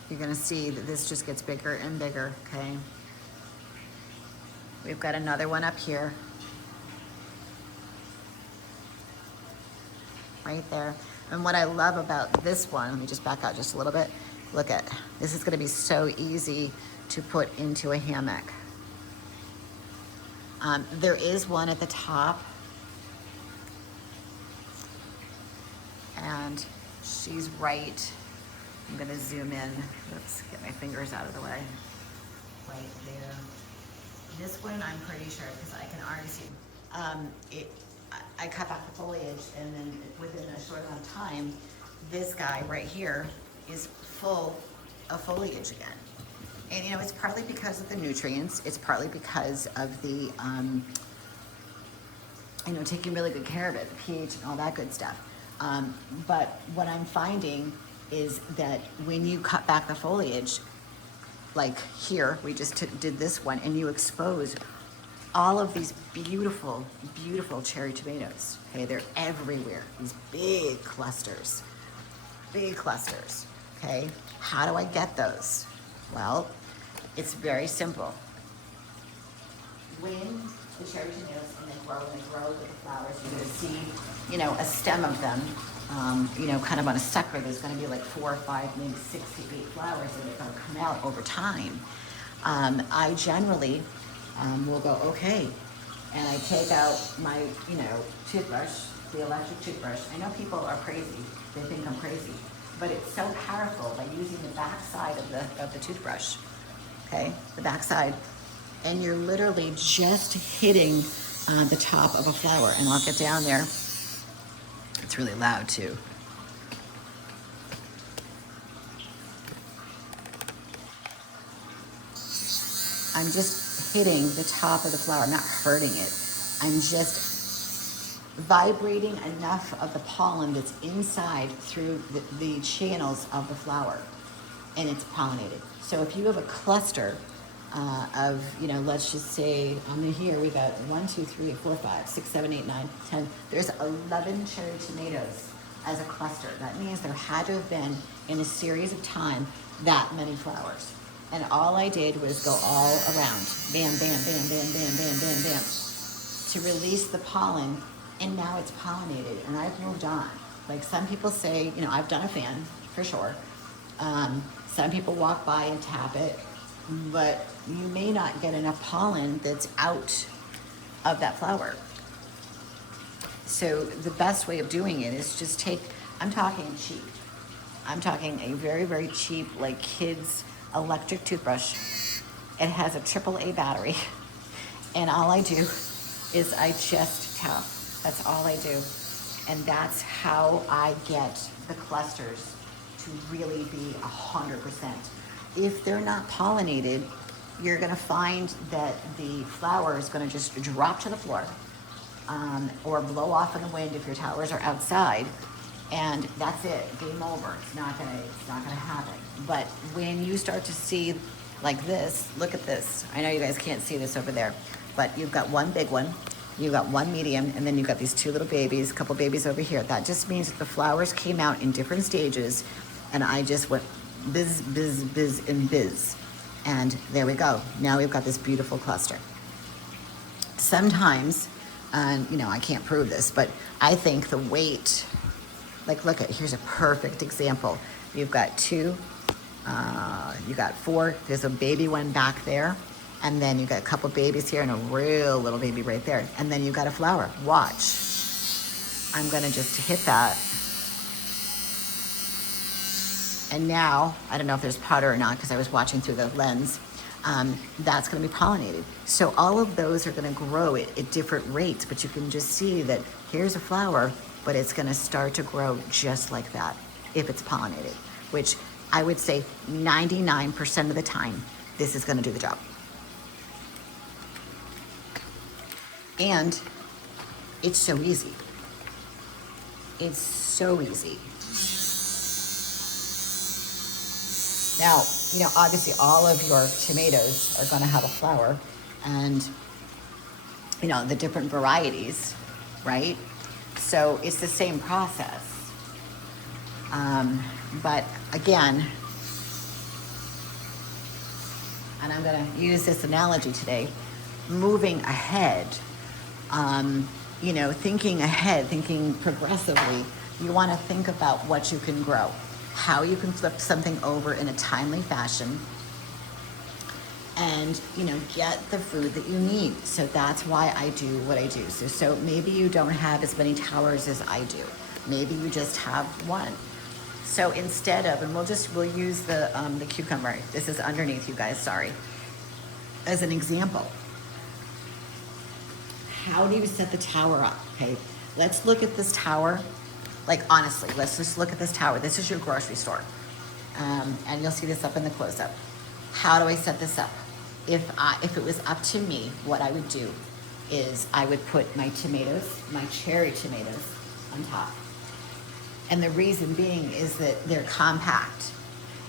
you're gonna see that this just gets bigger and bigger, okay? We've got another one up here. Right there. And what I love about this one, let me just back out just a little bit. Look at, this is gonna be so easy to put into a hammock. There is one at the top, and she's right. I'm gonna zoom in. Let's get my fingers out of the way. Right there. This one I'm pretty sure, because I can already see. I cut back the foliage, and then within a short amount of time, this guy right here is full of foliage again. And it's partly because of the nutrients. It's partly because of the, taking really good care of it, the pH and all that good stuff. But what I'm finding is that when you cut back the foliage, like here, we just did this one, and you expose all of these beautiful, beautiful cherry tomatoes. Okay, they're everywhere. These big clusters, okay? How do I get those? Well, it's very simple. When the cherry tomatoes and they grow with the flowers, you're gonna see, a stem of them, kind of on a sucker, there's gonna be like 4 or 5, maybe 6 to 8 flowers that are gonna come out over time. I generally will go, okay, and I take out my, toothbrush, the electric toothbrush. I know people are crazy, they think I'm crazy, but it's so powerful by using the back side of the toothbrush, okay, the back side, and you're literally just hitting the top of a flower. And I'll get down there. It's really loud too. I'm just hitting the top of the flower. I'm not hurting it. I'm just vibrating enough of the pollen that's inside through the channels of the flower, and it's pollinated. So if you have a cluster of, let's just say on here we got 1, 2, 3, 4, 5, 6, 7, 8, 9, 10. There's 11 cherry tomatoes as a cluster. That means there had to have been, in a series of time, that many flowers. And all I did was go all around. Bam, bam, bam, bam, bam, bam, bam, bam. to release the pollen, and now it's pollinated, and I've moved on. Like some people say, you know, I've done a fan for sure. Some people walk by and tap it, but you may not get enough pollen that's out of that flower. So the best way of doing it is just take, I'm talking cheap. I'm talking a very, very cheap, like kids' electric toothbrush. It has a AAA battery. And all I do is I just tap. That's all I do. And that's how I get the clusters to really be 100%. If they're not pollinated, you're gonna find that the flower is gonna just drop to the floor, or blow off in the wind if your towers are outside, and that's it, game over. It's not gonna happen. But when you start to see like this, look at this. I know you guys can't see this over there, but you've got one big one, you've got one medium, and then you've got these two little babies, a couple babies over here. That just means that the flowers came out in different stages, and I just went biz, biz, biz, and biz. And there we go. Now we've got this beautiful cluster. Sometimes, you know, I can't prove this, but I think the weight, like look at, here's a perfect example. You've got two, you got four, there's a baby one back there, and then you got a couple babies here and a real little baby right there. And then you got a flower. Watch. I'm gonna just hit that. And now, I don't know if there's powder or not because I was watching through the lens, that's gonna be pollinated. So all of those are gonna grow at different rates, but you can just see that here's a flower, but it's gonna start to grow just like that if it's pollinated, which I would say 99% of the time, this is gonna do the job. And it's so easy. It's so easy. Now, you know, obviously all of your tomatoes are gonna have a flower, and, you know, the different varieties, right? So it's the same process. But again, and I'm gonna use this analogy today, moving ahead, you know, thinking ahead, thinking progressively, you wanna think about what you can grow, how you can flip something over in a timely fashion, and, you know, get the food that you need. So that's why I do what I do. So maybe you don't have as many towers as I do. Maybe you just have one. So instead of, and we'll use the cucumber. This is underneath, you guys, sorry. As an example, how do you set the tower up, okay? Let's look at this tower. Like honestly, let's just look at this tower. This is your grocery store. And you'll see this up in the close-up. How do I set this up? If it was up to me, what I would do is I would put my tomatoes, my cherry tomatoes, on top. And the reason being is that they're compact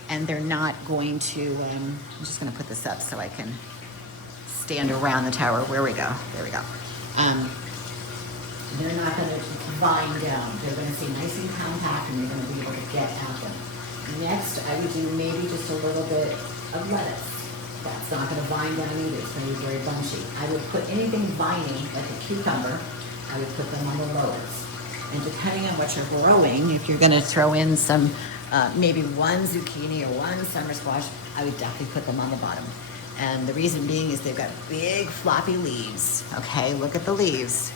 and they're not going to, I'm just gonna put this up so I can stand around the tower. Where we go, there we go. They're not gonna vine down. They're gonna stay nice and compact, and you're gonna be able to get at them. Next, I would do maybe just a little bit of lettuce. That's not gonna vine down either, it's gonna be very bunchy. I would put anything vining, like a cucumber, I would put them on the lowest. And depending on what you're growing, if you're gonna throw in some, maybe one zucchini or one summer squash, I would definitely put them on the bottom. And the reason being is they've got big floppy leaves, okay? Look at the leaves.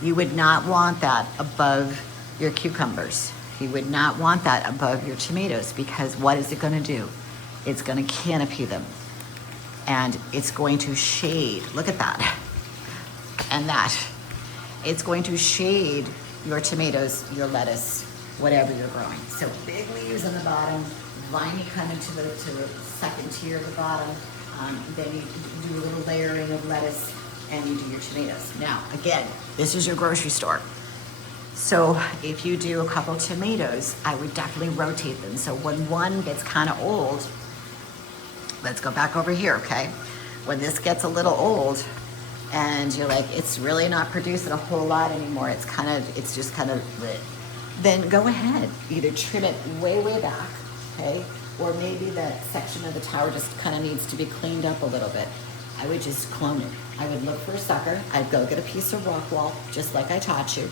You would not want that above your cucumbers. You would not want that above your tomatoes, because what is it gonna do? It's gonna canopy them. And it's going to shade, look at that, and that. It's going to shade your tomatoes, your lettuce, whatever you're growing. So big leaves on the bottom, viney kind of to the second tier of the bottom. Then you do a little layering of lettuce, and you do your tomatoes. Now, again, this is your grocery store. So if you do a couple tomatoes, I would definitely rotate them. So when one gets kind of old, let's go back over here, okay? When this gets a little old and you're like, it's really not producing a whole lot anymore, it's just kind of lit, then go ahead, either trim it way, way back, okay? Or maybe that section of the tower just kind of needs to be cleaned up a little bit. I would just clone it. I would look for a sucker. I'd go get a piece of rock wool, just like I taught you,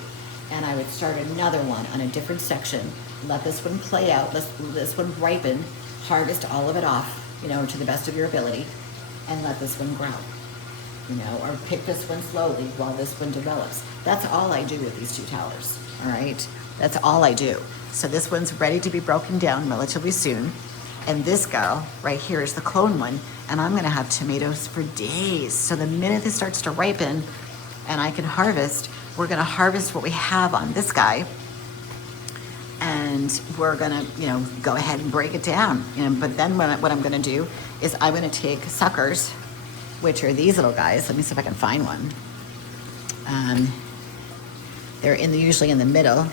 and I would start another one on a different section. Let this one play out. Let this one ripen. Harvest all of it off, to the best of your ability, and let this one grow. Or pick this one slowly while this one develops. That's all I do with these 2 towers, all right? That's all I do. So this one's ready to be broken down relatively soon. And this girl right here is the clone one, and I'm gonna have tomatoes for days. So the minute this starts to ripen and I can harvest, we're gonna harvest what we have on this guy, and we're gonna, go ahead and break it down. But then what I'm gonna do is I'm gonna take suckers, which are these little guys. Let me see if I can find one. They're usually in the middle.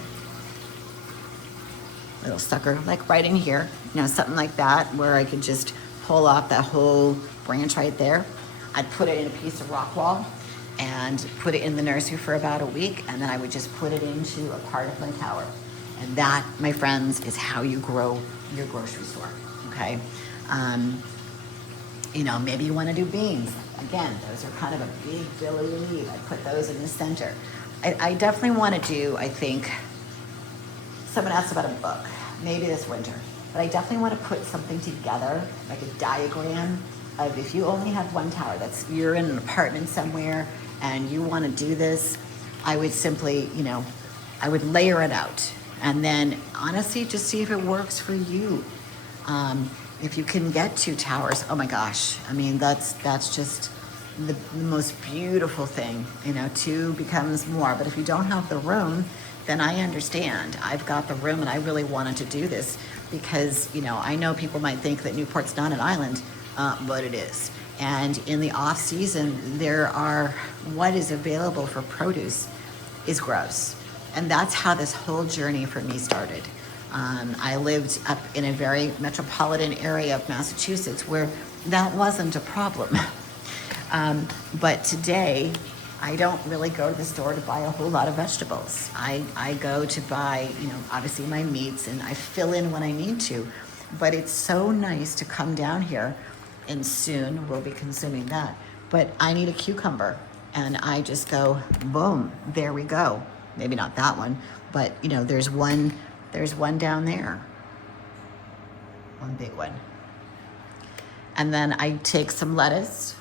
Little sucker, like right in here, something like that, where I could just pull off that whole branch right there. I'd put it in a piece of rock wool and put it in the nursery for about a week, and then I would just put it into a part of my tower. And that, my friends, is how you grow your grocery store, okay? Maybe you want to do beans. Again, those are kind of a big billy leaf. I put those in the center. I definitely want to do, I think, someone asked about a book, maybe this winter, but I definitely want to put something together, like a diagram of if you only have 1 tower, you're in an apartment somewhere and you want to do this, I would simply, I would layer it out. And then honestly, just see if it works for you. If you can get 2 towers, oh my gosh. I mean, that's just the most beautiful thing. 2 becomes more. But if you don't have the room, then I understand. I've got the room and I really wanted to do this because, I know people might think that Newport's not an island, but it is. And in the off season, what is available for produce is gross. And that's how this whole journey for me started. I lived up in a very metropolitan area of Massachusetts where that wasn't a problem. But today, I don't really go to the store to buy a whole lot of vegetables. I go to buy, obviously my meats, and I fill in when I need to. But it's so nice to come down here, and soon we'll be consuming that. But I need a cucumber, and I just go, boom, there we go. Maybe not that one, but there's one down there. One big one. And then I take some lettuce.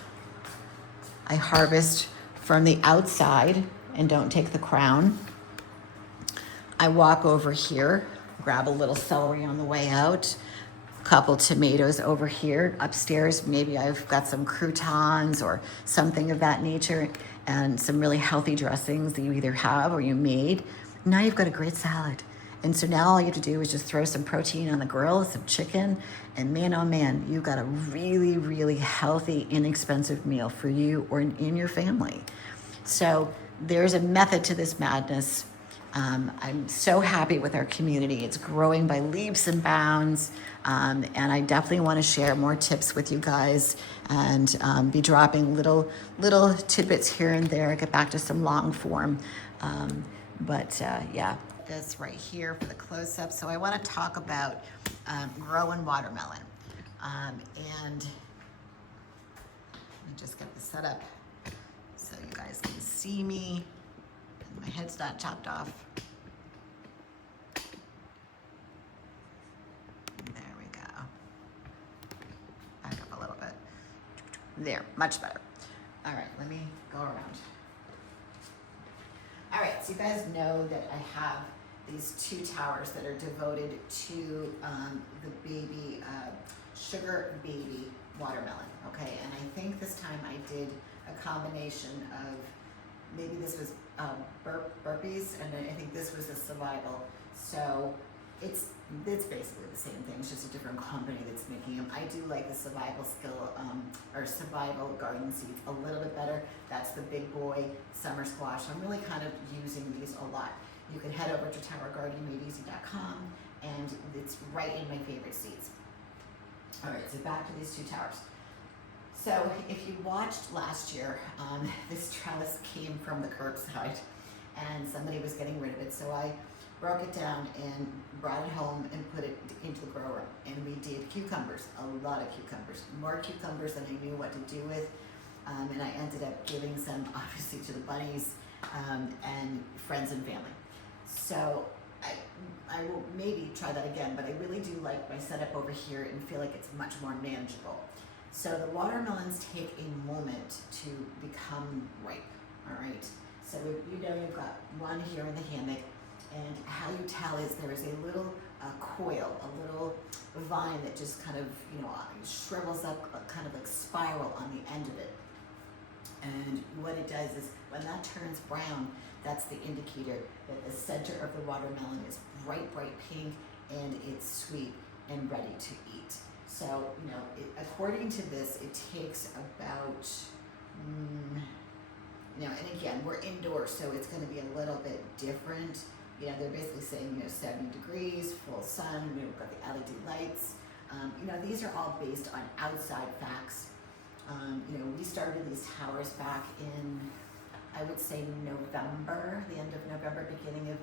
I harvest from the outside and don't take the crown. I walk over here, grab a little celery on the way out, a couple tomatoes over here. Upstairs, maybe I've got some croutons or something of that nature, and some really healthy dressings that you either have or you made. Now you've got a great salad. And so now all you have to do is just throw some protein on the grill, some chicken, and man, oh man, you've got a really, really healthy, inexpensive meal for you or in your family. So there's a method to this madness. I'm so happy with our community. It's growing by leaps and bounds. And I definitely want to share more tips with you guys and be dropping little tidbits here and there, get back to some long form. Yeah, this right here for the close-up. So I want to talk about growing watermelon. And let me just get this set up so you guys can see me. My head's not chopped off. There we go. Back up a little bit. There, much better. All right, let me go around. All right, so you guys know that I have these 2 towers that are devoted to the baby, sugar baby watermelon, okay? And I think this time I did a combination of, maybe this was burpees, and I think this was a survival. So it's basically the same thing. It's just a different company that's making them. I do like the survival or survival garden seeds a little bit better. That's the big boy summer squash. I'm really kind of using these a lot. You can head over to towergardenmadeeasy.com, and it's right in my favorite seeds. All right, so back to these 2 towers. So if you watched last year, this trellis came from the curbside and somebody was getting rid of it. So I broke it down and brought it home and put it into the grow room. And we did cucumbers, a lot of cucumbers, more cucumbers than I knew what to do with. And I ended up giving some, obviously, to the bunnies and friends and family. So I will maybe try that again, but I really do like my setup over here and feel like it's much more manageable. So the watermelons take a moment to become ripe, all right? So you know you've got one here in the hammock, and how you tell is there is a little coil, a little vine that just kind of, shrivels up, kind of like spiral on the end of it. And what it does is when that turns brown, that's the indicator that the center of the watermelon is bright pink and it's sweet and ready to eat. So, according to this, it takes about, and again, we're indoors, so it's going to be a little bit different. They're basically saying, 70 degrees, full sun, we've got the LED lights. These are all based on outside facts. We started these towers back in, I would say November, the end of November, beginning of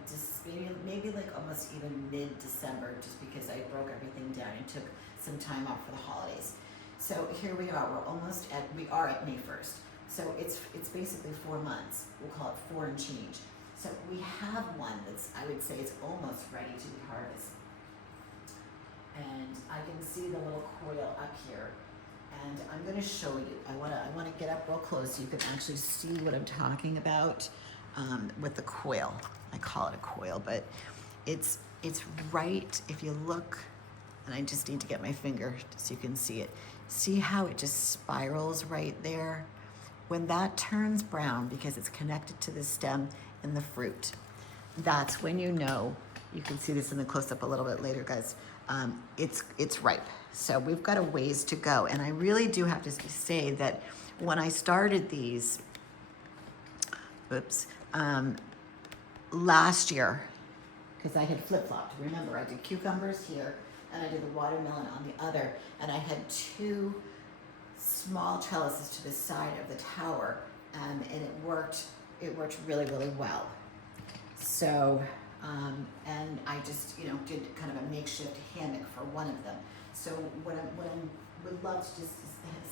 maybe like almost even mid-December, just because I broke everything down and took some time off for the holidays. So here we are, we are at May 1st. So it's basically 4 months. We'll call it 4 and change. So we have one that's, I would say, it's almost ready to be harvested. And I can see the little coil up here. And I'm going to show you. I want to get up real close so you can actually see what I'm talking about with the coil. I call it a coil, but it's right. If you look, and I just need to get my finger so you can see it. See how it just spirals right there? When that turns brown, because it's connected to the stem and the fruit, that's when you know. You can see this in the close-up a little bit later, guys. It's ripe. So we've got a ways to go. And I really do have to say that when I started these, last year, because I had flip-flopped. Remember, I did cucumbers here, and I did the watermelon on the other, and I had 2 small trellises to the side of the tower, and it worked really, really well. So, and I just, did kind of a makeshift hammock for one of them. So what I would love to just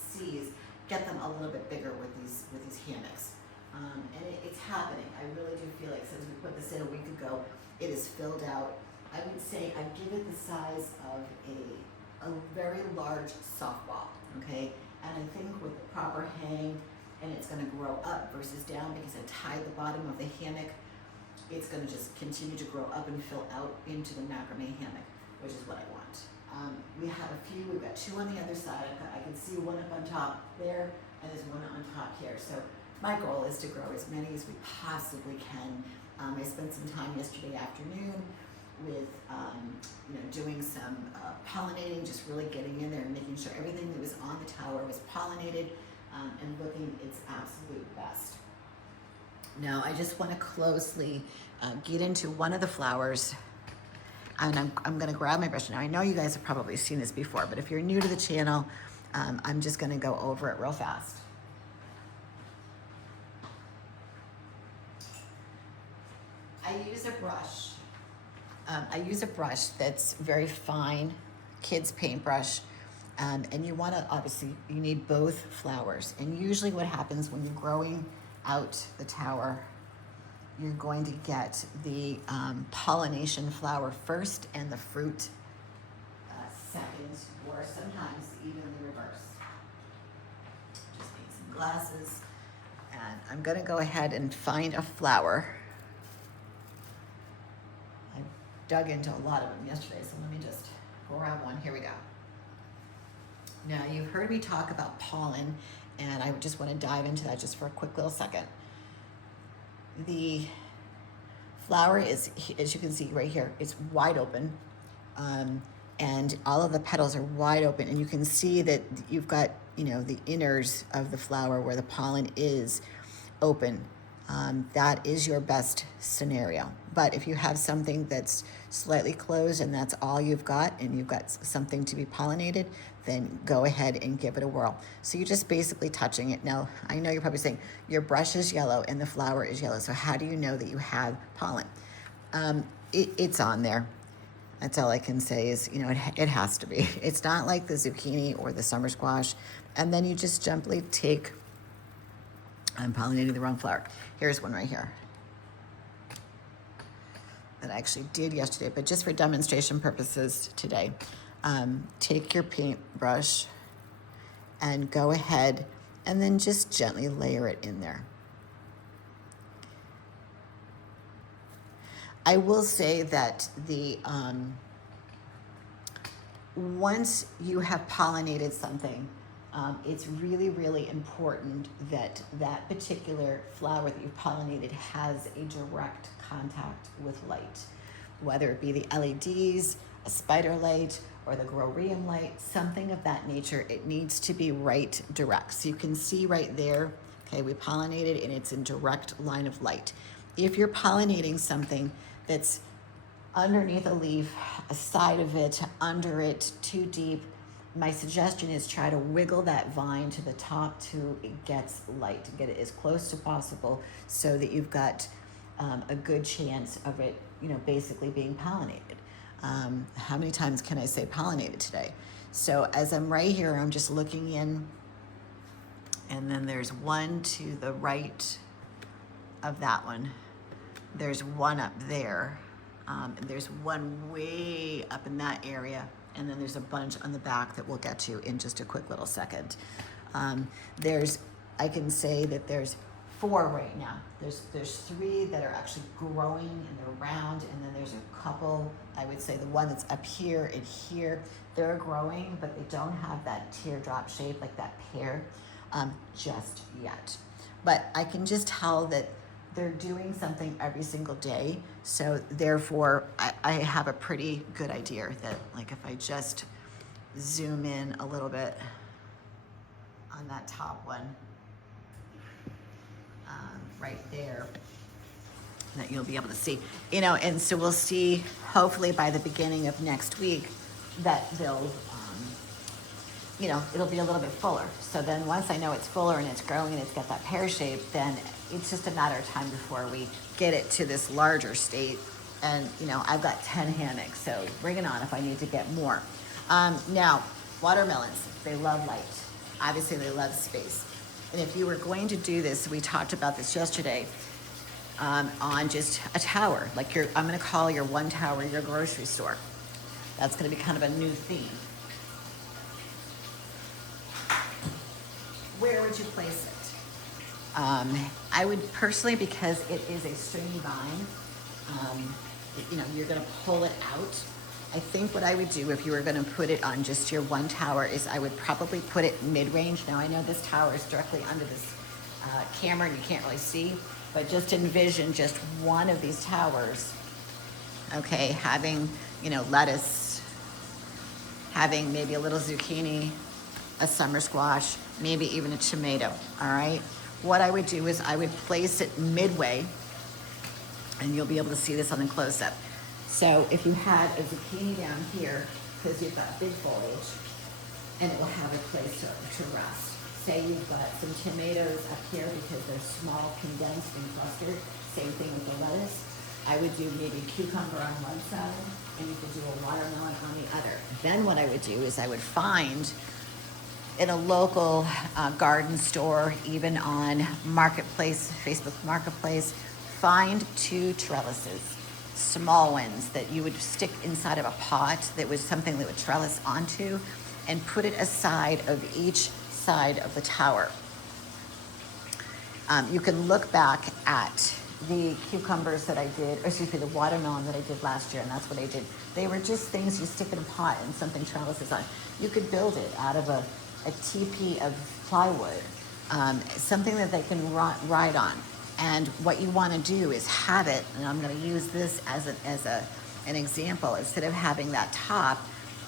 see is get them a little bit bigger with these hammocks. And it's happening. I really do feel like since we put this in a week ago, it is filled out. I would say I'd give it the size of a very large softball, okay? And I think with the proper hang, and it's gonna grow up versus down because I tied the bottom of the hammock, it's gonna just continue to grow up and fill out into the macrame hammock, which is what I want. We have a few, we've got 2 on the other side. I can see one up on top there, and there's one on top here. So my goal is to grow as many as we possibly can. I spent some time yesterday afternoon with, doing some pollinating, just really getting in there and making sure everything that was on the tower was pollinated and looking its absolute best. Now, I just want to closely get into one of the flowers, and I'm going to grab my brush. Now, I know you guys have probably seen this before, but if you're new to the channel, I'm just going to go over it real fast. I use a brush. That's very fine, kid's paintbrush. And you want to, obviously, you need both flowers. And usually what happens when you're growing out the tower, you're going to get the pollination flower first and the fruit second, or sometimes even the reverse. Just need some glasses. And I'm going to go ahead and find a flower. I dug into a lot of them yesterday, so let me just grab one. Here we go. Now, you've heard me talk about pollen, and I just want to dive into that just for a quick little second. The flower is, as you can see right here, it's wide open, and all of the petals are wide open, and you can see that you've got, the inners of the flower where the pollen is open. That is your best scenario. But if you have something that's slightly closed and that's all you've got, and you've got something to be pollinated, then go ahead and give it a whirl. So you're just basically touching it. Now, I know you're probably saying your brush is yellow and the flower is yellow. So how do you know that you have pollen? It's on there. That's all I can say is, it has to be. It's not like the zucchini or the summer squash. And then you just gently take I'm pollinating the wrong flower. Here's one right here that I actually did yesterday, but just for demonstration purposes today. Take your paintbrush and go ahead and then just gently layer it in there. I will say that once you have pollinated something, it's really, really important that that particular flower that you've pollinated has a direct contact with light, whether it be the LEDs, a spider light, or the growrium light, something of that nature. It needs to be right direct. So you can see right there, okay, we pollinated and it's in direct line of light. If you're pollinating something that's underneath a leaf, a side of it, under it, too deep, my suggestion is try to wiggle that vine to the top till it gets light, to get it as close to possible so that you've got a good chance of it, basically being pollinated. How many times can I say pollinated today? So as I'm right here, I'm just looking in, and then there's one to the right of that one. There's one up there. And there's one way up in that area, and then there's a bunch on the back that we'll get to in just a quick little second. I can say that there's 4 right now. There's 3 that are actually growing and they're round, and then there's a couple, I would say the one that's up here and here, they're growing, but they don't have that teardrop shape like that pear just yet. But I can just tell that they're doing something every single day. So therefore, I have a pretty good idea that, like, if I just zoom in a little bit on that top one, right there, that you'll be able to see, and so we'll see, hopefully by the beginning of next week, that they'll, it'll be a little bit fuller. So then once I know it's fuller and it's growing and it's got that pear shape, then it's just a matter of time before we get it to this larger state. And, I've got 10 hammocks, so bring it on if I need to get more. Now, watermelons, they love light. Obviously, they love space. And if you were going to do this, we talked about this yesterday, on just a tower, like I'm going to call your one tower your grocery store. That's going to be kind of a new theme. Where would you place it? I would personally, because it is a stringy vine, you're going to pull it out. I think what I would do if you were going to put it on just your one tower is I would probably put it mid-range. Now I know this tower is directly under this camera and you can't really see, but just envision just one of these towers, okay, having, lettuce, having maybe a little zucchini, a summer squash, maybe even a tomato, all right? What I would do is I would place it midway, and you'll be able to see this on the close-up. So if you had a zucchini down here, because you've got big foliage, and it will have a place to rest. Say you've got some tomatoes up here because they're small, condensed, and clustered. Same thing with the lettuce. I would do maybe cucumber on one side, and you could do a watermelon on the other. Then what I would do is I would find in a local garden store, even on Marketplace, Facebook Marketplace, find 2 trellises, small ones that you would stick inside of a pot that was something that would trellis onto, and put it aside of each side of the tower. You can look back at the cucumbers that I did, or excuse me, the watermelon that I did last year, and that's what I did. They were just things you stick in a pot and something trellises on. You could build it out of a teepee of plywood, something that they can ride on. And what you want to do is have it, and I'm going to use this as an example. Instead of having that top,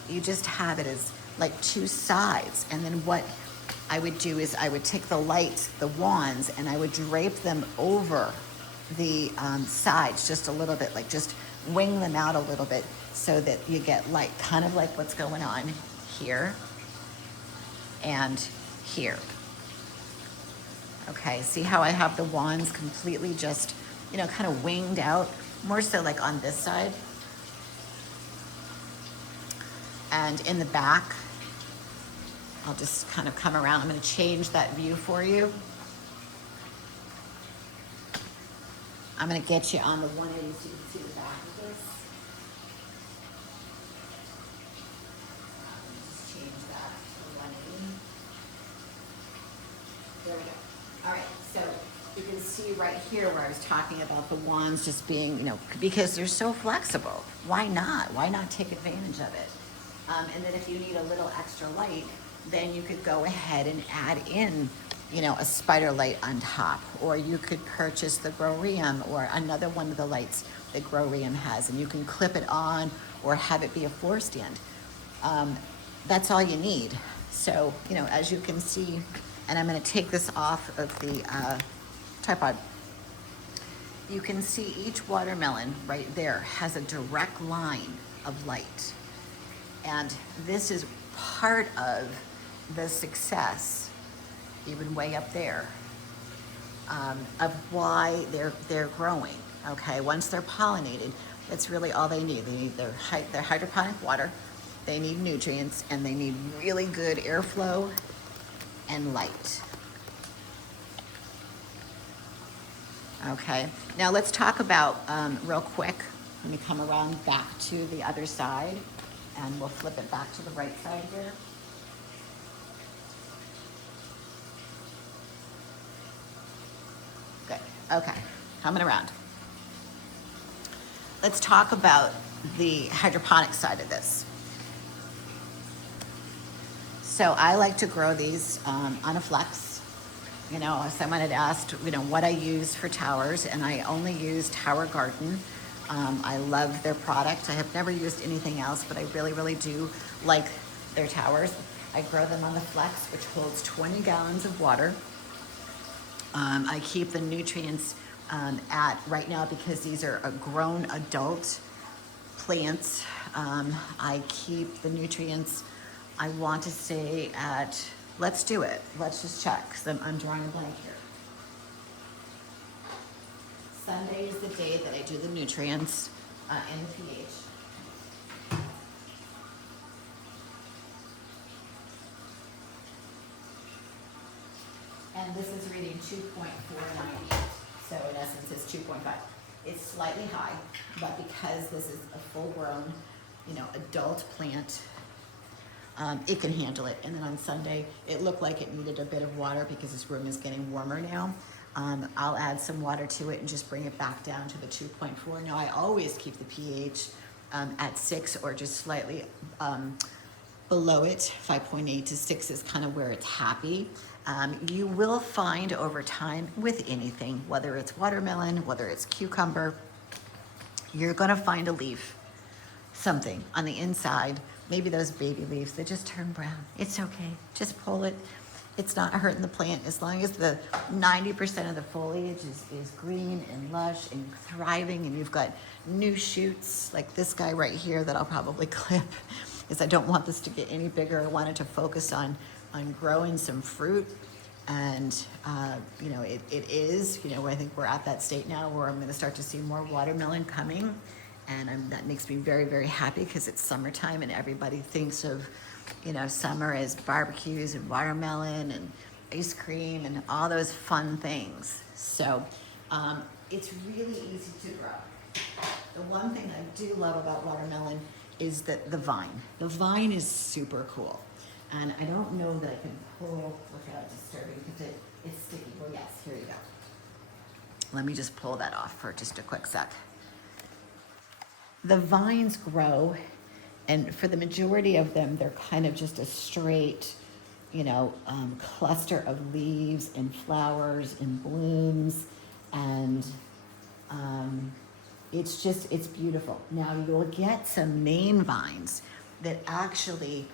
you just have it as like 2 sides. And then what I would do is I would take the lights, the wands, and I would drape them over the sides just a little bit, like just wing them out a little bit so that you get light, kind of like what's going on here and here. Okay, see how I have the wands completely just, kind of winged out, more so like on this side. And in the back, I'll just kind of come around. I'm going to change that view for you. I'm gonna get you on the 180 so you can see the back of this. Just change that to 180. There we go. All right, so you can see right here where I was talking about the wands just being, because they're so flexible. Why not? Why not take advantage of it? And then if you need a little extra light, then you could go ahead and add in, a spider light on top, or you could purchase the Growrium or another one of the lights that Growrium has, and you can clip it on or have it be a floor stand. That's all you need. So, as you can see, and I'm going to take this off of the tripod. You can see each watermelon right there has a direct line of light. And this is part of the success, even way up there, of why they're growing. Okay, once they're pollinated, that's really all they need. They need their hydroponic water, they need nutrients, and they need really good airflow and light. Okay, now let's talk about, real quick, let me come around back to the other side, and we'll flip it back to the right side here. Good, okay, coming around. Let's talk about the hydroponic side of this. So I like to grow these on a flex. Someone had asked, what I use for towers, and I only use towergarden. I love their product. I have never used anything else, but I really, really do like their towers. I grow them on the flex, which holds 20 gallons of water. I keep the nutrients at, right now, because these are a grown adult plants, I keep the nutrients, I want to say at, let's do it. Let's just check, because I'm drawing a blank here. Sunday is the day that I do the nutrients and the pH. And this is reading 2.498. So in essence, it's 2.5. It's slightly high, but because this is a full-grown, adult plant, it can handle it. And then on Sunday, it looked like it needed a bit of water because this room is getting warmer now. I'll add some water to it and just bring it back down to the 2.4. Now, I always keep the pH at 6 or just slightly below it. 5.8 to 6 is kind of where it's happy. You will find over time with anything, whether it's watermelon, whether it's cucumber, you're gonna find a leaf, something on the inside, maybe those baby leaves that just turn brown. It's okay, just pull it. It's not hurting the plant as long as the 90% of the foliage is green and lush and thriving, and you've got new shoots like this guy right here that I'll probably clip, is I don't want this to get any bigger. I wanted to focus on growing some fruit, and it is, I think we're at that state now where I'm going to start to see more watermelon coming, and that makes me very, very happy because it's summertime and everybody thinks of summer as barbecues and watermelon and ice cream and all those fun things. So it's really easy to grow. The one thing I do love about watermelon is that the vine is super cool. And I don't know that I can pull without disturbing because it's sticky. Well, yes, here you go. Let me just pull that off for just a quick sec. The vines grow, and for the majority of them, they're kind of just a straight, cluster of leaves and flowers and blooms, and it's beautiful. Now you'll get some main vines that actually,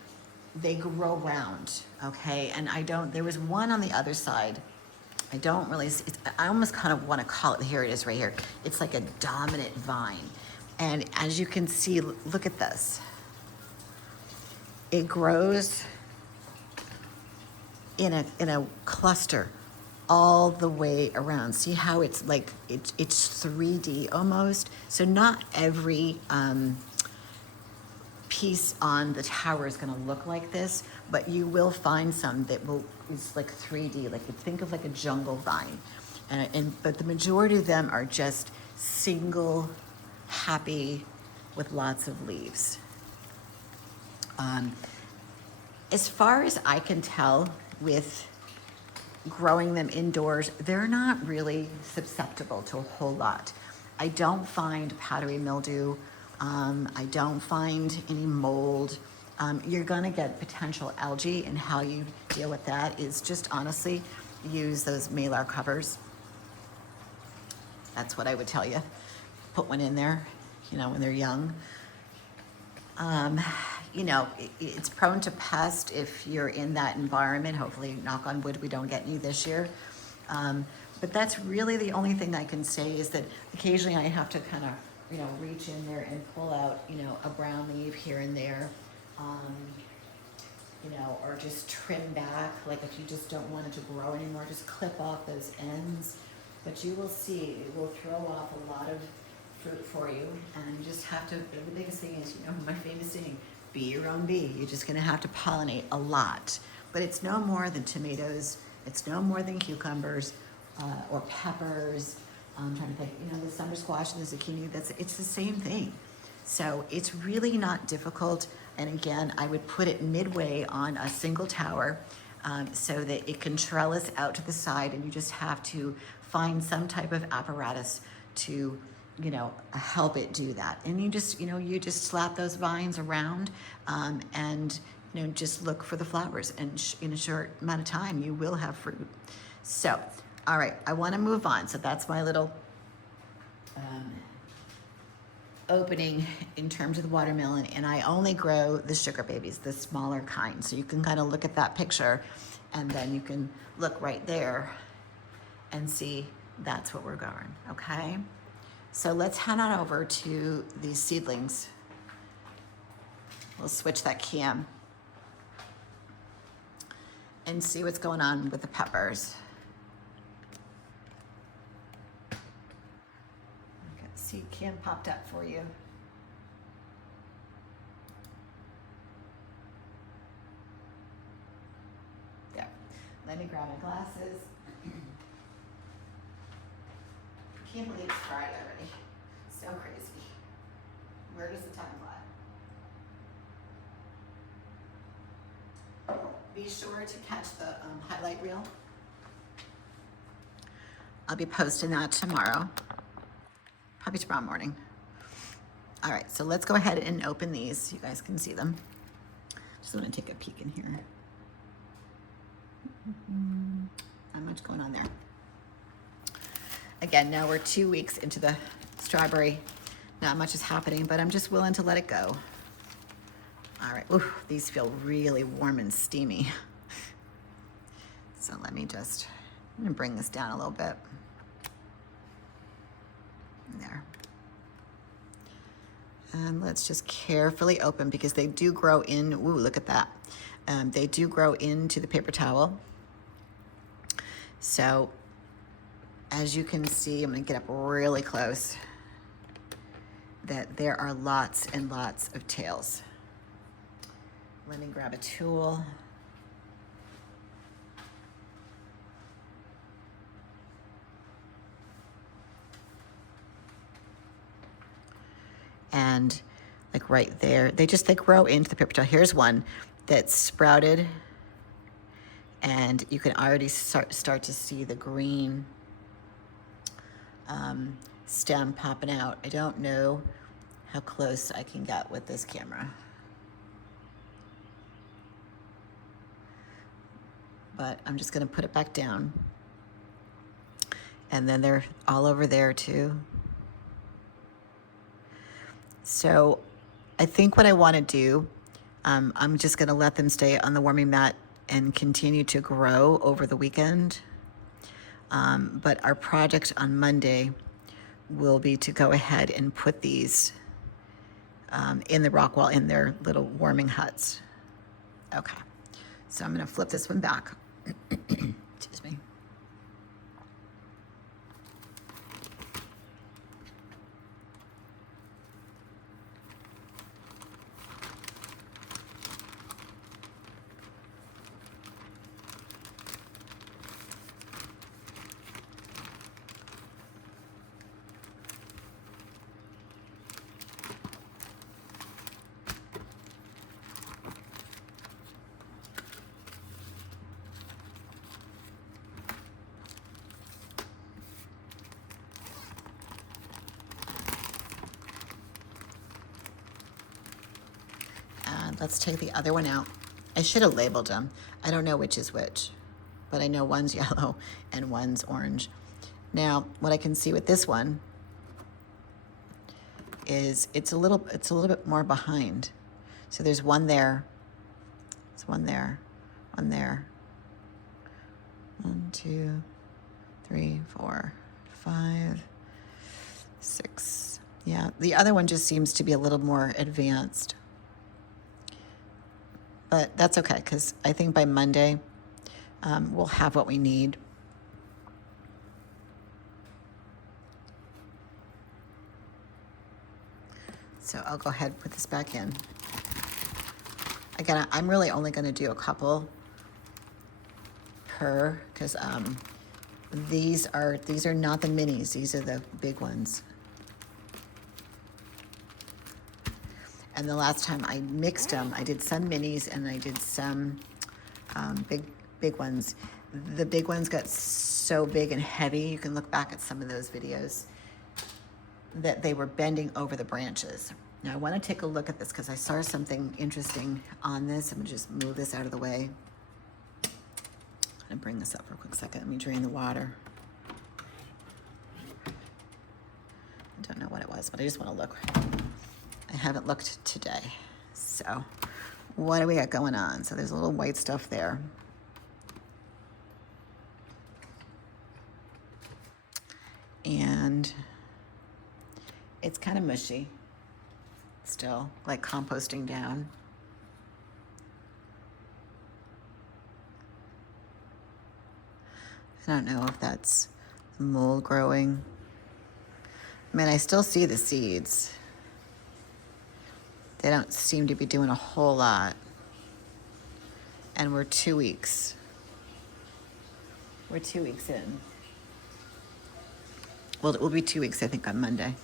they grow round, okay? And there was one on the other side. I don't really, I almost kind of want to call it, here it is right here. It's like a dominant vine. And as you can see, look at this. It grows in a cluster all the way around. See how it's like, it's 3D almost? So not every piece on the tower is going to look like this, but you will find some that is like 3D, like think of like a jungle vine. But the majority of them are just single, happy, with lots of leaves. As far as I can tell, with growing them indoors, they're not really susceptible to a whole lot. I don't find powdery mildew. I don't find any mold. You're gonna get potential algae, and how you deal with that is just honestly use those mylar covers. That's what I would tell you. Put one in there, you know, when they're young. You know, it's prone to pest if you're in that environment. Hopefully, knock on wood, we don't get any this year. But that's really the only thing I can say, is that occasionally I have to kind of, you know, reach in there and pull out, you know, a brown leaf here and there. You know, or just trim back, like if you just don't want it to grow anymore, just clip off those ends. But you will see, it will throw off a lot of fruit for you, and you just have to, the biggest thing is, you know, my famous saying, be your own bee. You're just gonna have to pollinate a lot. But it's no more than tomatoes, it's no more than cucumbers, or peppers. I'm trying to think, you know, the summer squash and the zucchini, it's the same thing. So it's really not difficult. And again, I would put it midway on a single tower, so that it can trellis out to the side, and you just have to find some type of apparatus to, you know, help it do that. And you just, you know, you just slap those vines around, and, you know, just look for the flowers, and in a short amount of time, you will have fruit. So, all right, I want to move on. So that's my little opening in terms of the watermelon, and I only grow the sugar babies, the smaller kind. So you can kind of look at that picture, and then you can look right there and see that's what we're growing, okay? So let's head on over to these seedlings. We'll switch that cam and see what's going on with the peppers. See, cam popped up for you. There. Let me grab my glasses. Can't believe it's Friday already. So crazy. Where does the time fly? Be sure to catch the highlight reel. I'll be posting that tomorrow. Probably tomorrow morning. All right, so let's go ahead and open these. You guys can see them. Just want to take a peek in here. Not much going on there. Again, now we're 2 weeks into the strawberry. Not much is happening, but I'm just willing to let it go. All right, ooh, these feel really warm and steamy. So let me just, I'm gonna bring this down a little bit. There. And let's just carefully open, because they do grow in, ooh, look at that. They do grow into the paper towel. So as you can see, I'm gonna get up really close, that there are lots and lots of tails. Let me grab a tool. And like right there, they grow into the paper towel. Here's one that's sprouted, and you can already start to see the green stem popping out. I don't know how close I can get with this camera, but I'm just gonna put it back down. And then they're all over there too. So I think what I want to do, I'm just going to let them stay on the warming mat and continue to grow over the weekend. But our project on Monday will be to go ahead and put these in the rock wall in their little warming huts. Okay, so I'm going to flip this one back. Excuse me. let's take the other one out. I should have labeled them. I don't know which is which, but I know one's yellow and one's orange. Now, what I can see with this one is it's a little bit more behind. So there's one there. There's one there, one there. 1, 2, 3, 4, 5, 6. Yeah, the other one just seems to be a little more advanced. But that's okay, because I think by Monday we'll have what we need. So I'll go ahead and put this back in. Again, I'm really only going to do a couple per, because these are not the minis. These are the big ones. And the last time I mixed them, I did some minis and I did some big ones. The big ones got so big and heavy. You can look back at some of those videos that they were bending over the branches. Now I want to take a look at this because I saw something interesting on this. I'm gonna just move this out of the way. I'm gonna bring this up for a quick second. Let me drain the water. I don't know what it was, but I just want to look. I haven't looked today. So what do we got going on? So there's a little white stuff there. And it's kind of mushy still, like composting down. I don't know if that's mold growing. I mean, I still see the seeds. They don't seem to be doing a whole lot. And we're 2 weeks. We're 2 weeks in. Well, it will be 2 weeks, I think, on Monday.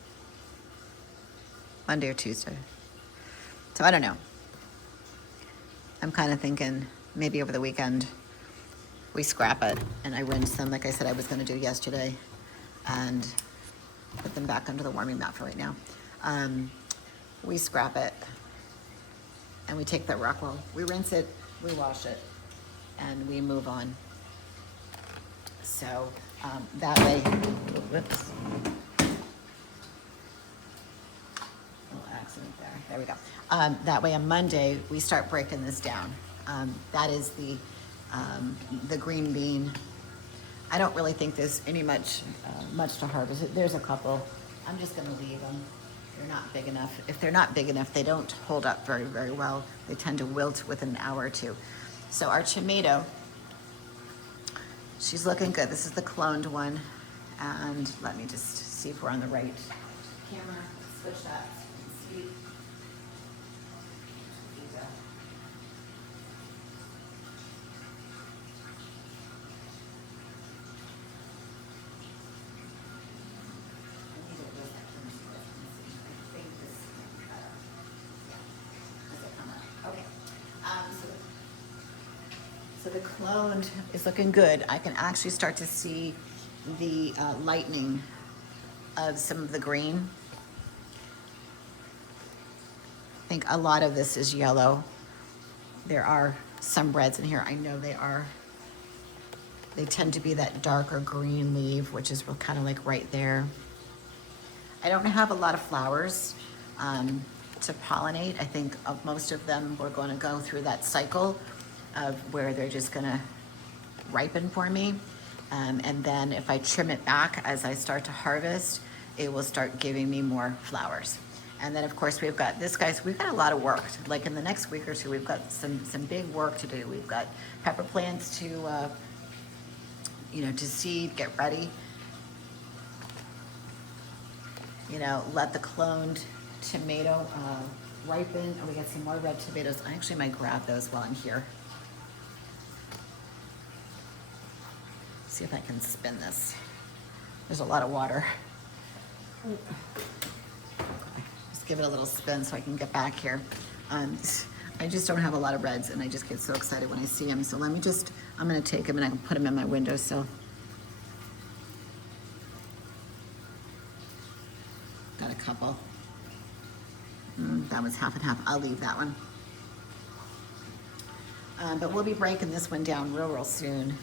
Monday or Tuesday. So I don't know. I'm kind of thinking maybe over the weekend we scrap it and I rinse them like I said I was going to do yesterday and put them back under the warming mat for right now. We scrap it and we take the rock wool, we rinse it, we wash it, and we move on. So that way, whoops. Accident there we go. That way on Monday we start breaking this down. That is the green bean. I don't really think there's any much to harvest. There's a couple. I'm just going to leave them. They're not big enough. If they're not big enough, they don't hold up very, very well. They tend to wilt within an hour or two. So our tomato, she's looking good. This is the cloned one. And let me just see if we're on the right camera. Let's switch that. See. So the cloned is looking good. I can actually start to see the lightening of some of the green. I think a lot of this is yellow. There are some reds in here. I know they are. They tend to be that darker green leaf, which is kind of like right there. I don't have a lot of flowers to pollinate. I think most of them we're going to go through that cycle of where they're just going to ripen for me. And then if I trim it back as I start to harvest, it will start giving me more flowers. And then of course we've got this, guys, we've got a lot of work. Like in the next week or two, we've got some big work to do. We've got pepper plants to, to seed, get ready. Let the cloned tomato ripen. Oh, we got some more red tomatoes. I actually might grab those while I'm here. See if I can spin this. There's a lot of water. Just give it a little spin so I can get back here. I just don't have a lot of reds and I just get so excited when I see them. So I'm gonna take them and I can put them in my windowsill. Got a couple. That was half and half. I'll leave that one. But we'll be breaking this one down real soon.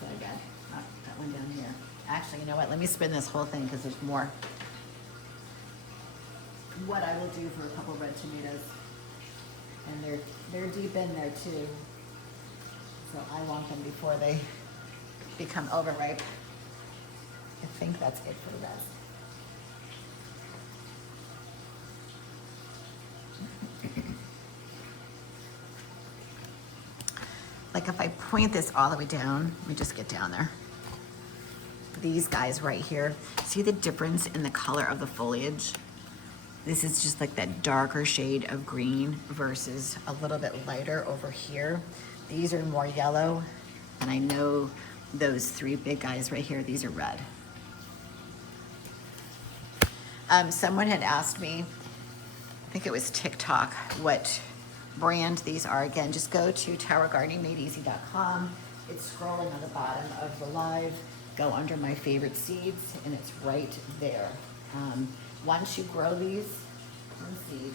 So I got that one down here. Actually, you know what? Let me spin this whole thing because there's more. What I will do for a couple red tomatoes, and they're deep in there too. So I want them before they become overripe. I think that's it for the rest. Like if I point this all the way down, let me just get down there. These guys right here, see the difference in the color of the foliage? This is just like that darker shade of green versus a little bit lighter over here. These are more yellow, and I know those three big guys right here, these are red. Someone had asked me, I think it was TikTok, what brand these are. Again, just go to towergardeningmadeeasy.com. It's scrolling on the bottom of the live. Go under my favorite seeds, and it's right there. Once you grow these from seed,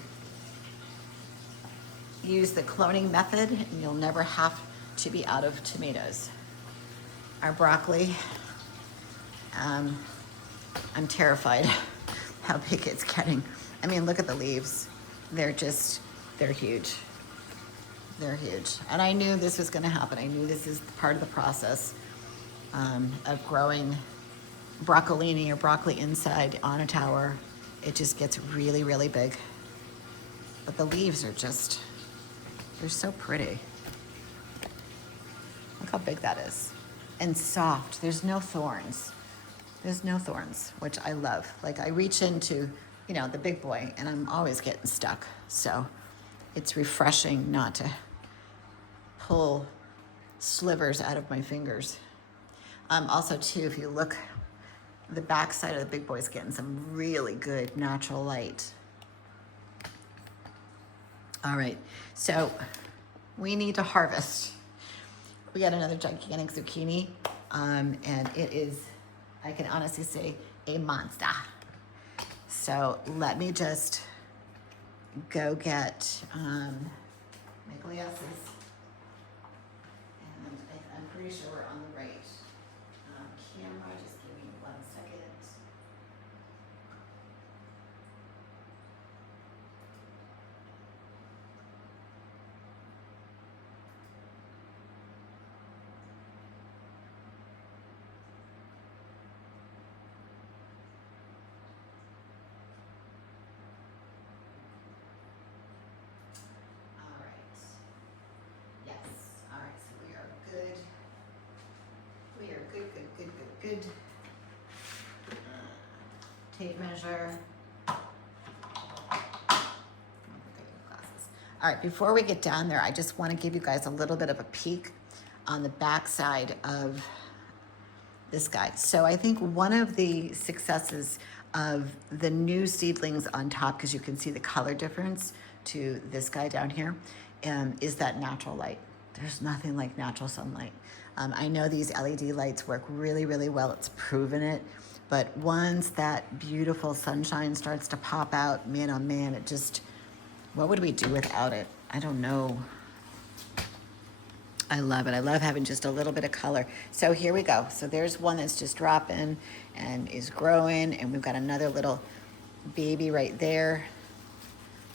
use the cloning method, and you'll never have to be out of tomatoes. Our broccoli, I'm terrified how big it's getting. I mean, look at the leaves. They're huge. They're huge. And I knew this was gonna happen. I knew this is part of the process of growing broccolini or broccoli inside on a tower. It just gets really, really big. But the leaves are just, they're so pretty. Look how big that is. And soft, there's no thorns. There's no thorns, which I love. Like I reach into, you know, the big boy and I'm always getting stuck. So it's refreshing not to pull slivers out of my fingers. Also too, if you look, the back side of the big boy is getting some really good natural light. All right, so we need to harvest. We got another gigantic zucchini, and it is, I can honestly say, a monster. So let me just go get my glasses, and I'm pretty sure we're on the right camera. Just give me 1 second. All right. Yes. All right. So we are good. We are good. Tape measure. All right, before we get down there, I just want to give you guys a little bit of a peek on the back side of this guy. So I think one of the successes of the new seedlings on top, because you can see the color difference to this guy down here, is that natural light. There's nothing like natural sunlight. I know these LED lights work really, really well. It's proven it. But once that beautiful sunshine starts to pop out, man, oh man, it just, what would we do without it? I don't know. I love it. I love having just a little bit of color. So here we go. So there's one that's just dropping and is growing, and we've got another little baby right there.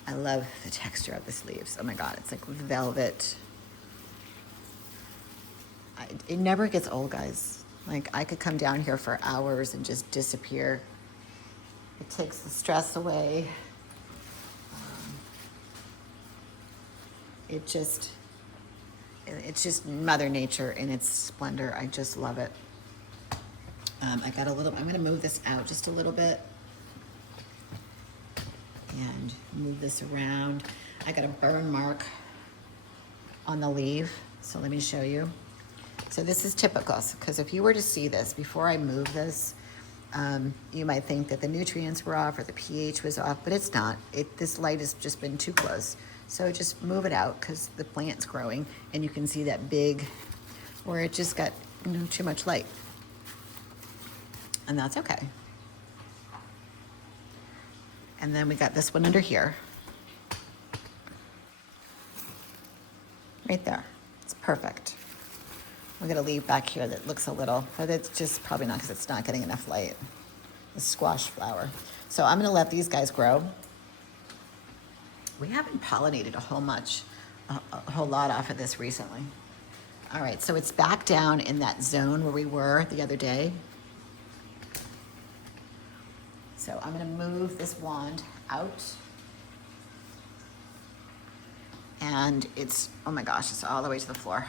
I love the texture of this leaves. Oh my God, it's like velvet. It never gets old, guys. Like I could come down here for hours and just disappear. It takes the stress away. It's just Mother Nature in its splendor. I just love it. I got a little, I'm gonna move this out just a little bit and move this around. I got a burn mark on the leaf, so let me show you. So this is typical, because if you were to see this before I move this, you might think that the nutrients were off or the pH was off, but it's not. This light has just been too close. So just move it out because the plant's growing, and you can see that big, where it just got too much light. And that's okay. And then we got this one under here. right there. It's perfect. We're gonna leave back here that looks a little, but it's just probably not because it's not getting enough light. The squash flower. So I'm gonna let these guys grow. We haven't pollinated a whole lot off of this recently. All right, so it's back down in that zone where we were the other day. So I'm gonna move this wand out. And it's, oh my gosh, it's all the way to the floor.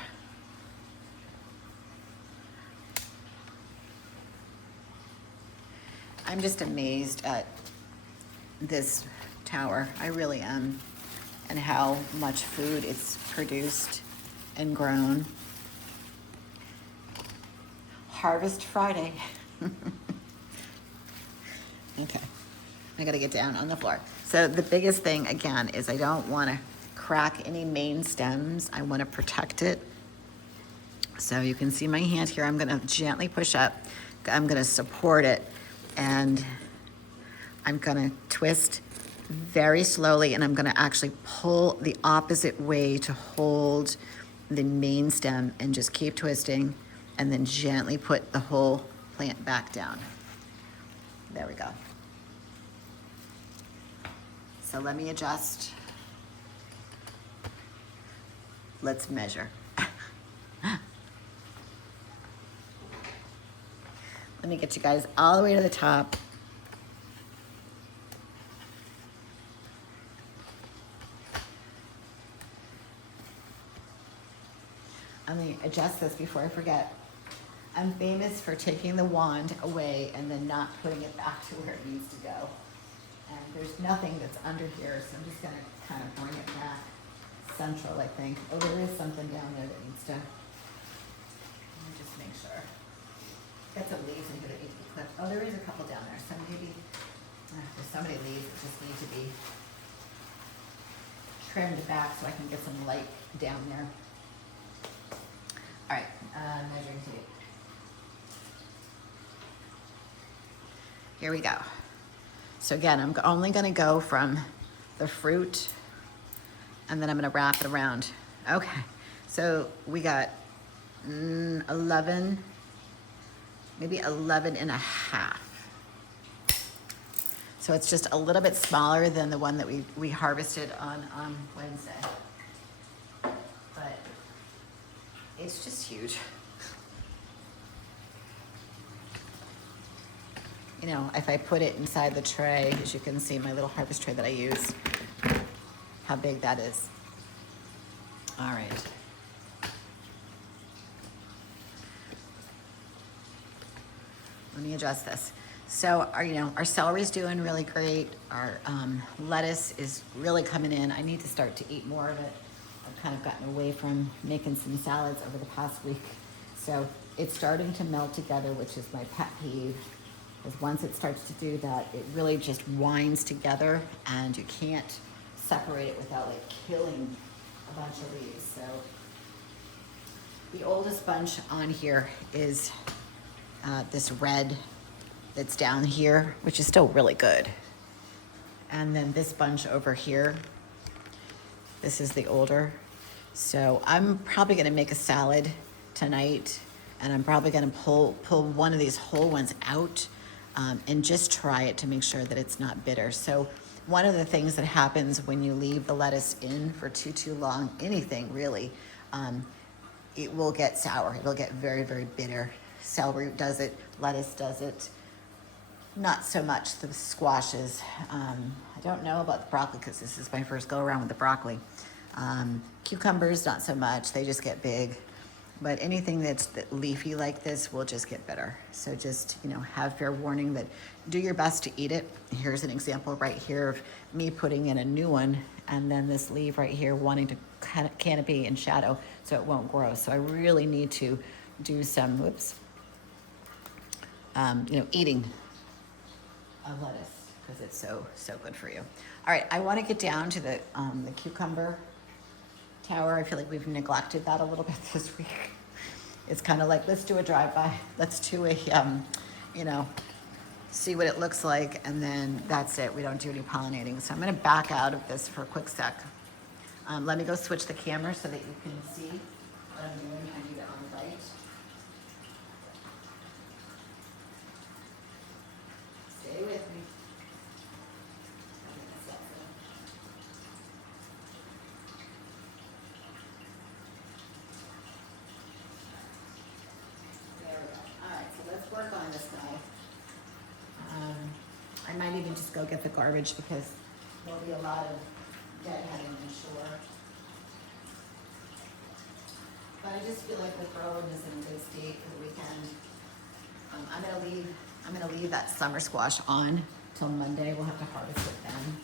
I'm just amazed at this tower. I really am. And how much food it's produced and grown. Harvest Friday. Okay, I gotta get down on the floor. So the biggest thing, again, is I don't wanna crack any main stems. I wanna protect it. So you can see my hand here. I'm gonna gently push up. I'm gonna support it, and I'm gonna twist very slowly, and I'm gonna actually pull the opposite way to hold the main stem, and just keep twisting, and then gently put the whole plant back down. There we go. So let me adjust. Let's measure. Let me get you guys all the way to the top. Let me adjust this before I forget. I'm famous for taking the wand away and then not putting it back to where it needs to go. And there's nothing that's under here, so I'm just gonna kind of bring it back central, I think. Oh, there is something down there that needs to, let me just make sure. Got some leaves in here that need to be clipped. Oh, there is a couple down there, so maybe, there's so many leaves that just need to be trimmed back so I can get some light down there. All right, measuring tape. Here we go. So again, I'm only gonna go from the fruit, and then I'm gonna wrap it around. Okay, so we got 11, maybe 11 and a half. So it's just a little bit smaller than the one that we harvested on Wednesday. But it's just huge. You know, if I put it inside the tray, as you can see, my little harvest tray that I use, how big that is. All right. Let me adjust this. So our celery's doing really great. Our lettuce is really coming in. I need to start to eat more of it. I've kind of gotten away from making some salads over the past week. So it's starting to melt together, which is my pet peeve. Because once it starts to do that, it really just winds together, and you can't separate it without like killing a bunch of leaves. So the oldest bunch on here is this red that's down here, which is still really good. And then this bunch over here, this is the older. So I'm probably gonna make a salad tonight, and I'm probably gonna pull one of these whole ones out and just try it to make sure that it's not bitter. So one of the things that happens when you leave the lettuce in for too long, anything really, it will get sour. It will get very, very bitter. Celery does it, lettuce does it. Not so much the squashes. I don't know about the broccoli because this is my first go around with the broccoli. Cucumbers, not so much. They just get big. But anything that's leafy like this will just get bitter. So just, have fair warning that do your best to eat it. Here's an example right here of me putting in a new one, and then this leaf right here wanting to canopy in shadow so it won't grow. So I really need to do some, eating of lettuce because it's so good for you. All right, I want to get down to the cucumber tower. I feel like we've neglected that a little bit this week. It's kind of like, let's do a drive-by. Let's do a, see what it looks like, and then that's it. We don't do any pollinating. So I'm going to back out of this for a quick sec. Let me go switch the camera so that you can see what I'm doing. I need it on the right. Stay with me. There we go. All right, so let's work on this guy. I might even just go get the garbage because there'll be a lot of deadheading, I'm sure. But I just feel like the growing is in a good state for the weekend. I'm gonna leave that summer squash on till Monday. We'll have to harvest it then.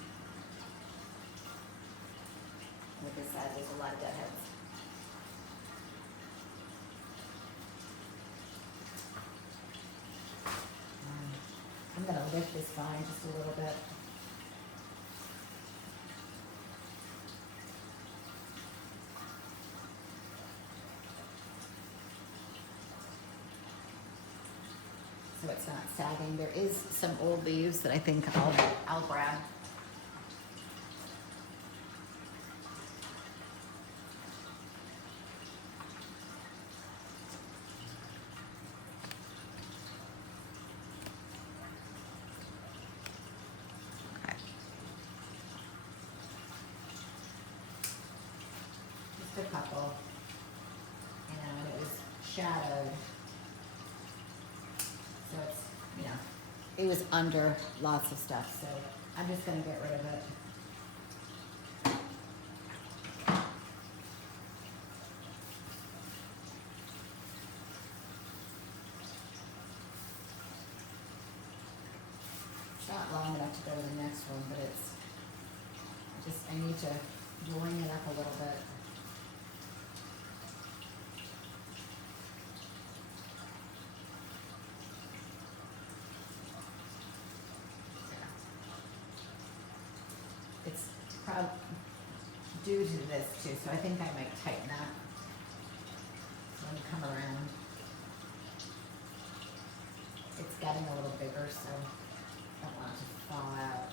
Like I said, there's a lot of deadheads. I'm gonna lift this vine just a little bit. So it's not sagging. There is some old leaves that I think I'll grab. Okay. Just a couple. And it was shadowed. So it's, it was under lots of stuff, so I'm just gonna get rid of it. It's not long enough to go to the next one, but I need to bring it up a little bit. It's probably due to this too, so I think I might tighten that when you come around. It's getting a little bigger, so I don't want it to fall out.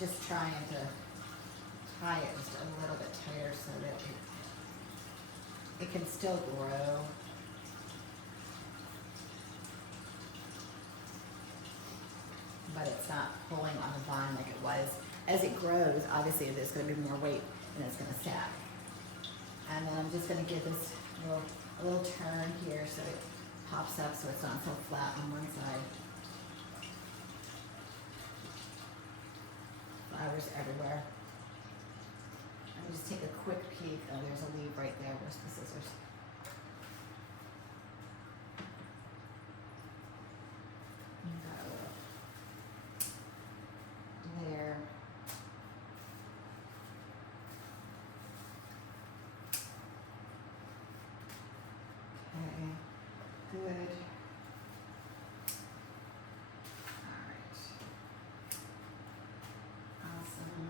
Just trying to tie it just a little bit tighter so that it can still grow. But it's not pulling on the vine like it was. As it grows, obviously there's going to be more weight and it's going to sag. And then I'm just going to give this a little turn here so it pops up so it's not so flat on one side. Flowers everywhere. Let me just take a quick peek. Oh, there's a leaf right there. Where's the scissors? There. Okay, good. All right. Awesome.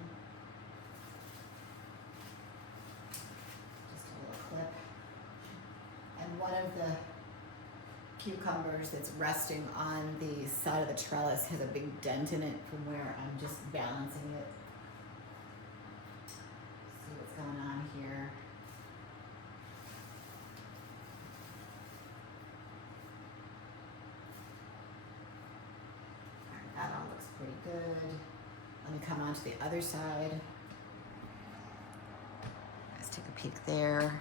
Just a little clip. And one of the cucumbers that's resting on the side of the trellis has a big dent in it from where I'm just balancing it. See what's going on here. All right, that all looks pretty good. Let me come on to the other side. Let's take a peek there.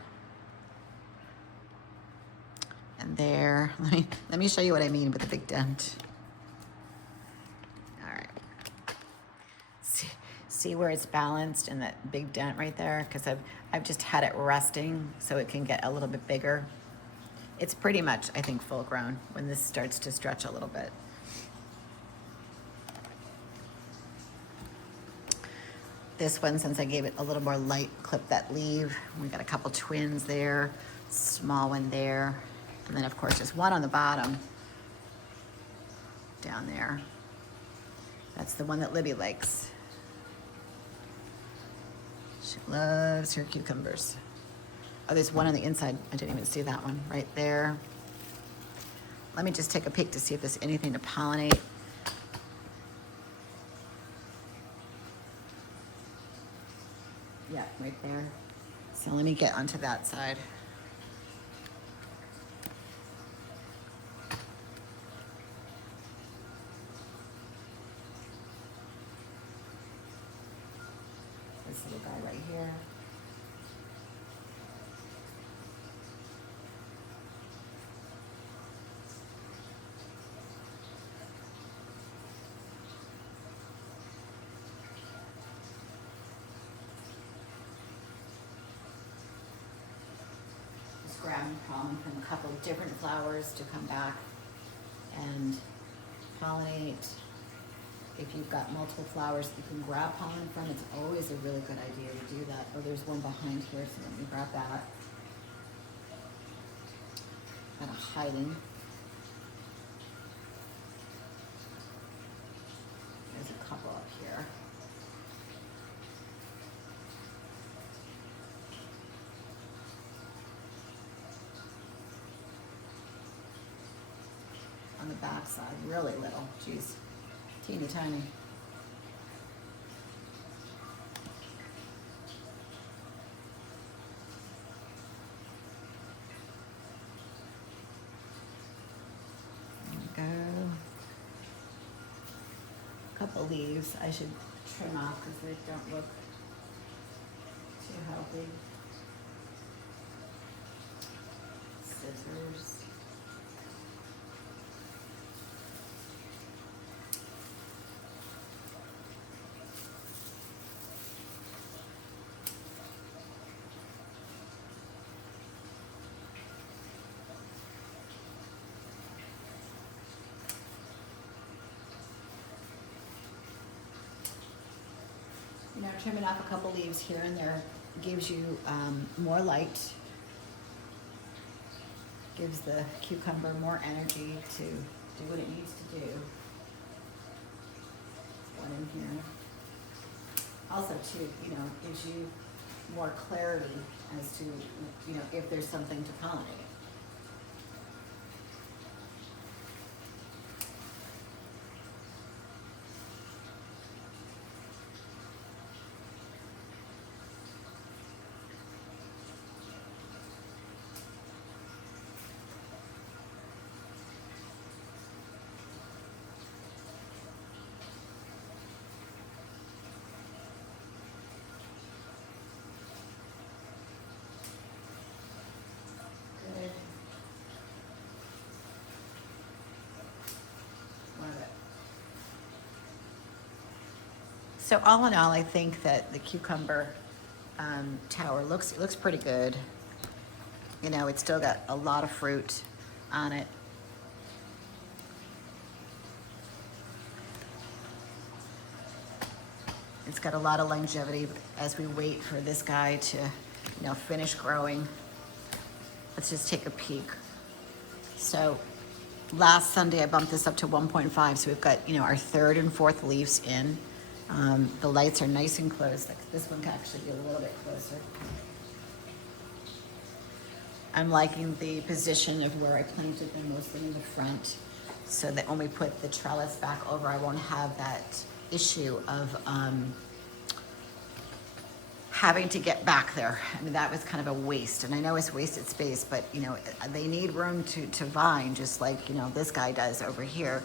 And there, let me show you what I mean with the big dent. All right. See where it's balanced and that big dent right there? Because I've just had it resting so it can get a little bit bigger. It's pretty much, I think, full grown when this starts to stretch a little bit. this one, since I gave it a little more light, clip that leaf. We got a couple twins there, small one there, and then of course there's one on the bottom down there. That's the one that Libby likes. She loves her cucumbers. Oh, there's one on the inside. I didn't even see that one right there. Let me just take a peek to see if there's anything to pollinate. Yeah, right there. So let me get onto that side. This little guy right here. Just grabbing pollen from a couple of different flowers to come back and pollinate. If you've got multiple flowers that you can grab pollen from, it's always a really good idea to do that. Oh, there's one behind here, so let me grab that. Kind of hiding. There's a couple up here. On the back side, really little, geez, teeny tiny. There we go. Couple leaves I should trim off because they don't look too healthy. Scissors. You know, trimming off a couple leaves here and there gives you more light, gives the cucumber more energy to do what it needs to do. One in here. Also, too, you know, gives you more clarity as to, you know, if there's something to pollinate. So all in all, I think that the cucumber tower looks pretty good. You know, it's still got a lot of fruit on it. It's got a lot of longevity as we wait for this guy to, you know, finish growing. Let's just take a peek. So last Sunday I bumped this up to 1.5, so we've got, you know, our third and fourth leaves in. The lights are nice and close. Like this one can actually be a little bit closer. I'm liking the position of where I planted them, mostly in the front, so that when we put the trellis back over, I won't have that issue of having to get back there. I mean, that was kind of a waste, and I know it's wasted space, but you know, they need room to vine, just like, you know, this guy does over here.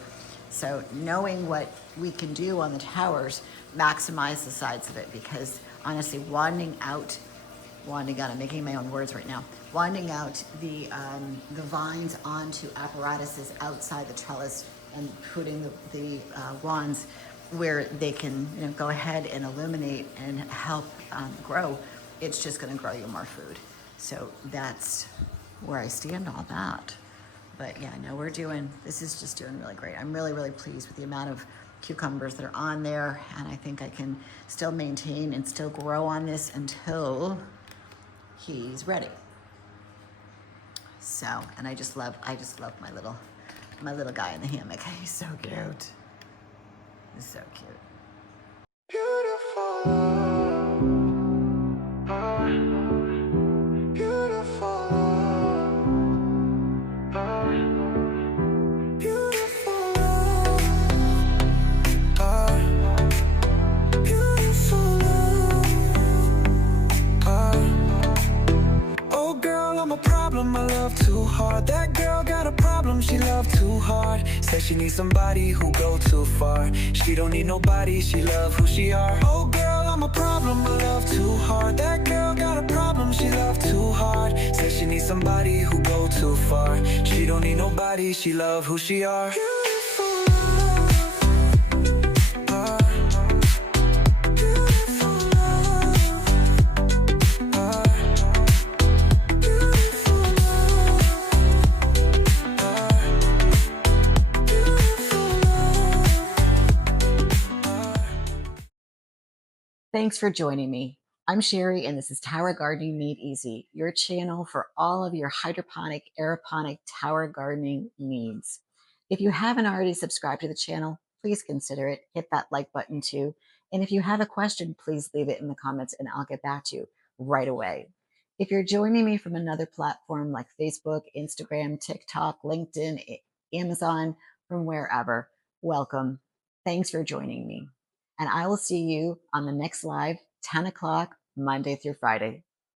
So knowing what we can do on the towers, maximize the sides of it, because honestly, wanding out, I'm making my own words right now, wanding out the vines onto apparatuses outside the trellis and putting the wands where they can, you know, go ahead and illuminate and help grow, it's just going to grow you more food. So that's where I stand on that. But yeah, no, this is just doing really great. I'm really, really pleased with the amount of cucumbers that are on there, and I think I can still maintain and still grow on this until he's ready. So, and I just love my little guy in the hammock. He's so cute. He's so cute. That girl got a problem, she love too hard. Says she needs somebody who go too far. She don't need nobody, she love who she are. Oh girl, I'm a problem, I love too hard. That girl got a problem, she love too hard. Says she needs somebody who go too far. She don't need nobody, she love who she are. Thanks for joining me. I'm Sherry, and this is Tower Gardening Made Easy, your channel for all of your hydroponic, aeroponic tower gardening needs. If you haven't already subscribed to the channel, please consider it. Hit that like button too. And if you have a question, please leave it in the comments and I'll get back to you right away. If you're joining me from another platform like Facebook, Instagram, TikTok, LinkedIn, Amazon, from wherever, welcome. Thanks for joining me. And I will see you on the next live, 10 o'clock, Monday through Friday.